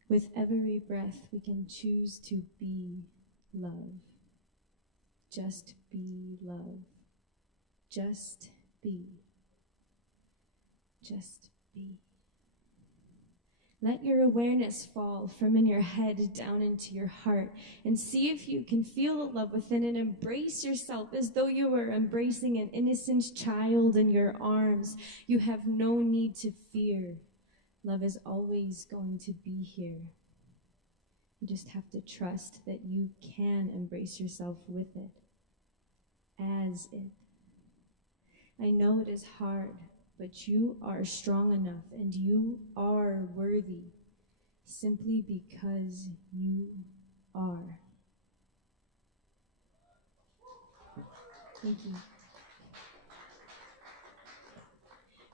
With every breath, we can choose to be love. Just be love. Just be. Just be. Let your awareness fall from in your head down into your heart and see if you can feel the love within and embrace yourself as though you were embracing an innocent child in your arms. You have no need to fear. Love is always going to be here. You just have to trust that you can embrace yourself with it, as it. I know it is hard, but you are strong enough and you are worthy simply because you are. Thank you.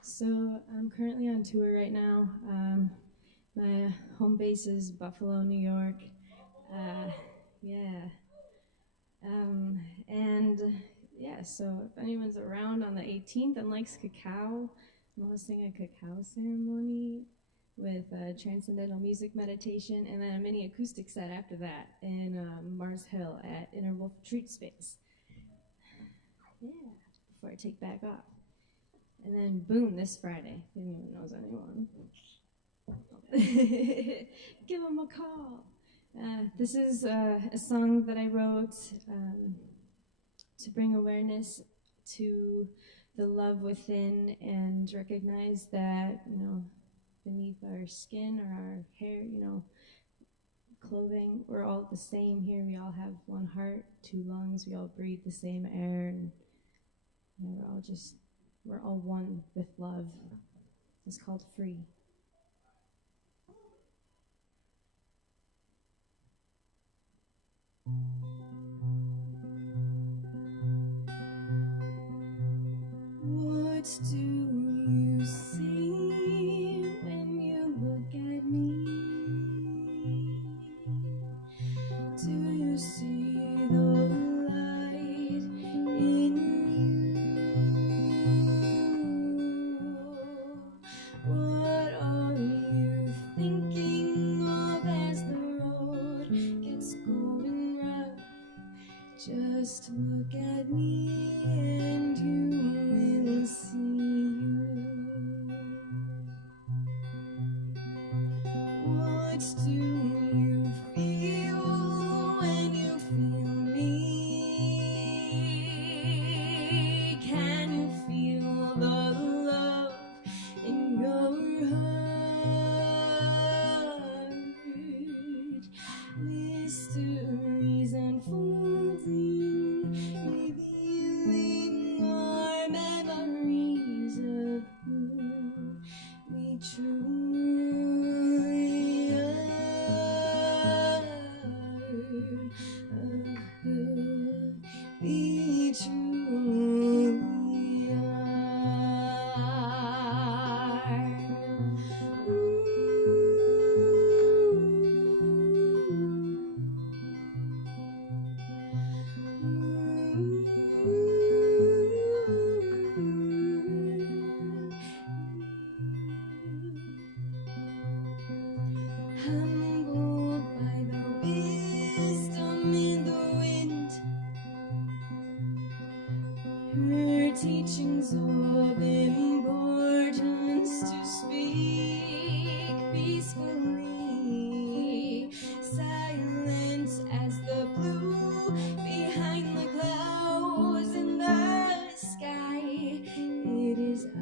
So I'm currently on tour right now. My home base is Buffalo, New York. So if anyone's around on the 18th and likes cacao, I'm hosting a cacao ceremony with transcendental music meditation and then a mini acoustic set after that in Mars Hill at Interval Retreat Space. Yeah, before I take back off. And then boom, this Friday, if anyone knows anyone. Give them a call. This is a song that I wrote to bring awareness to the love within and recognize that, beneath our skin or our hair, clothing, we're all the same here. We all have one heart, two lungs. We all breathe the same air, and we're all one with love. It's called Free. What do you see when you look at me? Do you see the light in you? What are you thinking of as the road gets going rough? Just look at me and you will see. their teachings of importance to speak peacefully, silent as the blue behind the clouds in the sky. It is I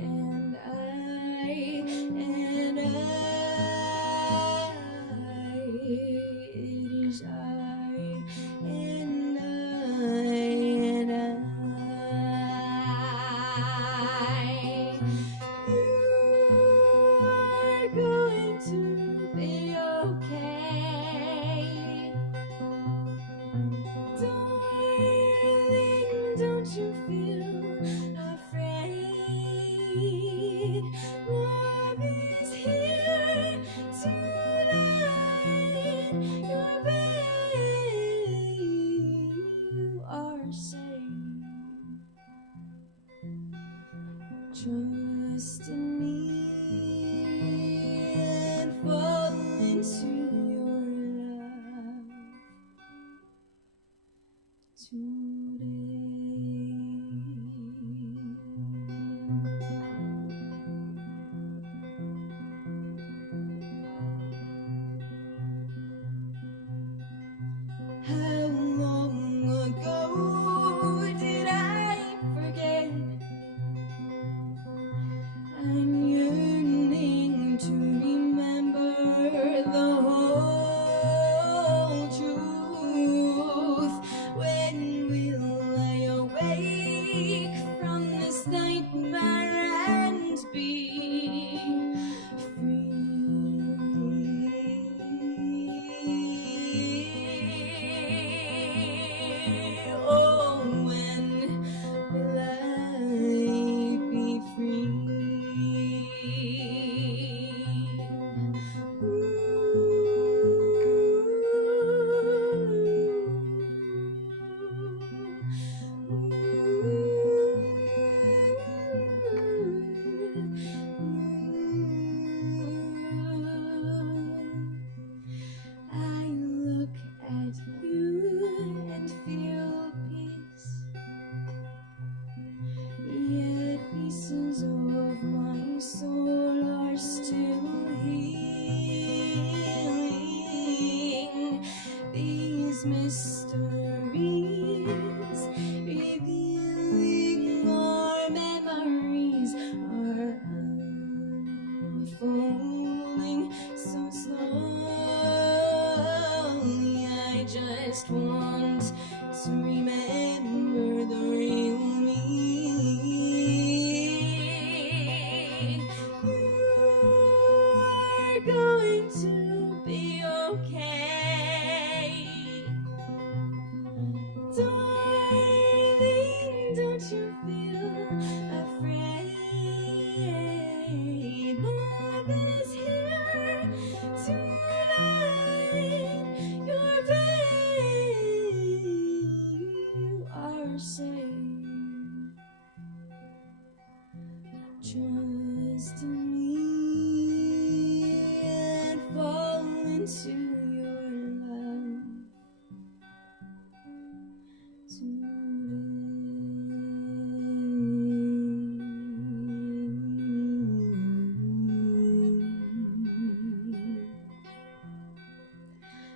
and I and I. It is I and I and I. You are going to be okay. Darling, don't you feel afraid? Love is here tonight. Your babe, you are safe. Trust in me and fall into your love today. How long ago did I forget? I'm yearning to remember the whole truth. When will I awake from this nightmare and be free? Oh, when will I be free? I look at you and feel peace, yet pieces of my soul are still healing. These mysteries revealing our memories are unfolding so slowly. I just want to remember the real me. You are going to be okay. Darling, don't you feel afraid? Love is here tonight. Your babe, you are safe. Trust in me and fall into your love today.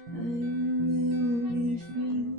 I will be free.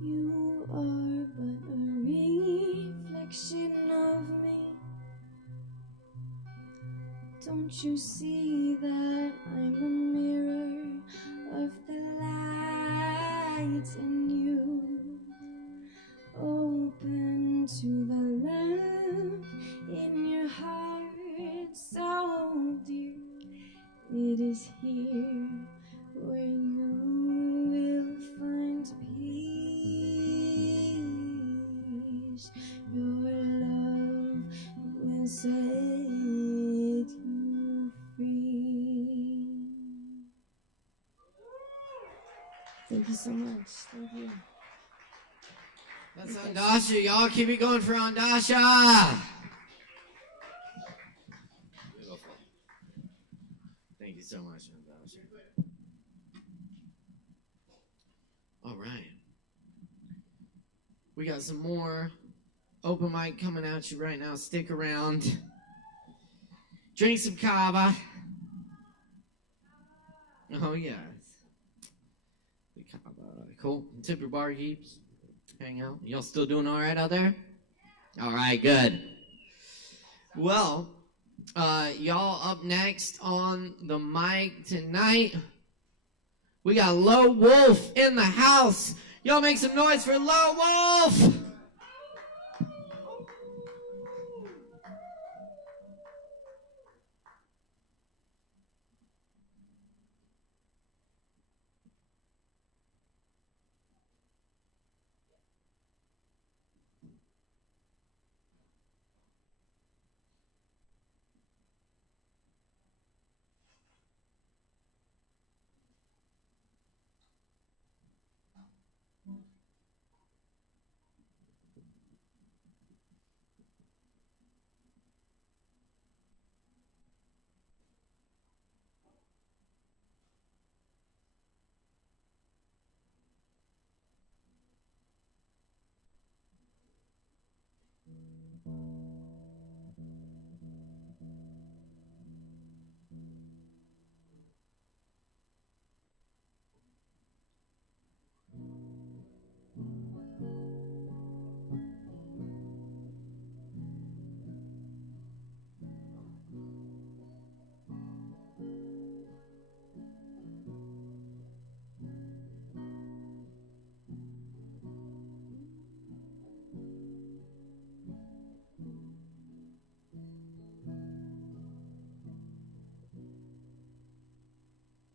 You are but a reflection of me. Don't you see that I'm a mirror of the light in you? Open to the love in your heart so dear. It is here where you will find peace. Your love will set you free. Thank you so much. Thank you. That's Andasha. Y'all keep it going for Andasha. Beautiful. Thank you so much, Andasha. All right. We got some more open mic coming at you right now. Stick around. Drink some Kava. Oh, yes. The Kava. Cool. Tip your barkeeps. Hang out. Y'all still doing all right out there? All right, good. Well, y'all up next on the mic tonight, we got Low Wolf in the house. Y'all make some noise for Low Wolf.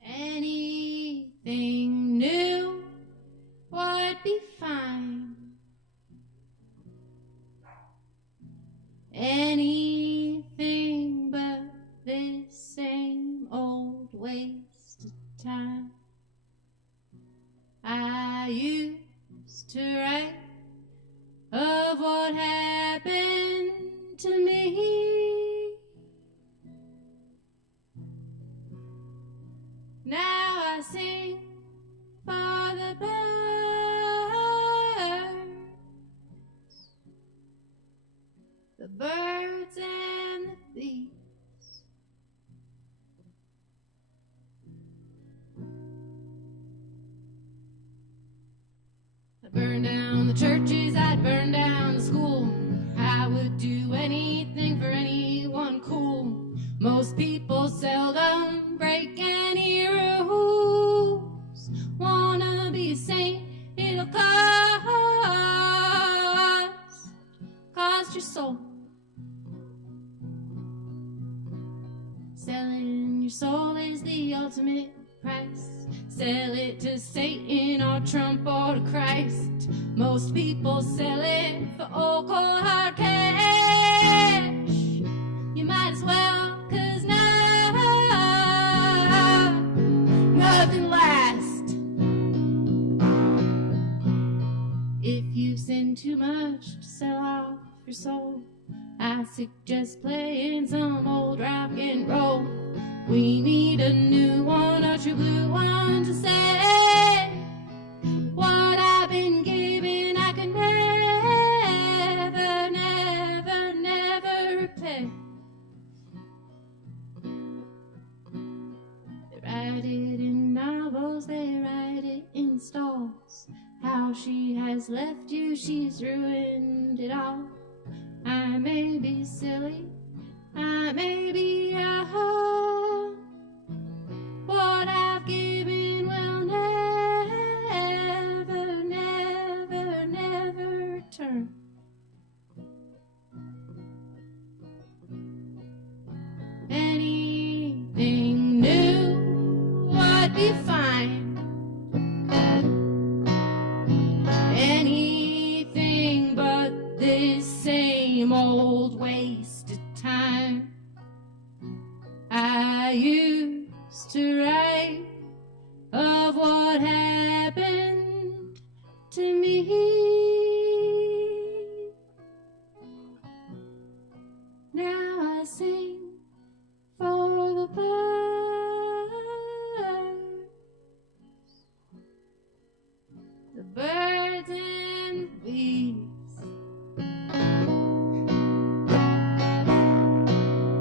Anything new would be fine. Anything but this same old waste of time. I used to write of what happened to me. Now I sing for the birds and the bees. I'd burn down the churches, I'd burn down the school. I would do anything for anyone cool. Most people seldom break any rules. Wanna be a saint, it'll cost your soul. Selling your soul is the ultimate price. Sell it to Satan or Trump or to Christ. Most people sell it for old cold hard cash. You might as well, 'cause nothing lasts. If you sin too much to sell off your soul, I suggest playing some old rock and roll. We need a new one, a true blue one to say what I've been given I could never, never, never repay. They write it in novels, they write it in stalls. How she has left you, she's ruined it all. I may be silly, I may be a hoe. What I've given will never, never, never return. Anything new would be fine. Anything but this same old waste of time. I used to write of what happened to me. Now I sing for the birds and the bees.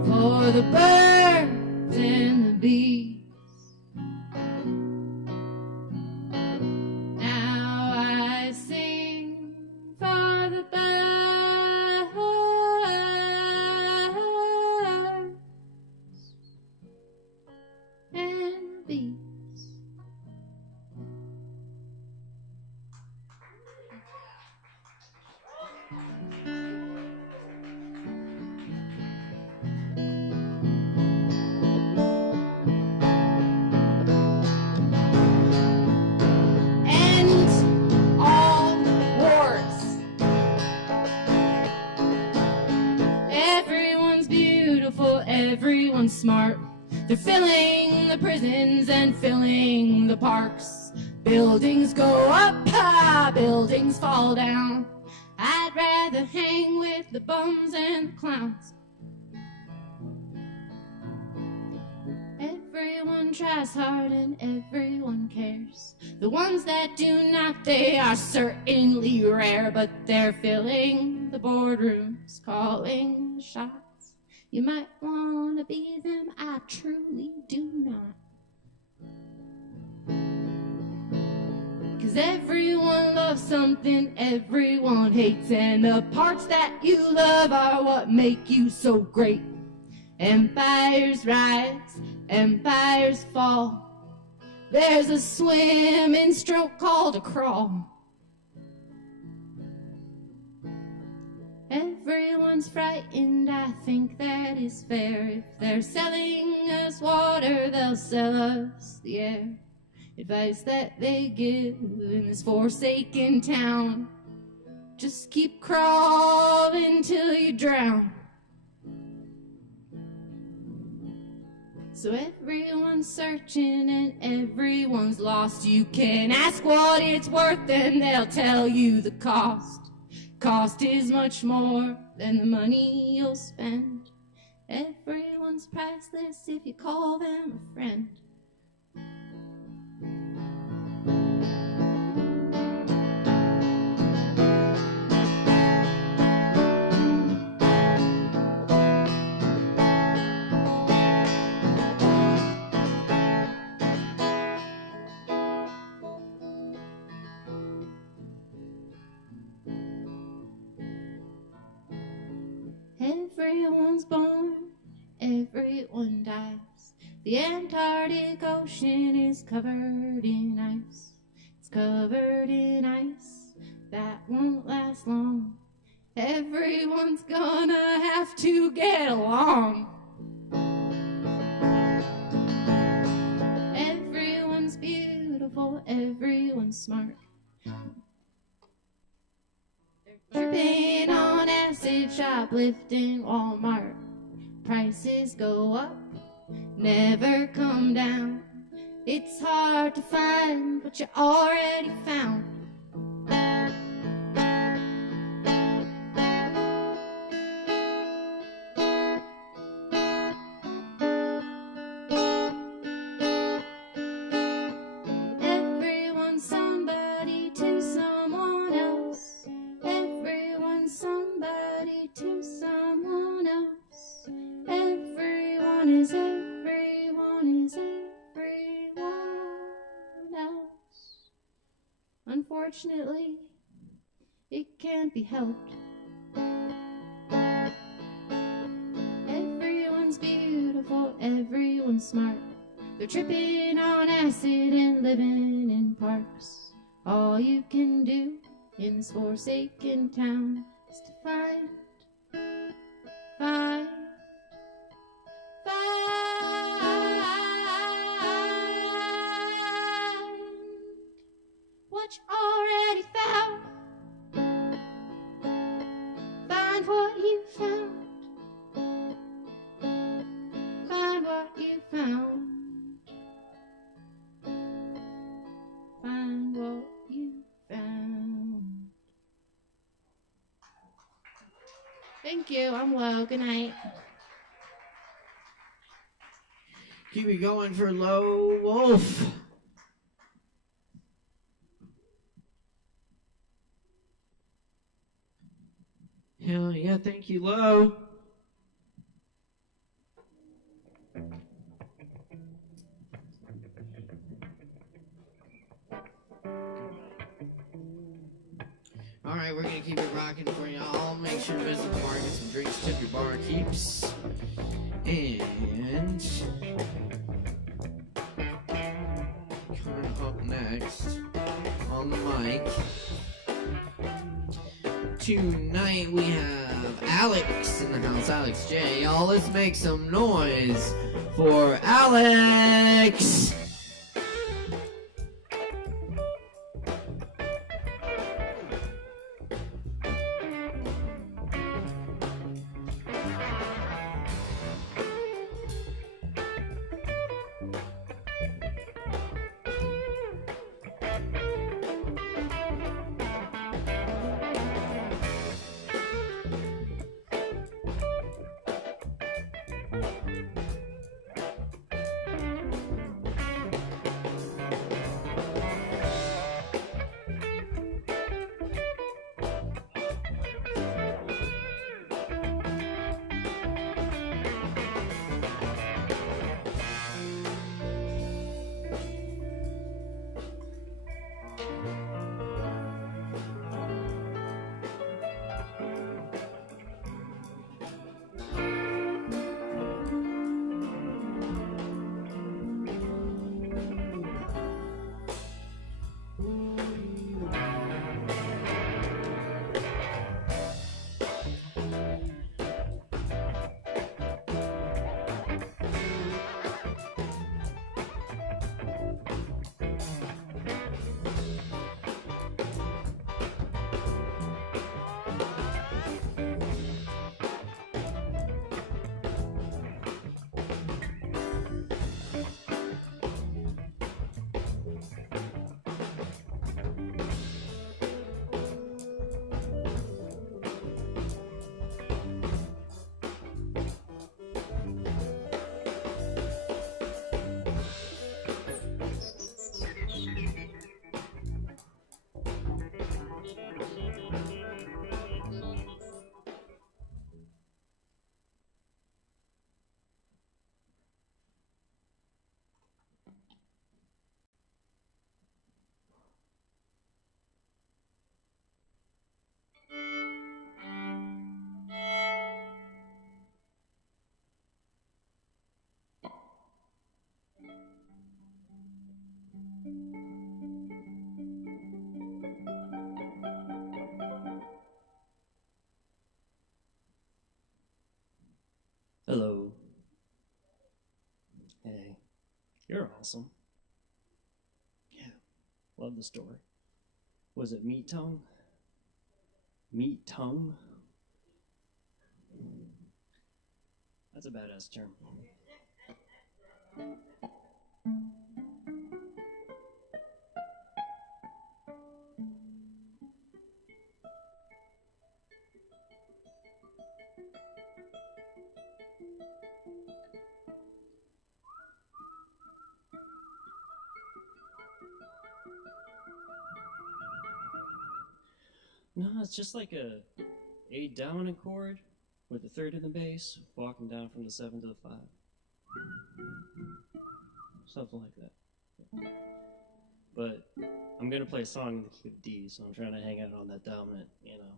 For the birds and the bees. Now I sing for the birds and the bees. Everyone's smart. They're filling the prisons and filling the parks. Buildings go up, buildings fall down. I'd rather hang with the bums and the clowns. Everyone tries hard and everyone cares. The ones that do not, they are certainly rare, but they're filling the boardrooms, calling the shots. You might want to be them, I truly do not. 'Cause everyone loves something, everyone hates, and the parts that you love are what make you so great. Empires rise, empires fall. There's a swimming stroke called a crawl. Everyone's frightened, I think that is fair. If they're selling us water, they'll sell us the air. Advice that they give in this forsaken town: just keep crawling till you drown. So everyone's searching and everyone's lost. You can ask what it's worth and they'll tell you the cost. Cost is much more than the money you'll spend. Everyone's priceless if you call them a friend. Everyone's born, everyone dies. The Antarctic Ocean is covered in ice. It's covered in ice that won't last long. Everyone's gonna have to get along. Everyone's beautiful, everyone's smart. Tripping on acid, shoplifting, Walmart. Prices go up, never come down. It's hard to find what you already found. Everyone's somebody to someone else. Everyone's somebody to someone else. Everyone is everyone else. Unfortunately, unfortunately, it can't be helped. Everyone's beautiful, everyone's smart. They're tripping on acid and living in parks. All you can do in this forsaken town is to find what you already found. Find what you found. Find what you found. Find what you found. Thank you. I'm low. Good night. Keep it going for Low Wolf. Hell yeah, thank you, Low. All right, we're gonna keep it rocking for y'all. Make sure to visit the bar, get some drinks, tip your bar keeps. And coming up next on the mic, tonight we have Alex in the house, Alex J. Y'all, let's make some noise for Alex. Hello. Hey, you're awesome. Yeah, love the story. Was it meat tongue? Meat tongue? That's a badass term. No, it's just like a A dominant chord with the third in the bass, walking down from the 7 to the 5. Something like that. but I'm gonna play a song in the key of D, so I'm trying to hang out on that dominant, you know.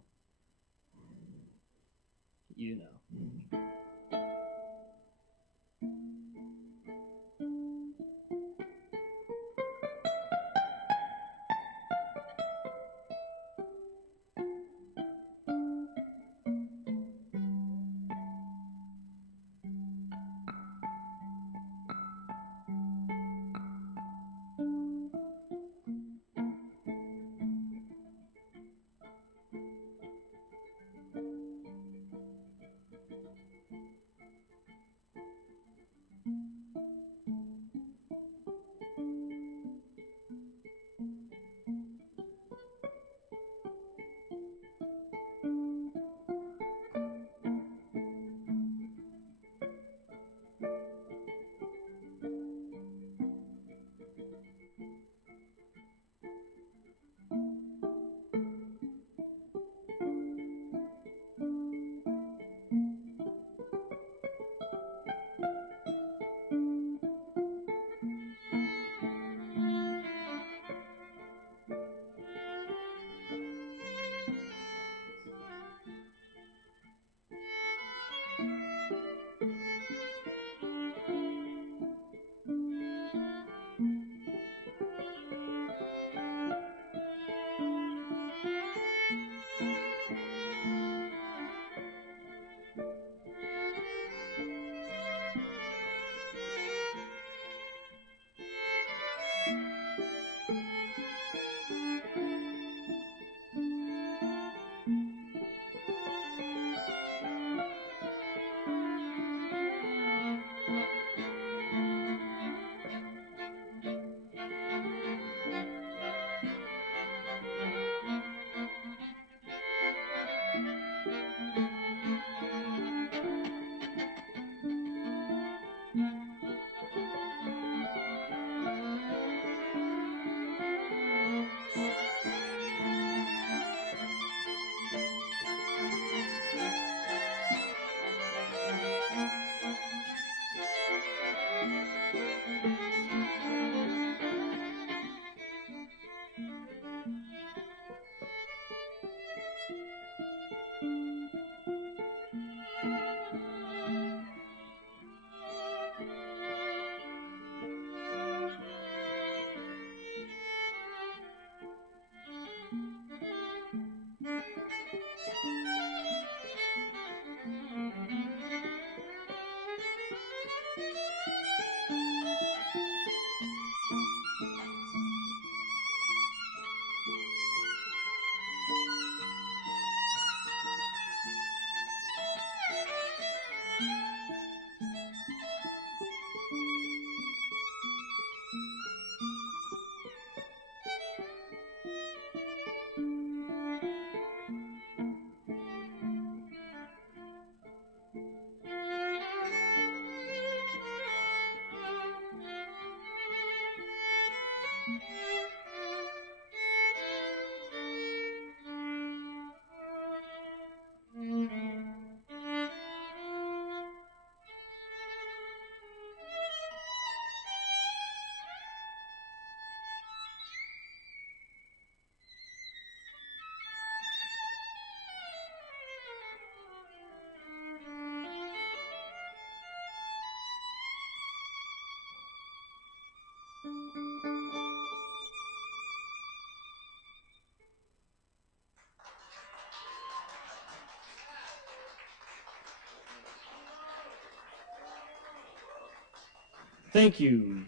Thank you.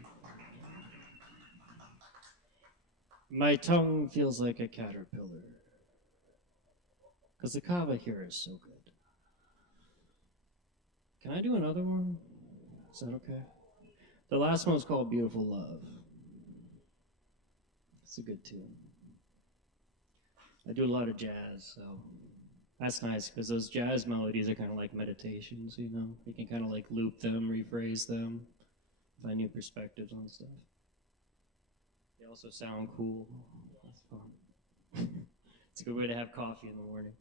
My tongue feels like a caterpillar. Because the Kava here is so good. Can I do another one? Is that okay? The last one's called Beautiful Love. It's a good tune. I do a lot of jazz, so that's nice because those jazz melodies are kind of like meditations, you know? You can kind of like loop them, rephrase them, find new perspectives on stuff. They also sound cool. That's fun. It's a good way to have coffee in the morning.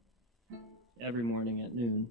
Every morning at noon.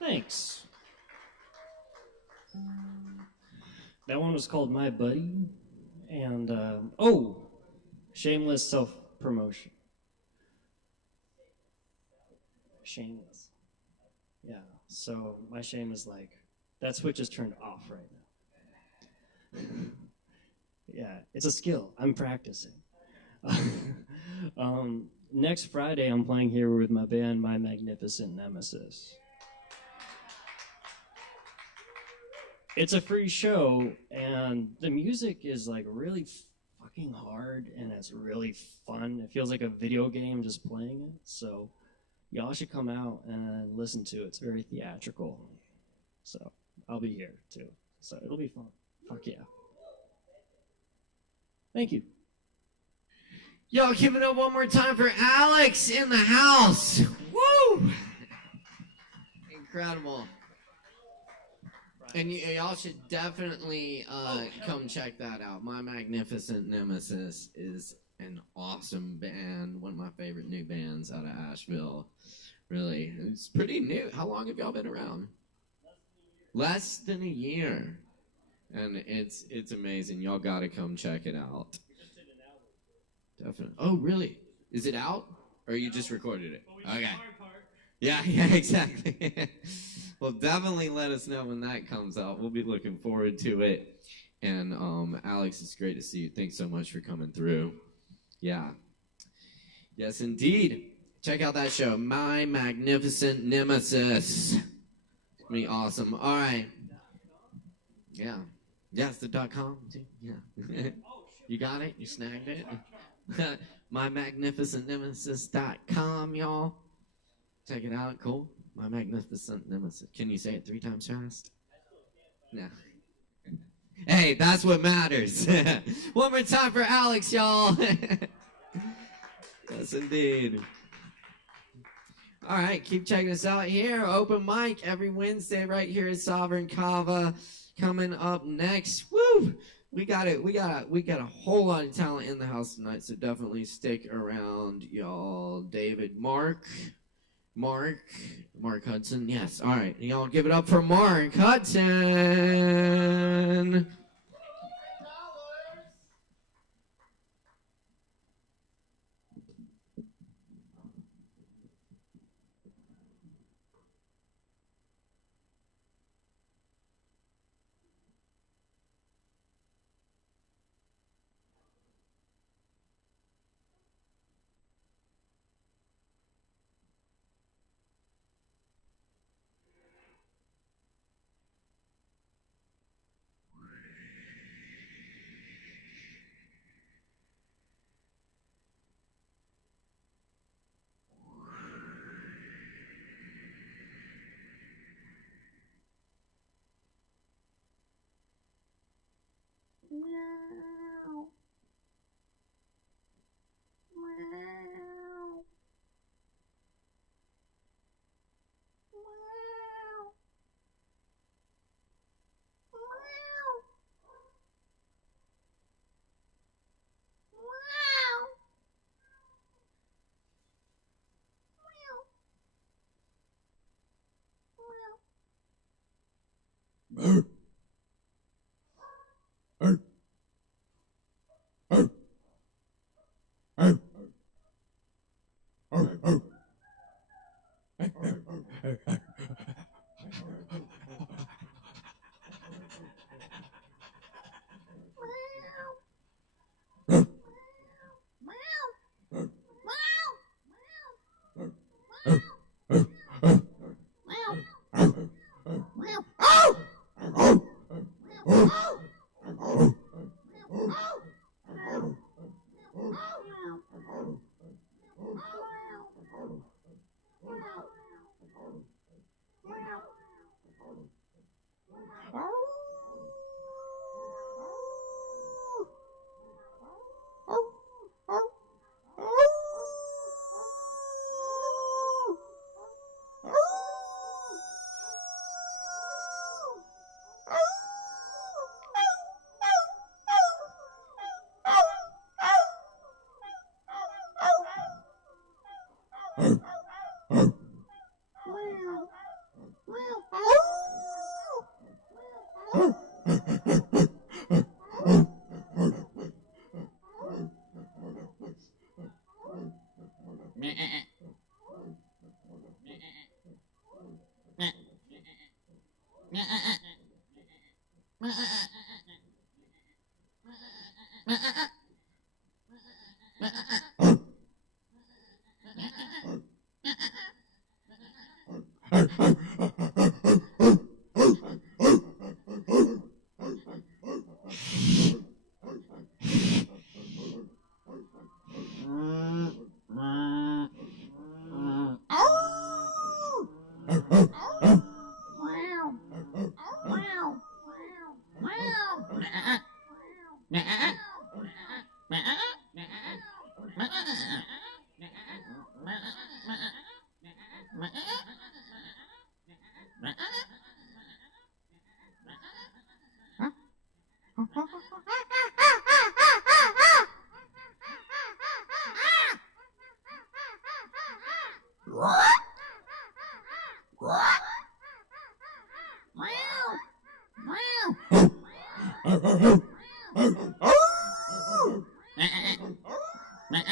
Thanks. That one was called My Buddy. And, shameless self promotion. Shameless. Yeah, so my shame is like, that switch is turned off right now. Yeah, it's a skill. I'm practicing. Next Friday, I'm playing here with my band, My Magnificent Nemesis. It's a free show, and the music is like really fucking hard, and it's really fun. It feels like a video game just playing it, so y'all should come out and listen to it. It's very theatrical. So I'll be here too. So it'll be fun. Fuck yeah. Thank you. Yo, give it up one more time for Alex in the house. Woo! Incredible. And y'all should definitely come check that out. My Magnificent Nemesis is an awesome band, one of my favorite new bands out of Asheville. Really? It's pretty new. How long have y'all been around? Less than a year. And it's amazing. Y'all gotta come check it out. Definitely. Oh, really? Is it out? Or you just recorded it? Okay. Yeah, exactly. Well, definitely let us know when that comes out. We'll be looking forward to it. And Alex, it's great to see you. Thanks so much for coming through. Yeah. Yes, indeed. Check out that show, My Magnificent Nemesis. It's gonna be awesome. All right. Yeah. Yes, the .com too. Yeah. You got it? You snagged it? MyMagnificentNemesis.com, y'all. Check it out. Cool. My Magnificent Nemesis. Can you say it 3 times fast? No. Hey, that's what matters. One more time for Alex, y'all. Yes, indeed. All right, keep checking us out here. Open mic every Wednesday right here at Sovereign Kava. Coming up next, woo! We got a whole lot of talent in the house tonight, so definitely stick around, y'all. Mark Hudson. Yes, all right, y'all give it up for Mark Hudson.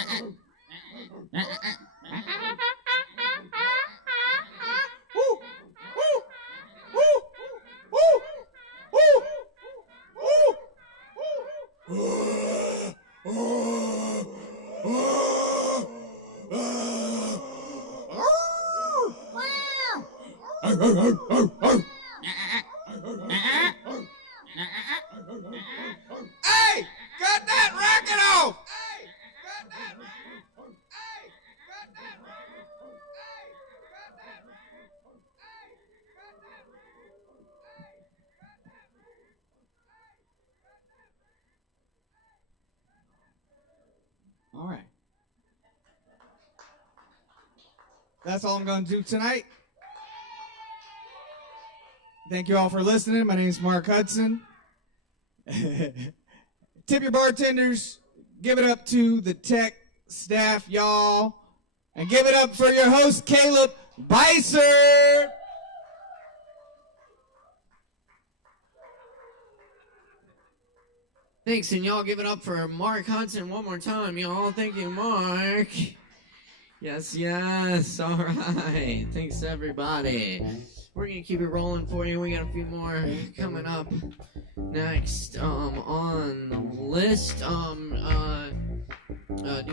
Hey, cut that racket off! All right. That's all I'm going to do tonight. Thank you all for listening. My name is Mark Hudson. Tip your bartenders. Give it up to the tech staff, y'all. And give it up for your host, Caleb Beissert. Thanks, and y'all give it up for Mark Hudson one more time, y'all. Thank you, Mark. Yes, yes. All right. Thanks, everybody. We're going to keep it rolling for you. We got a few more coming up next on the list. Do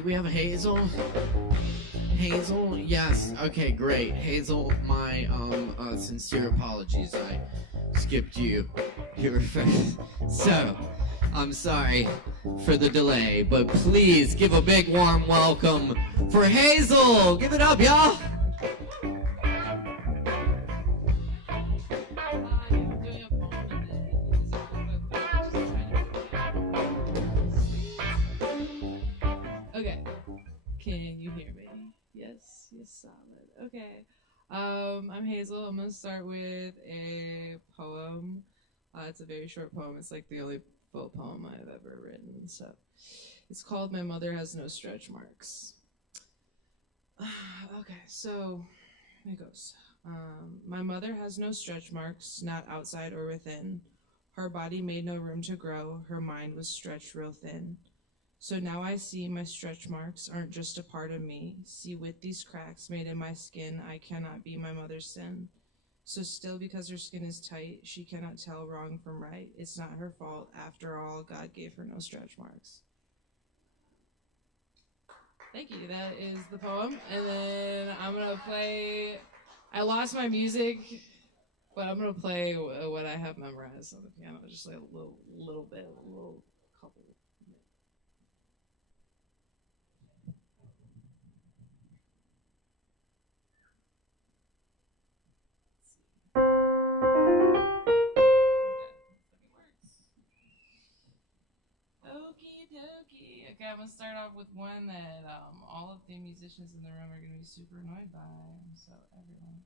we have a Hazel? Hazel? Yes. Okay, great. Hazel, my sincere apologies. I skipped you. You were first. So, I'm sorry for the delay, but please give a big warm welcome for Hazel. Give it up, y'all. Okay. Can you hear me? Yes, solid. Okay. I'm Hazel. I'm gonna start with a poem. It's a very short poem. It's like the only full poem I've ever written. So it's called "My Mother Has No Stretch Marks." Okay, so it goes. My mother has no stretch marks, not outside or within. Her body made no room to grow. Her mind was stretched real thin. So now I see my stretch marks aren't just a part of me. See, with these cracks made in my skin, I cannot be my mother's sin. So still, because her skin is tight, she cannot tell wrong from right. It's not her fault. After all, God gave her no stretch marks. Thank you. That is the poem. And then I'm going to play... I lost my music, but I'm going to play what I have memorized on the piano. Just like a little bit, a little couple. Okie dokie. Okay, I'm gonna start off with one that all of the musicians in the room are gonna be super annoyed by. So everyone.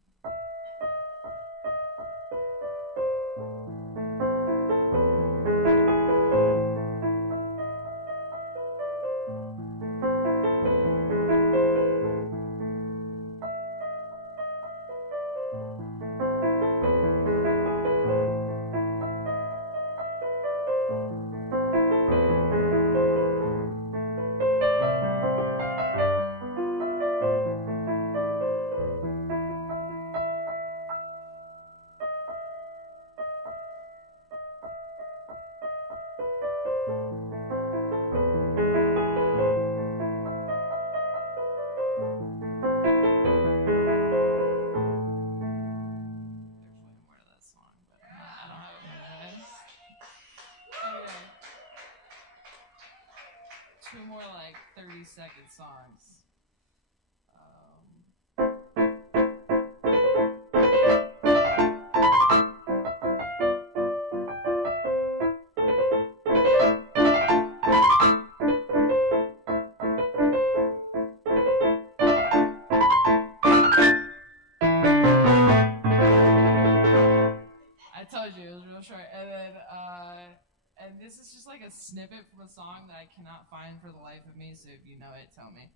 Two more like 30-second songs. I told you it was real short. And then and this is just like a snippet from a song that I cannot find for the life of me, so if you know it, tell me.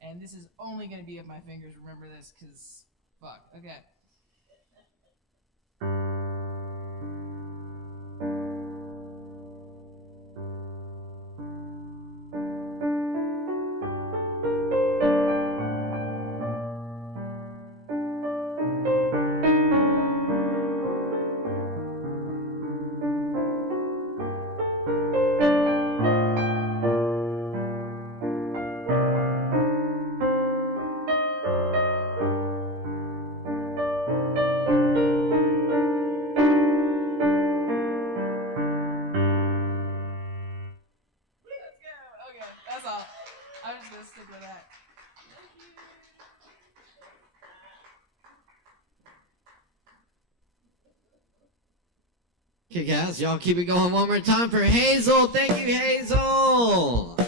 And this is only going to be at my fingers. Remember this, because fuck. Okay. Kick-ass. Y'all keep it going one more time for Hazel. Thank you, Hazel.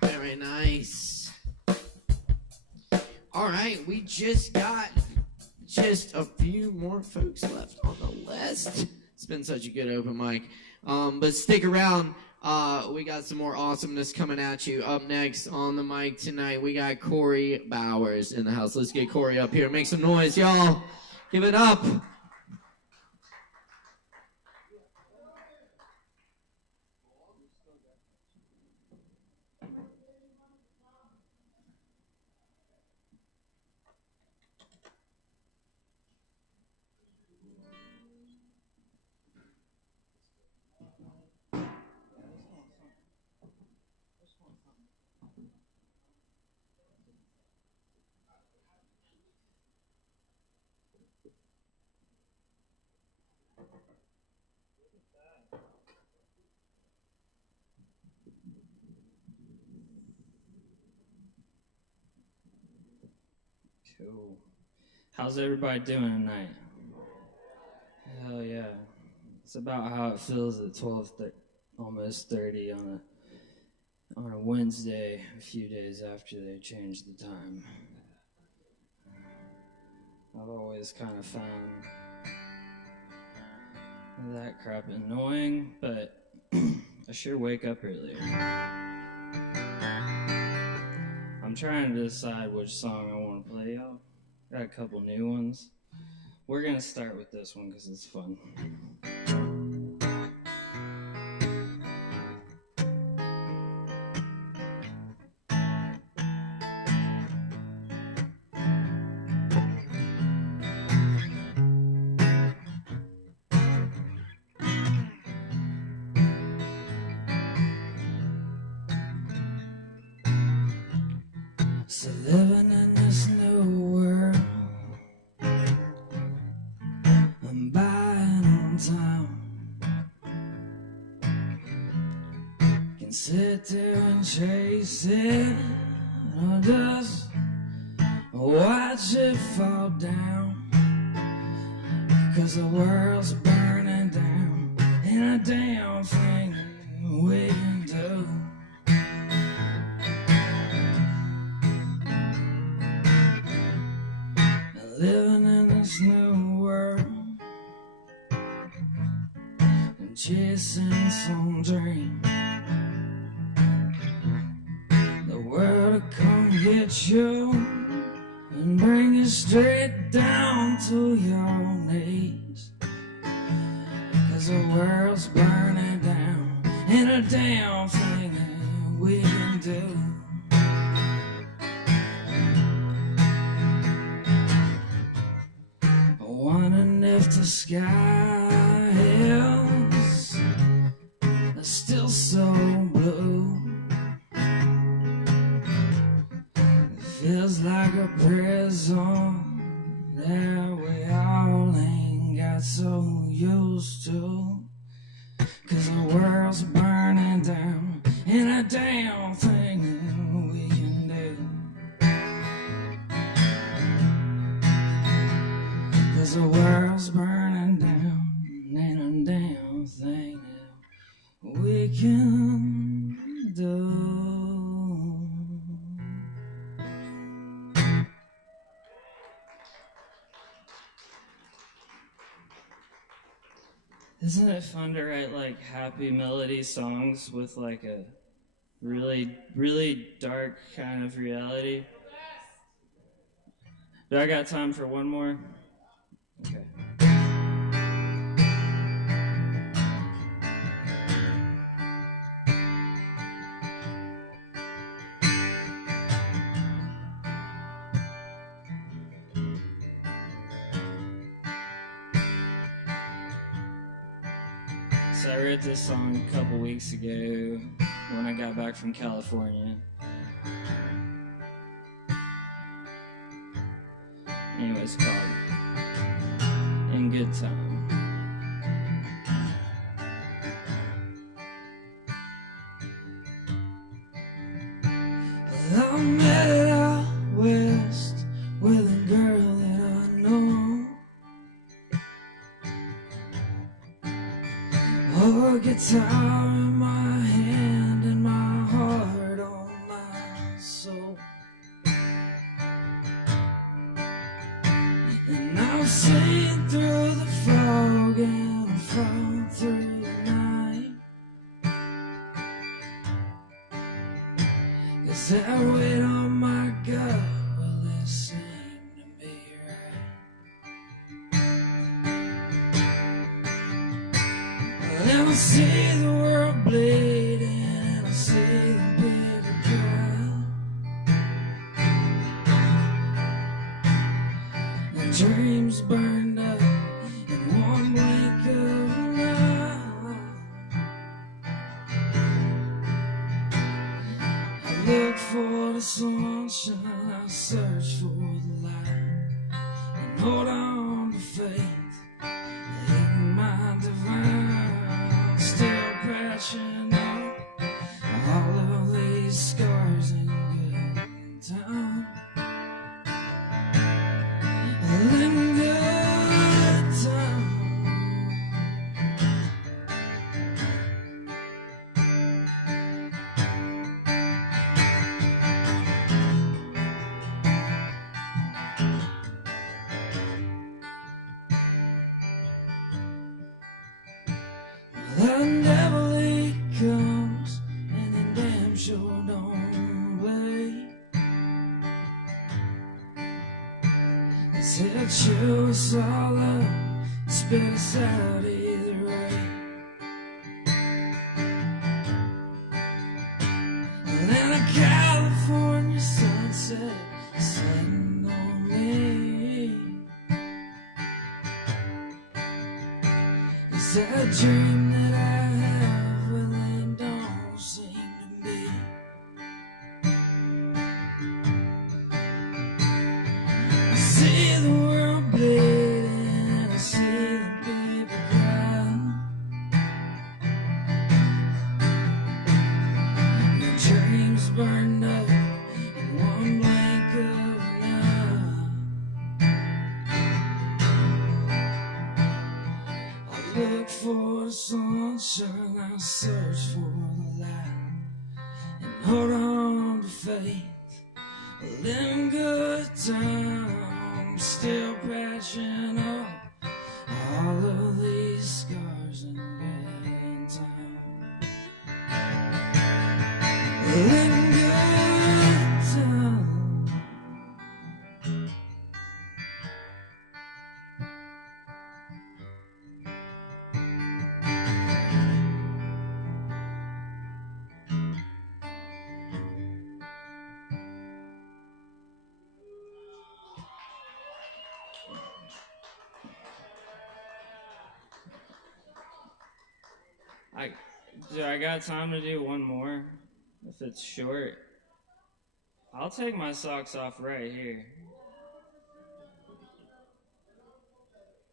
Very nice. All right, we just got a few more folks left on the list. It's been such a good open mic. But stick around. We got some more awesomeness coming at you. Up next on the mic tonight, we got Corey Bowers in the house. Let's get Corey up here. Make some noise, y'all. Give it up. Cool. How's everybody doing tonight? Hell yeah. It's about how it feels at 12, almost 30 on a Wednesday, a few days after they changed the time. I've always kind of found that crap annoying, but I sure wake up earlier. I'm trying to decide which song I want to play, y'all. Got a couple new ones. We're gonna start with this one because it's fun. So living in this new world, I'm buying on time. Can sit there and chase it, or just watch it fall down. Cause the world's burning down, and a damn thing we can do. Living in this new world and chasing some dream. The world will come get you and bring you straight down to your knees. Cause the world's burning down, and a damn thing that we can do. Wondering if the sky is still so blue. It feels like a prison that we all ain't got so used to. Cause the world's burning down, and a damn thing that we can do. Cause the world's burning down, ain't a damn thing that we can do. Isn't it fun to write like happy melody songs with like a really, really dark kind of reality? Do I got time for one more? Okay. So I wrote this song a couple weeks ago when I got back from California. Anyway, it's called In Good Time. Well, I met out west with a girl that I know. guitar in my hand and my heart on my soul. And I'm singing through the fog and I'm falling through the night. 'Cause that weight on my gut, well, it seemed to be right. And I see the world bleeding, and I see the people cry. And dreams burned up in one blink of an eye. I look for the sunshine, I search for the light, and hold on to faith in my divine, still crashing up all of these scars in good time. In good time. The devil he comes, and he damn sure don't play. He'll chew us all up, spit us out either way. And then a California sunset setting on me. Is that a dream that I have? Well, it don't seem to be. I see the world bleeding, I see the people cry. My dreams burned up in one blink of an eye. I look for the sunshine, I search for the light, and hold on to faith. Living good time, still patching up all of these scars in good time. Living good time. Do I got time to do one more? If it's short, I'll take my socks off right here.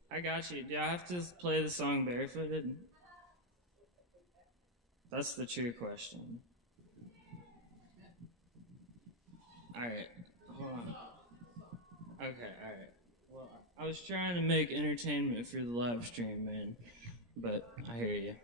I got you. Do I have to play the song barefooted? That's the true question. Alright, hold on. Okay, alright. Well, I was trying to make entertainment for the live stream, man. But I hear you.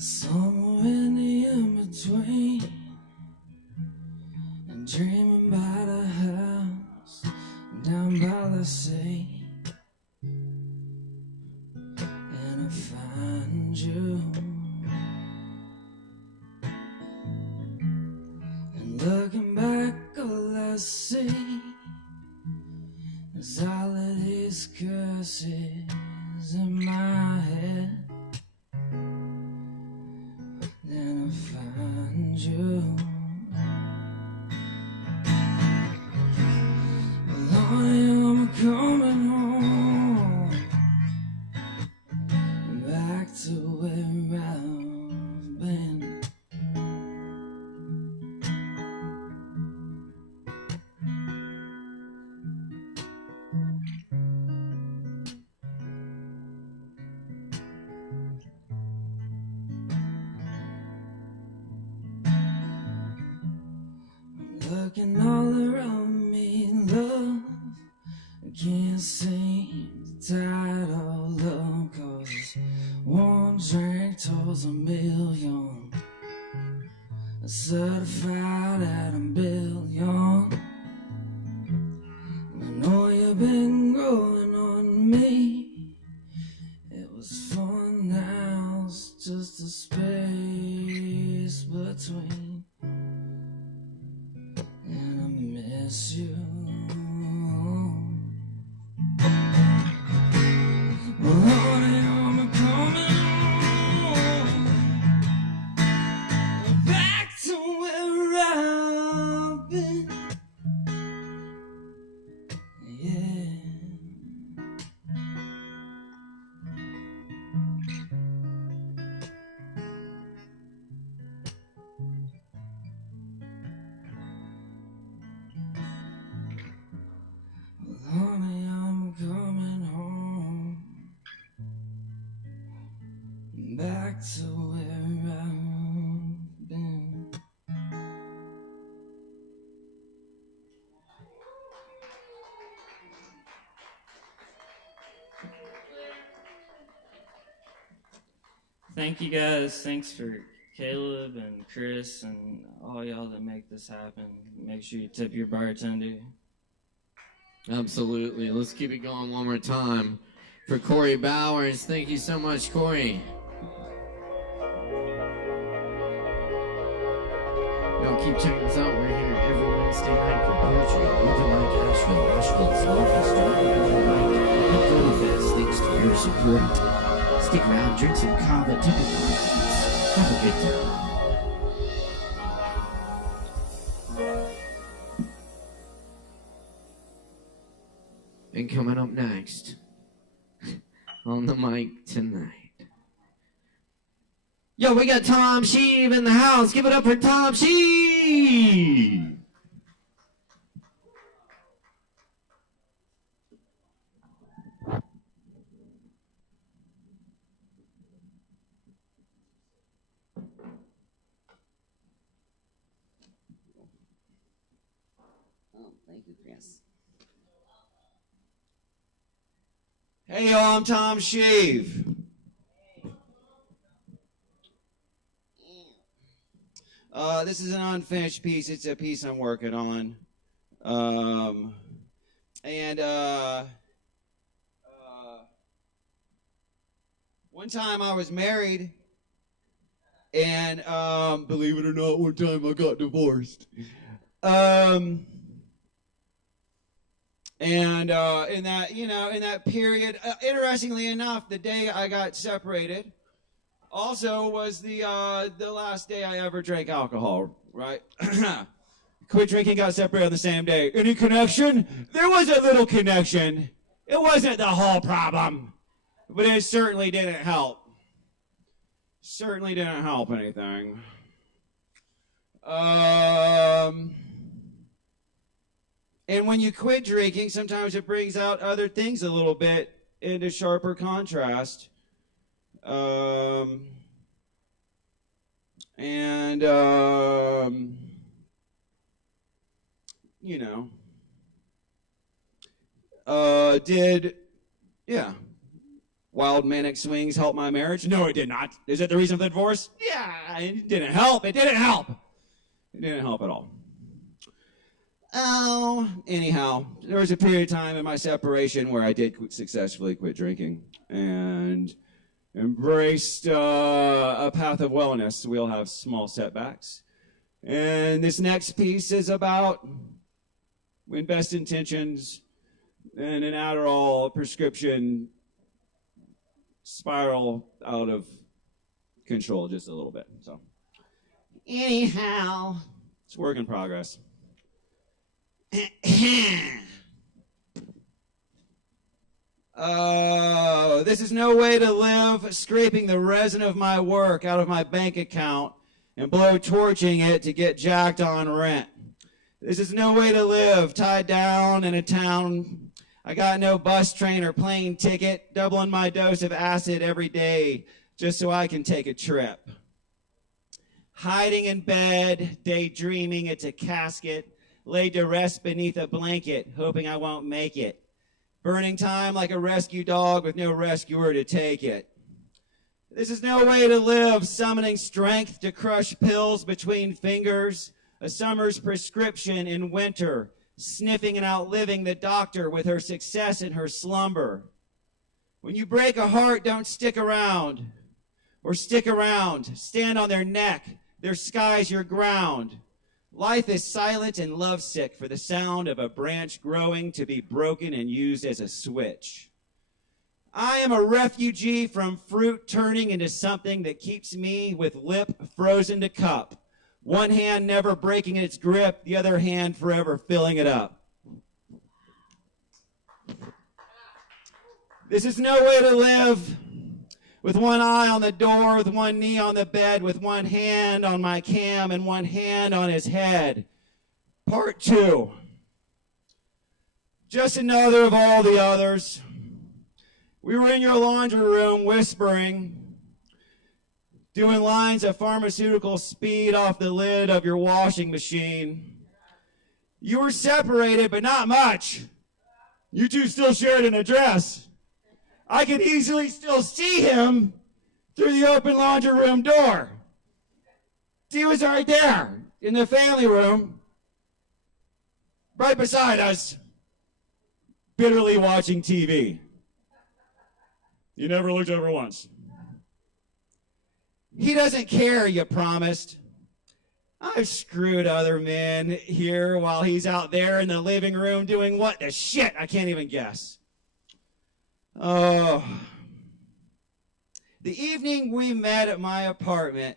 Somewhere in the in-between, and dreaming about a house down by the sea. And I find you, and looking back, all I see is all of these curses in my head. Then I find you. Well, I'm coming home, back to where I've been. looking all around me, love. I can't seem to tide all up, 'cause one drink tolls a million, certified at a billion. I know you've been growing on me. It was fun, now it's just a space between. And I miss you. Well, honey, I'm coming home, back to where I've been. Yeah. Well, honey, I'm coming home, back to where I've been. Thank you guys. Thanks for Caleb and Chris and all y'all that make this happen. Make sure you tip your bartender. Absolutely. Let's keep it going one more time for Corey Bowers. Thank you so much, Corey. Y'all keep checking us out. We're here every Wednesday night for poetry. Open mic Asheville. Asheville's largest open mic and Go Fest. Thanks to your support. Stick around, drink some Kava, tip your bartenders. Have a good time. And coming up next on the mic tonight. Yo, we got Tom Sheave in the house. Give it up for Tom Sheave. Thank you, Chris. Hey, y'all, I'm Tom Sheave. This is an unfinished piece. It's a piece I'm working on. One time I was married, and believe it or not, one time I got divorced. And in that period, interestingly enough, the day I got separated also was the last day I ever drank alcohol, right? Quit drinking, got separated on the same day. Any connection? There was a little connection. It wasn't the whole problem, but it certainly didn't help. Certainly didn't help anything. And when you quit drinking, sometimes it brings out other things a little bit into sharper contrast. Wild manic swings help my marriage? No, it did not. Is it the reason for the divorce? Yeah, it didn't help. It didn't help. It didn't help at all. Oh, anyhow, there was a period of time in my separation where I did successfully quit drinking and embraced a path of wellness. We'll have small setbacks. And this next piece is about when best intentions and an Adderall prescription spiral out of control just a little bit. So, anyhow, it's a work in progress. Oh, this is no way to live, scraping the resin of my work out of my bank account and blow-torching it to get jacked on rent. This is no way to live, tied down in a town. I got no bus, train, or plane ticket, doubling my dose of acid every day just so I can take a trip. Hiding in bed, daydreaming it's a casket, laid to rest beneath a blanket, hoping I won't make it. Burning time like a rescue dog with no rescuer to take it. This is no way to live, summoning strength to crush pills between fingers, a summer's prescription in winter, sniffing and outliving the doctor with her success in her slumber. When you break a heart, don't stick around, or stick around, stand on their neck, their sky's your ground. Life is silent and lovesick for the sound of a branch growing to be broken and used as a switch. I am a refugee from fruit turning into something that keeps me with lip frozen to cup. One hand never breaking its grip, the other hand forever filling it up. This is no way to live. With one eye on the door, with one knee on the bed, with one hand on my cam and one hand on his head. Part 2. Just another of all the others. We were in your laundry room whispering, doing lines of pharmaceutical speed off the lid of your washing machine. You were separated, but not much. You two still shared an address. I could easily still see him through the open laundry room door. He was right there in the family room, right beside us, bitterly watching TV. You never looked over once. He doesn't care, you promised. I've screwed other men here while he's out there in the living room doing what the shit? I can't even guess. Oh. The evening we met at my apartment,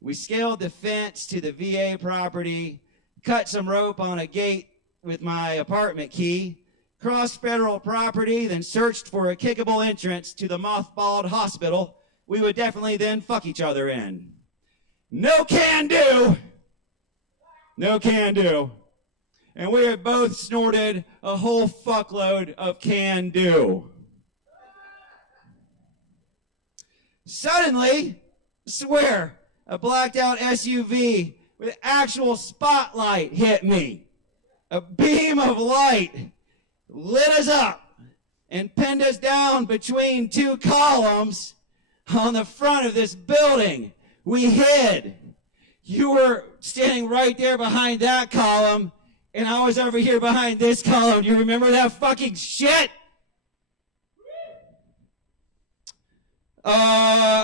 we scaled the fence to the VA property, cut some rope on a gate with my apartment key, crossed federal property, then searched for a kickable entrance to the mothballed hospital we would definitely then fuck each other in. No can do. No can do. And we had both snorted a whole fuckload of can do. Suddenly, I swear, a blacked out SUV with actual spotlight hit me. A beam of light lit us up and pinned us down between two columns on the front of this building. We hid. You were standing right there behind that column, and I was over here behind this column. Do you remember that fucking shit?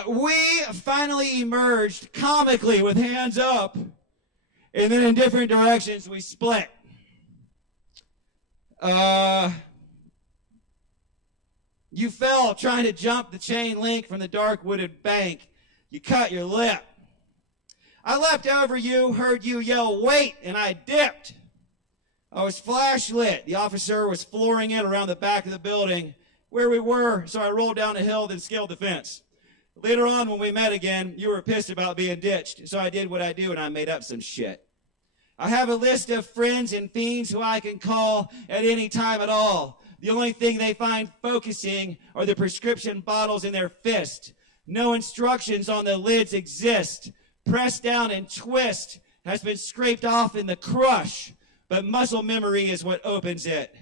We finally emerged comically with hands up, and then in different directions we split. You fell trying to jump the chain link from the dark wooded bank. You cut your lip. I leapt over you, heard you yell, "Wait," and I dipped. I was flash lit. The officer was flooring it around the back of the building where we were, so I rolled down the hill, then scaled the fence. Later on, when we met again, you were pissed about being ditched, so I did what I do, and I made up some shit. I have a list of friends and fiends who I can call at any time at all. The only thing they find focusing are the prescription bottles in their fist. No instructions on the lids exist. Press down and twist has been scraped off in the crush, but muscle memory is what opens it.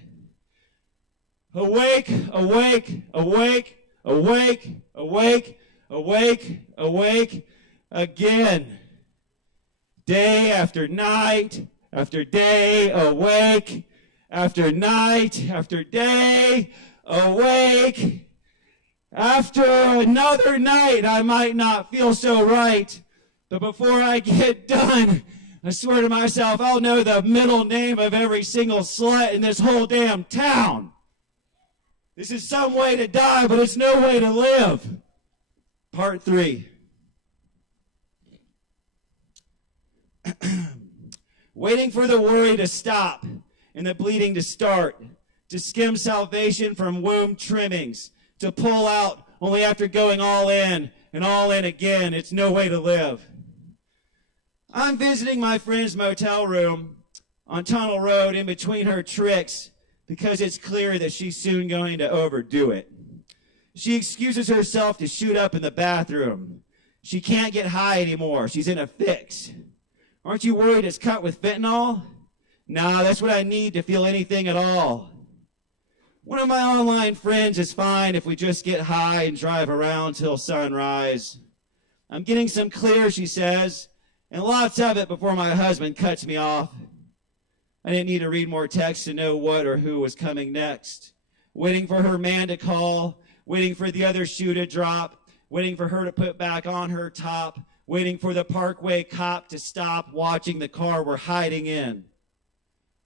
Awake, awake, awake, awake, awake, awake, awake, again. Day after night, after day, awake, after night, after day, awake. After another night, I might not feel so right, but before I get done, I swear to myself, I'll know the middle name of every single slut in this whole damn town. This is some way to die, but it's no way to live. Part 3. Waiting for the worry to stop and the bleeding to start, to skim salvation from womb trimmings, to pull out only after going all in and all in again. It's no way to live. I'm visiting my friend's motel room on Tunnel Road in between her tricks because it's clear that she's soon going to overdo it. She excuses herself to shoot up in the bathroom. She can't get high anymore. She's in a fix. Aren't you worried it's cut with fentanyl? Nah, that's what I need to feel anything at all. One of my online friends is fine if we just get high and drive around till sunrise. I'm getting some clear, she says, and lots of it before my husband cuts me off. I didn't need to read more text to know what or who was coming next. Waiting for her man to call, waiting for the other shoe to drop, waiting for her to put back on her top, waiting for the Parkway cop to stop watching the car we're hiding in.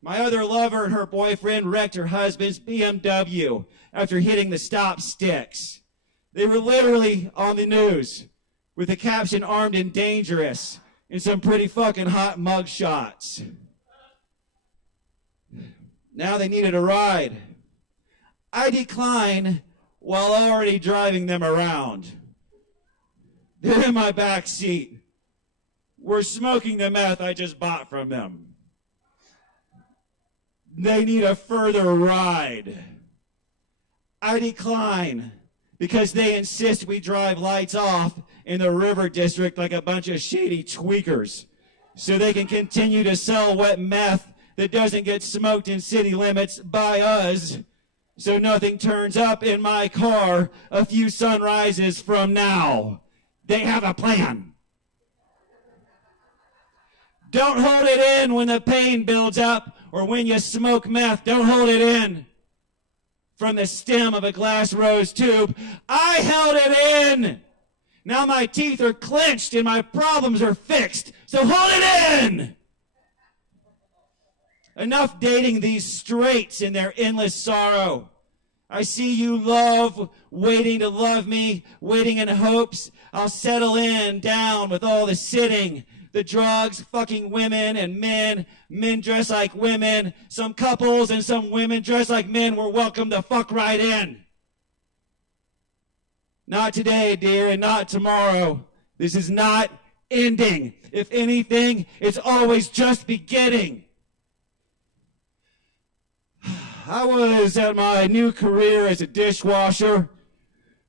My other lover and her boyfriend wrecked her husband's BMW after hitting the stop sticks. They were literally on the news with the caption "Armed and Dangerous" and some pretty fucking hot mug shots. Now they needed a ride. I decline while already driving them around. They're in my back seat. We're smoking the meth I just bought from them. They need a further ride. I decline because they insist we drive lights off in the River District like a bunch of shady tweakers so they can continue to sell wet meth that doesn't get smoked in city limits by us, so nothing turns up in my car a few sunrises from now. They have a plan. Don't hold it in when the pain builds up or when you smoke meth. Don't hold it in from the stem of a glass rose tube. I held it in. Now my teeth are clenched and my problems are fixed. So hold it in. Enough dating these straights in their endless sorrow. I see you love, waiting to love me, waiting in hopes I'll settle in down with all the sitting, the drugs, fucking women and men dress like women, some couples and some women dress like men. We're welcome to fuck right in. Not today, dear, and not tomorrow. This is not ending. If anything, it's always just beginning. I was at my new career as a dishwasher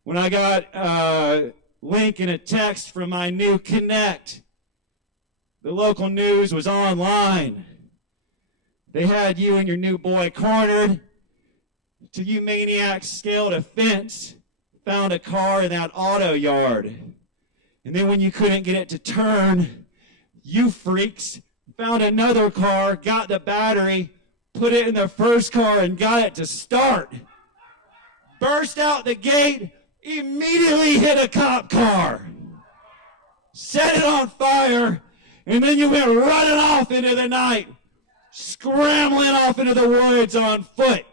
when I got a link and a text from my new Connect. The local news was online. They had you and your new boy cornered. Till you maniacs scaled a fence, found a car in that auto yard. And then when you couldn't get it to turn, you freaks found another car, got the battery, put it in the first car and got it to start. Burst out the gate, immediately hit a cop car. Set it on fire, and then you went running off into the night, scrambling off into the woods on foot.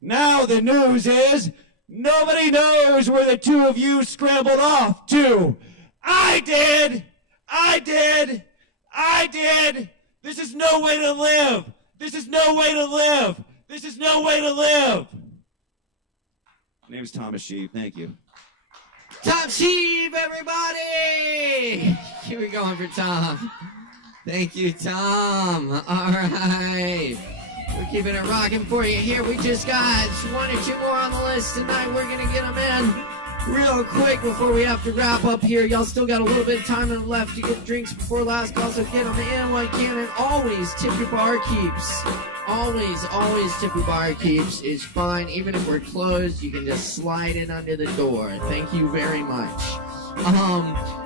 Now the news is nobody knows where the two of you scrambled off to. I did! This is no way to live! This is no way to live! This is no way to live! My name is Thomas Sheep. Thank you. Tom Sheep, everybody! Here we going for Tom. Thank you, Tom. All right. We're keeping it rocking for you here. We just got one or two more on the list tonight. We're going to get them in real quick before we have to wrap up here. Y'all still got a little bit of time left to get drinks before last call, so get them in while you can. And always tip your barkeeps. Always tip your barkeeps is fine. Even if we're closed, you can just slide in under the door. Thank you very much.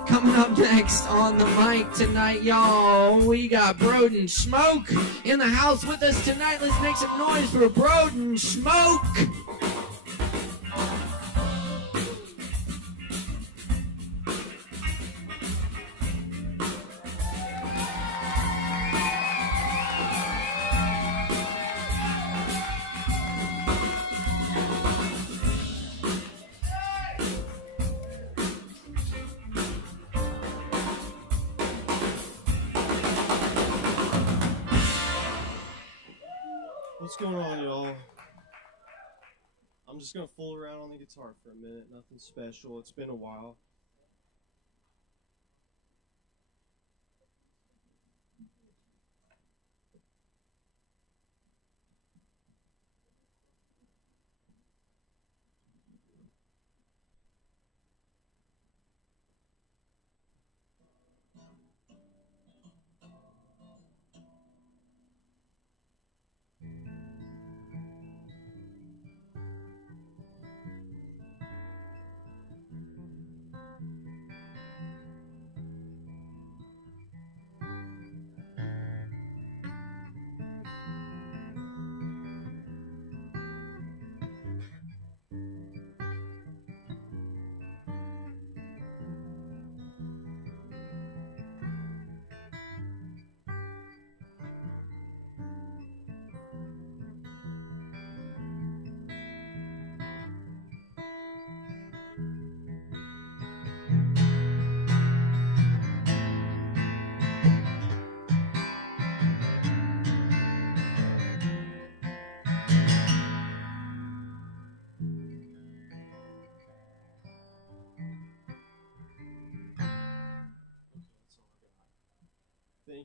Coming up next on the mic tonight, y'all, we got Broden Smoke in the house with us tonight. Let's make some noise for Broden Smoke. What's going on, y'all? I'm just gonna fool around on the guitar for a minute. Nothing special. It's been a while.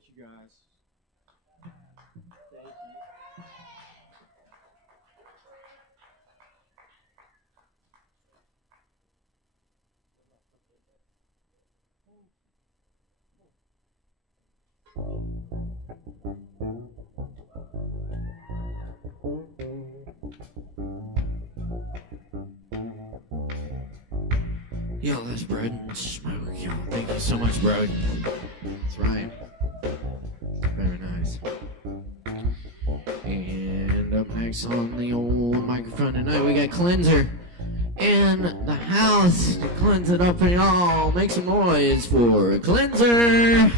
Thank you guys. Thank you. Yo, that's bread and smoke. Yo, thank you so much, bro. That's right. Very nice. And up next on the old microphone tonight, we got Cleanser in the house to cleanse it up for y'all. Make some noise for Cleanser.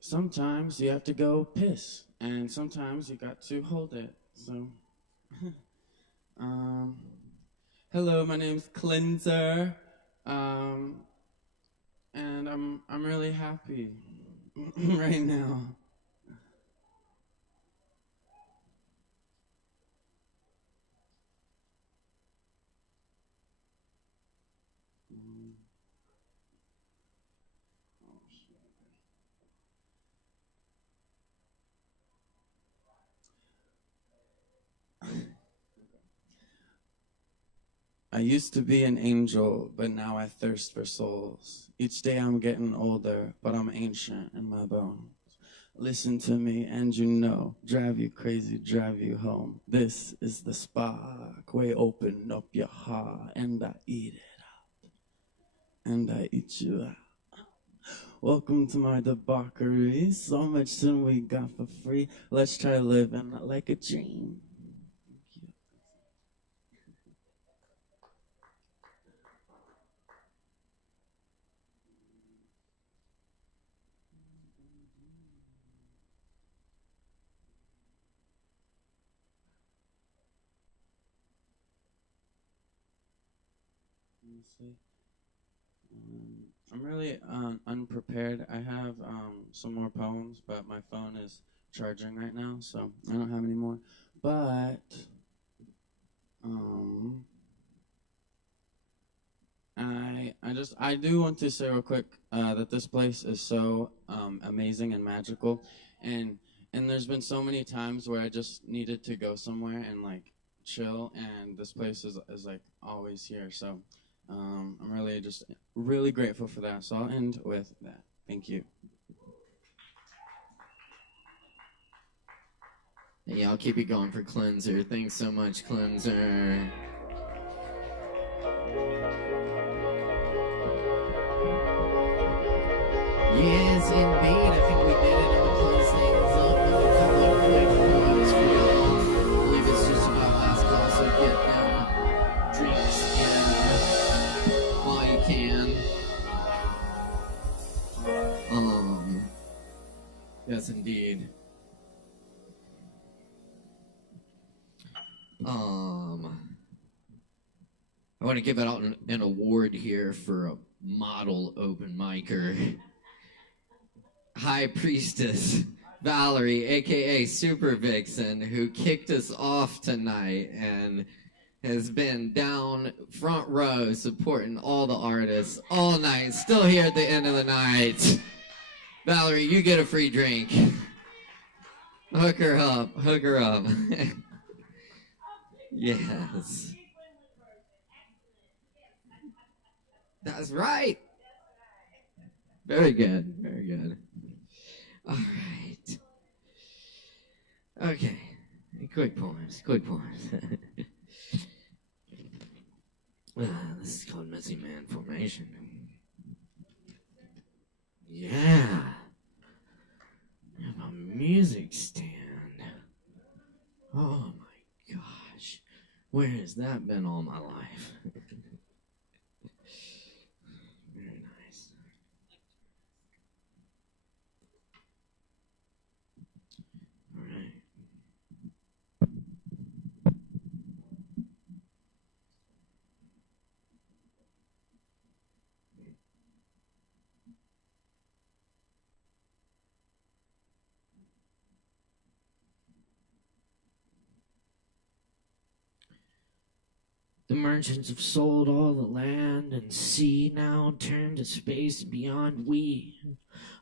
Sometimes you have to go piss, and sometimes you got to hold it. So, hello, my name's Cleanser, and I'm really happy right now. I used to be an angel, but now I thirst for souls. Each day I'm getting older, but I'm ancient in my bones. Listen to me, and you know, drive you crazy, drive you home. This is the spark, way open up your heart, and I eat it up, and I eat you out. Welcome to my debauchery, so much sin we got for free. Let's try living like a dream. I'm really unprepared. I have some more poems, but my phone is charging right now, so I don't have any more. But I do want to say real quick that this place is so amazing and magical, and there's been so many times where I just needed to go somewhere and like chill, and this place is like always here. So I'm really just really grateful for that. So I'll end with that. Thank you. Yeah, I'll keep it going for Cleanser. Thanks so much, Cleanser. Yes, indeed. I think we did it. I'm gonna close things up with a couple of quick quotes for y'all. I believe it's just about last call, so get them drinks in while you can. Yes, indeed. I want to give out an award here for a model open micer. High Priestess Valerie, aka Super Vixen, who kicked us off tonight and has been down front row supporting all the artists all night, still here at the end of the night. Valerie, you get a free drink. Hook her up, hook her up. Yes. That's right. Very good, very good. All right. Okay. Quick poems, quick poems. This is called Messy Man Formation. Yeah. I have a music stand. Oh my gosh. Where has that been all my life? Very nice. All right. The merchants have sold all the land and sea, now turned to space beyond we.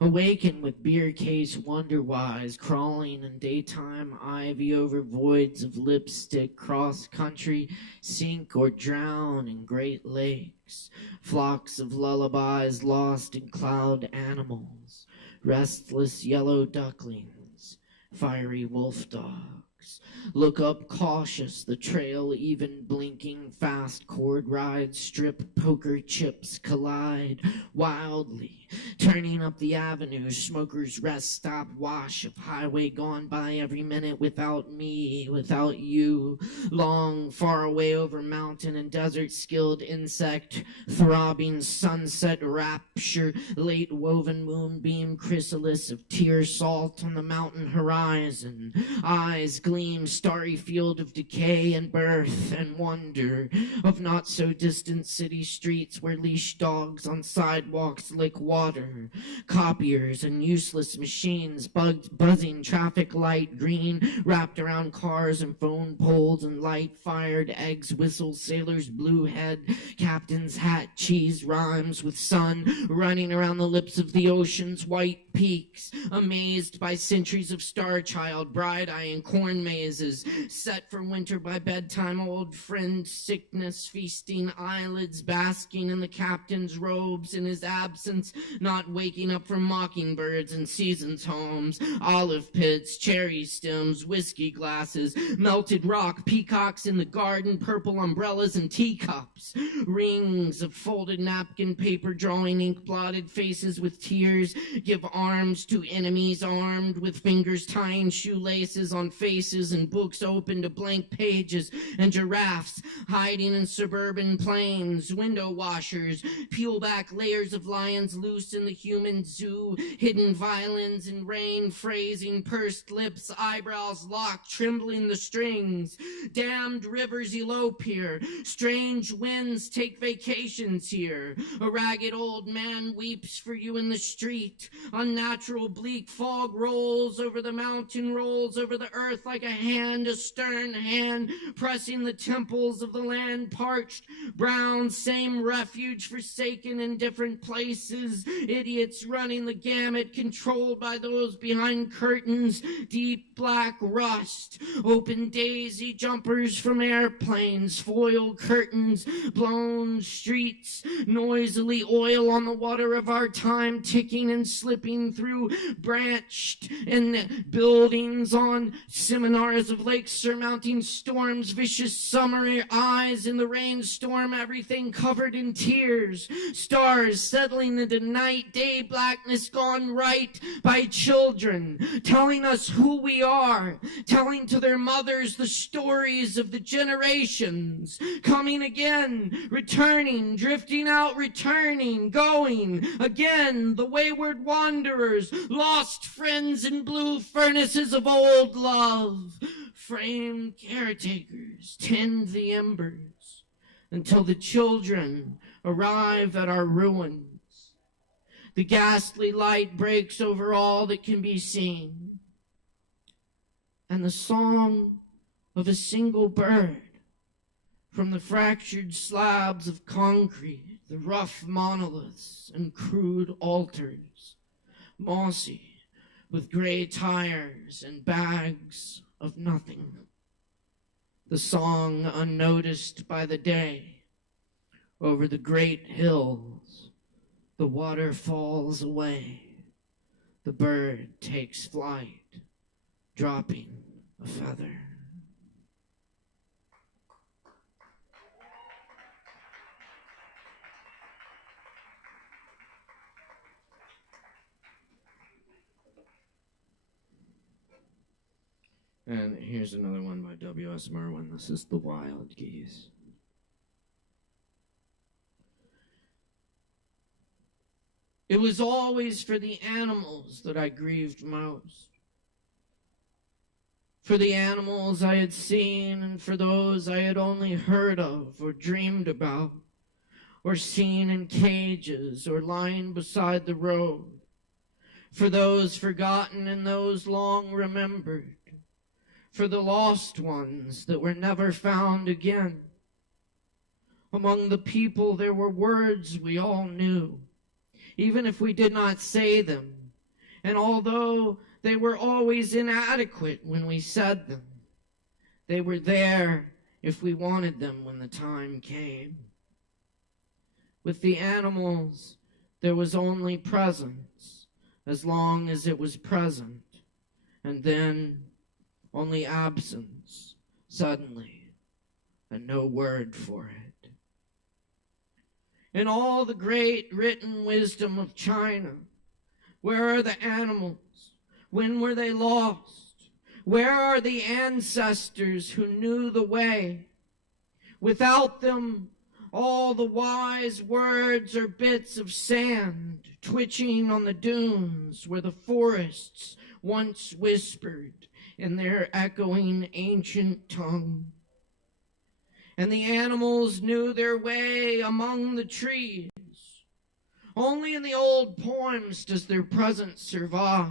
Awaken with beer case wonder-wise, crawling in daytime ivy over voids of lipstick, cross-country, sink or drown in great lakes. Flocks of lullabies lost in cloud animals, restless yellow ducklings, fiery wolf dogs. Look up cautious, the trail even blinking, fast cord rides, strip poker chips collide wildly, turning up the avenue, smokers rest stop wash of highway gone by every minute without me, without you, long far away over mountain and desert, skilled insect, throbbing sunset rapture, late woven moonbeam chrysalis of tear salt on the mountain horizon, eyes gleam, starry field of decay and birth and wonder, of not so distant city streets where leash dogs on sidewalks lick water, copiers and useless machines, buzzing traffic light green wrapped around cars and phone poles, and light fired eggs whistle, sailor's blue head, captain's hat, cheese rhymes with sun running around the lips of the ocean's white peaks, amazed by centuries of star child, bright-eye and corn mazes, set for winter by bedtime, old friend sickness, feasting eyelids, basking in the captain's robes in his absence, not waking up from mockingbirds and seasons homes, olive pits, cherry stems, whiskey glasses, melted rock, peacocks in the garden, purple umbrellas and teacups, rings of folded napkin paper drawing ink-blotted faces with tears, give arms to enemies armed with fingers tying shoelaces on faces, and books open to blank pages, and giraffes hiding in suburban plains, window washers peel back layers of lions loose in the human zoo, hidden violins in rain phrasing, pursed lips, eyebrows locked, trembling the strings, damned rivers elope here, strange winds take vacations here, a ragged old man weeps for you in the street, unnatural bleak fog rolls over the mountain, rolls over the earth like a hand, a stern hand, pressing the temples of the land parched, brown, same refuge forsaken in different places, idiots running the gamut, controlled by those behind curtains, deep black rust, open daisy jumpers from airplanes, foil curtains, blown streets, noisily oil on the water of our time, ticking and slipping through branched and buildings on seminars of lakes surmounting storms, vicious summer eyes in the rainstorm, everything covered in tears, stars settling into night, day blackness gone right by children, telling us who we are, telling to their mothers the stories of the generations, coming again, returning, drifting out, returning, going again, the wayward wanderers, lost friends in blue furnaces of old love, framed caretakers tend the embers until the children arrive at our ruins. The ghastly light breaks over all that can be seen, and the song of a single bird from the fractured slabs of concrete, the rough monoliths and crude altars, mossy with gray tires and bags of nothing. The song unnoticed by the day, over the great hills, the water falls away, the bird takes flight, dropping a feather. And here's another one by W.S. Merwin. This is The Wild Geese. It was always for the animals that I grieved most. For the animals I had seen, and for those I had only heard of or dreamed about, or seen in cages or lying beside the road. For those forgotten and those long remembered. For the lost ones that were never found again. Among the people there were words we all knew, even if we did not say them. And although they were always inadequate when we said them, they were there if we wanted them when the time came. With the animals, there was only presence, as long as it was present, and then only absence, suddenly, and no word for it. In all the great written wisdom of China, where are the animals? When were they lost? Where are the ancestors who knew the way? Without them, all the wise words are bits of sand twitching on the dunes where the forests once whispered in their echoing ancient tongue. And the animals knew their way among the trees. Only in the old poems does their presence survive.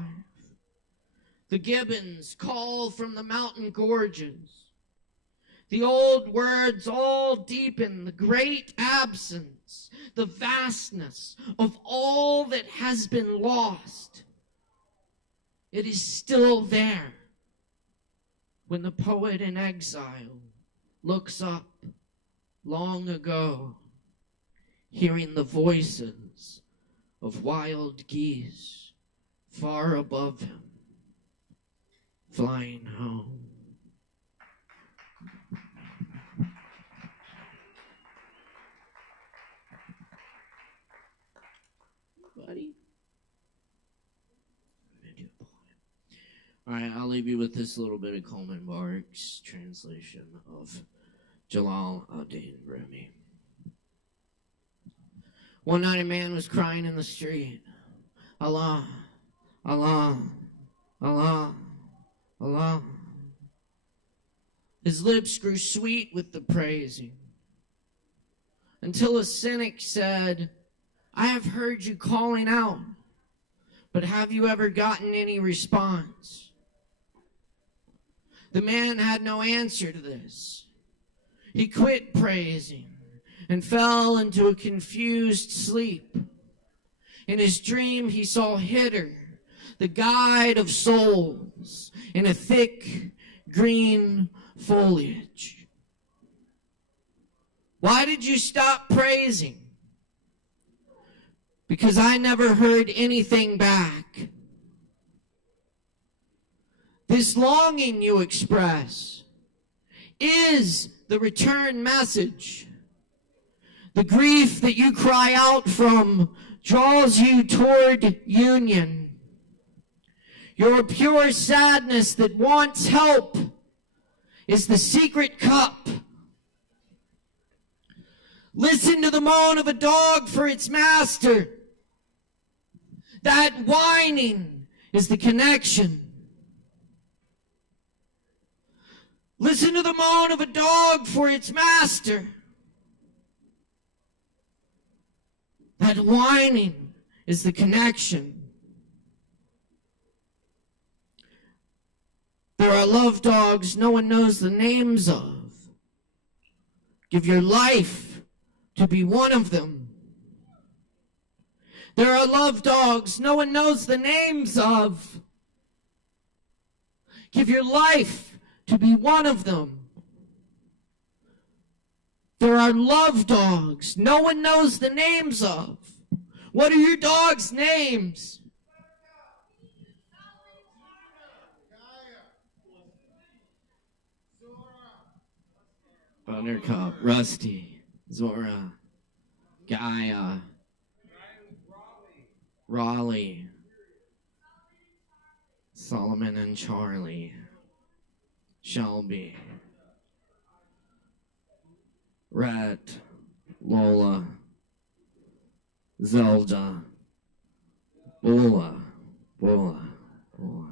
The gibbons call from the mountain gorges. The old words all deepen the great absence, the vastness of all that has been lost. It is still there when the poet in exile looks up long ago, hearing the voices of wild geese far above him, flying home. Buddy? All right, I'll leave you with this little bit of Coleman Barks' translation of Jalal ad-Din Rumi. One night a man was crying in the street, Allah, Allah, Allah, Allah. His lips grew sweet with the praising, until a cynic said, I have heard you calling out, but have you ever gotten any response? The man had no answer to this. He quit praising and fell into a confused sleep. In his dream, he saw Hitter, the guide of souls, in a thick green foliage. Why did you stop praising? Because I never heard anything back. This longing you express is the return message. The grief that you cry out from draws you toward union. Your pure sadness that wants help is the secret cup. Listen to the moan of a dog for its master. That whining is the connection. Listen to the moan of a dog for its master. That whining is the connection. There are love dogs no one knows the names of. Give your life to be one of them. There are love dogs no one knows the names of. Give your life to be one of them. There are love dogs no one knows the names of. What are your dogs' names? Buttercup, Rusty, Zora, Gaia, Raleigh, Solomon and Charlie, Shelby, Rhett, Lola, Zelda, Bula, Bula, Bula.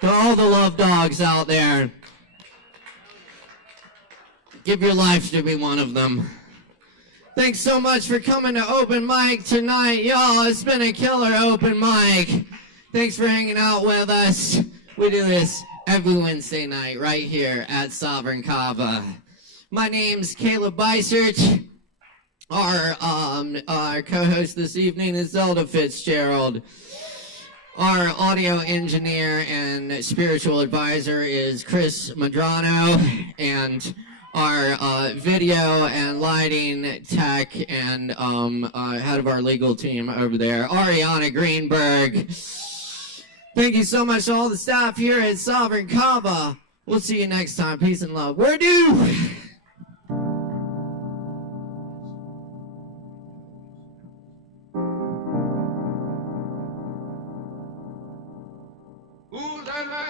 To all the love dogs out there, give your life to be one of them. Thanks so much for coming to open mic tonight, y'all. It's been a killer open mic. Thanks for hanging out with us. We do this every Wednesday night right here at Sovereign Kava. My name's Caleb Beissert. Our co-host this evening is Zelda Fitzgerald. Our audio engineer and spiritual advisor is Chris Medrano, and our video and lighting tech and head of our legal team over there, Ariana Greenberg. Thank you so much to all the staff here at Sovereign Kava. We'll see you next time. Peace and love. We're due! Ooh, la, la,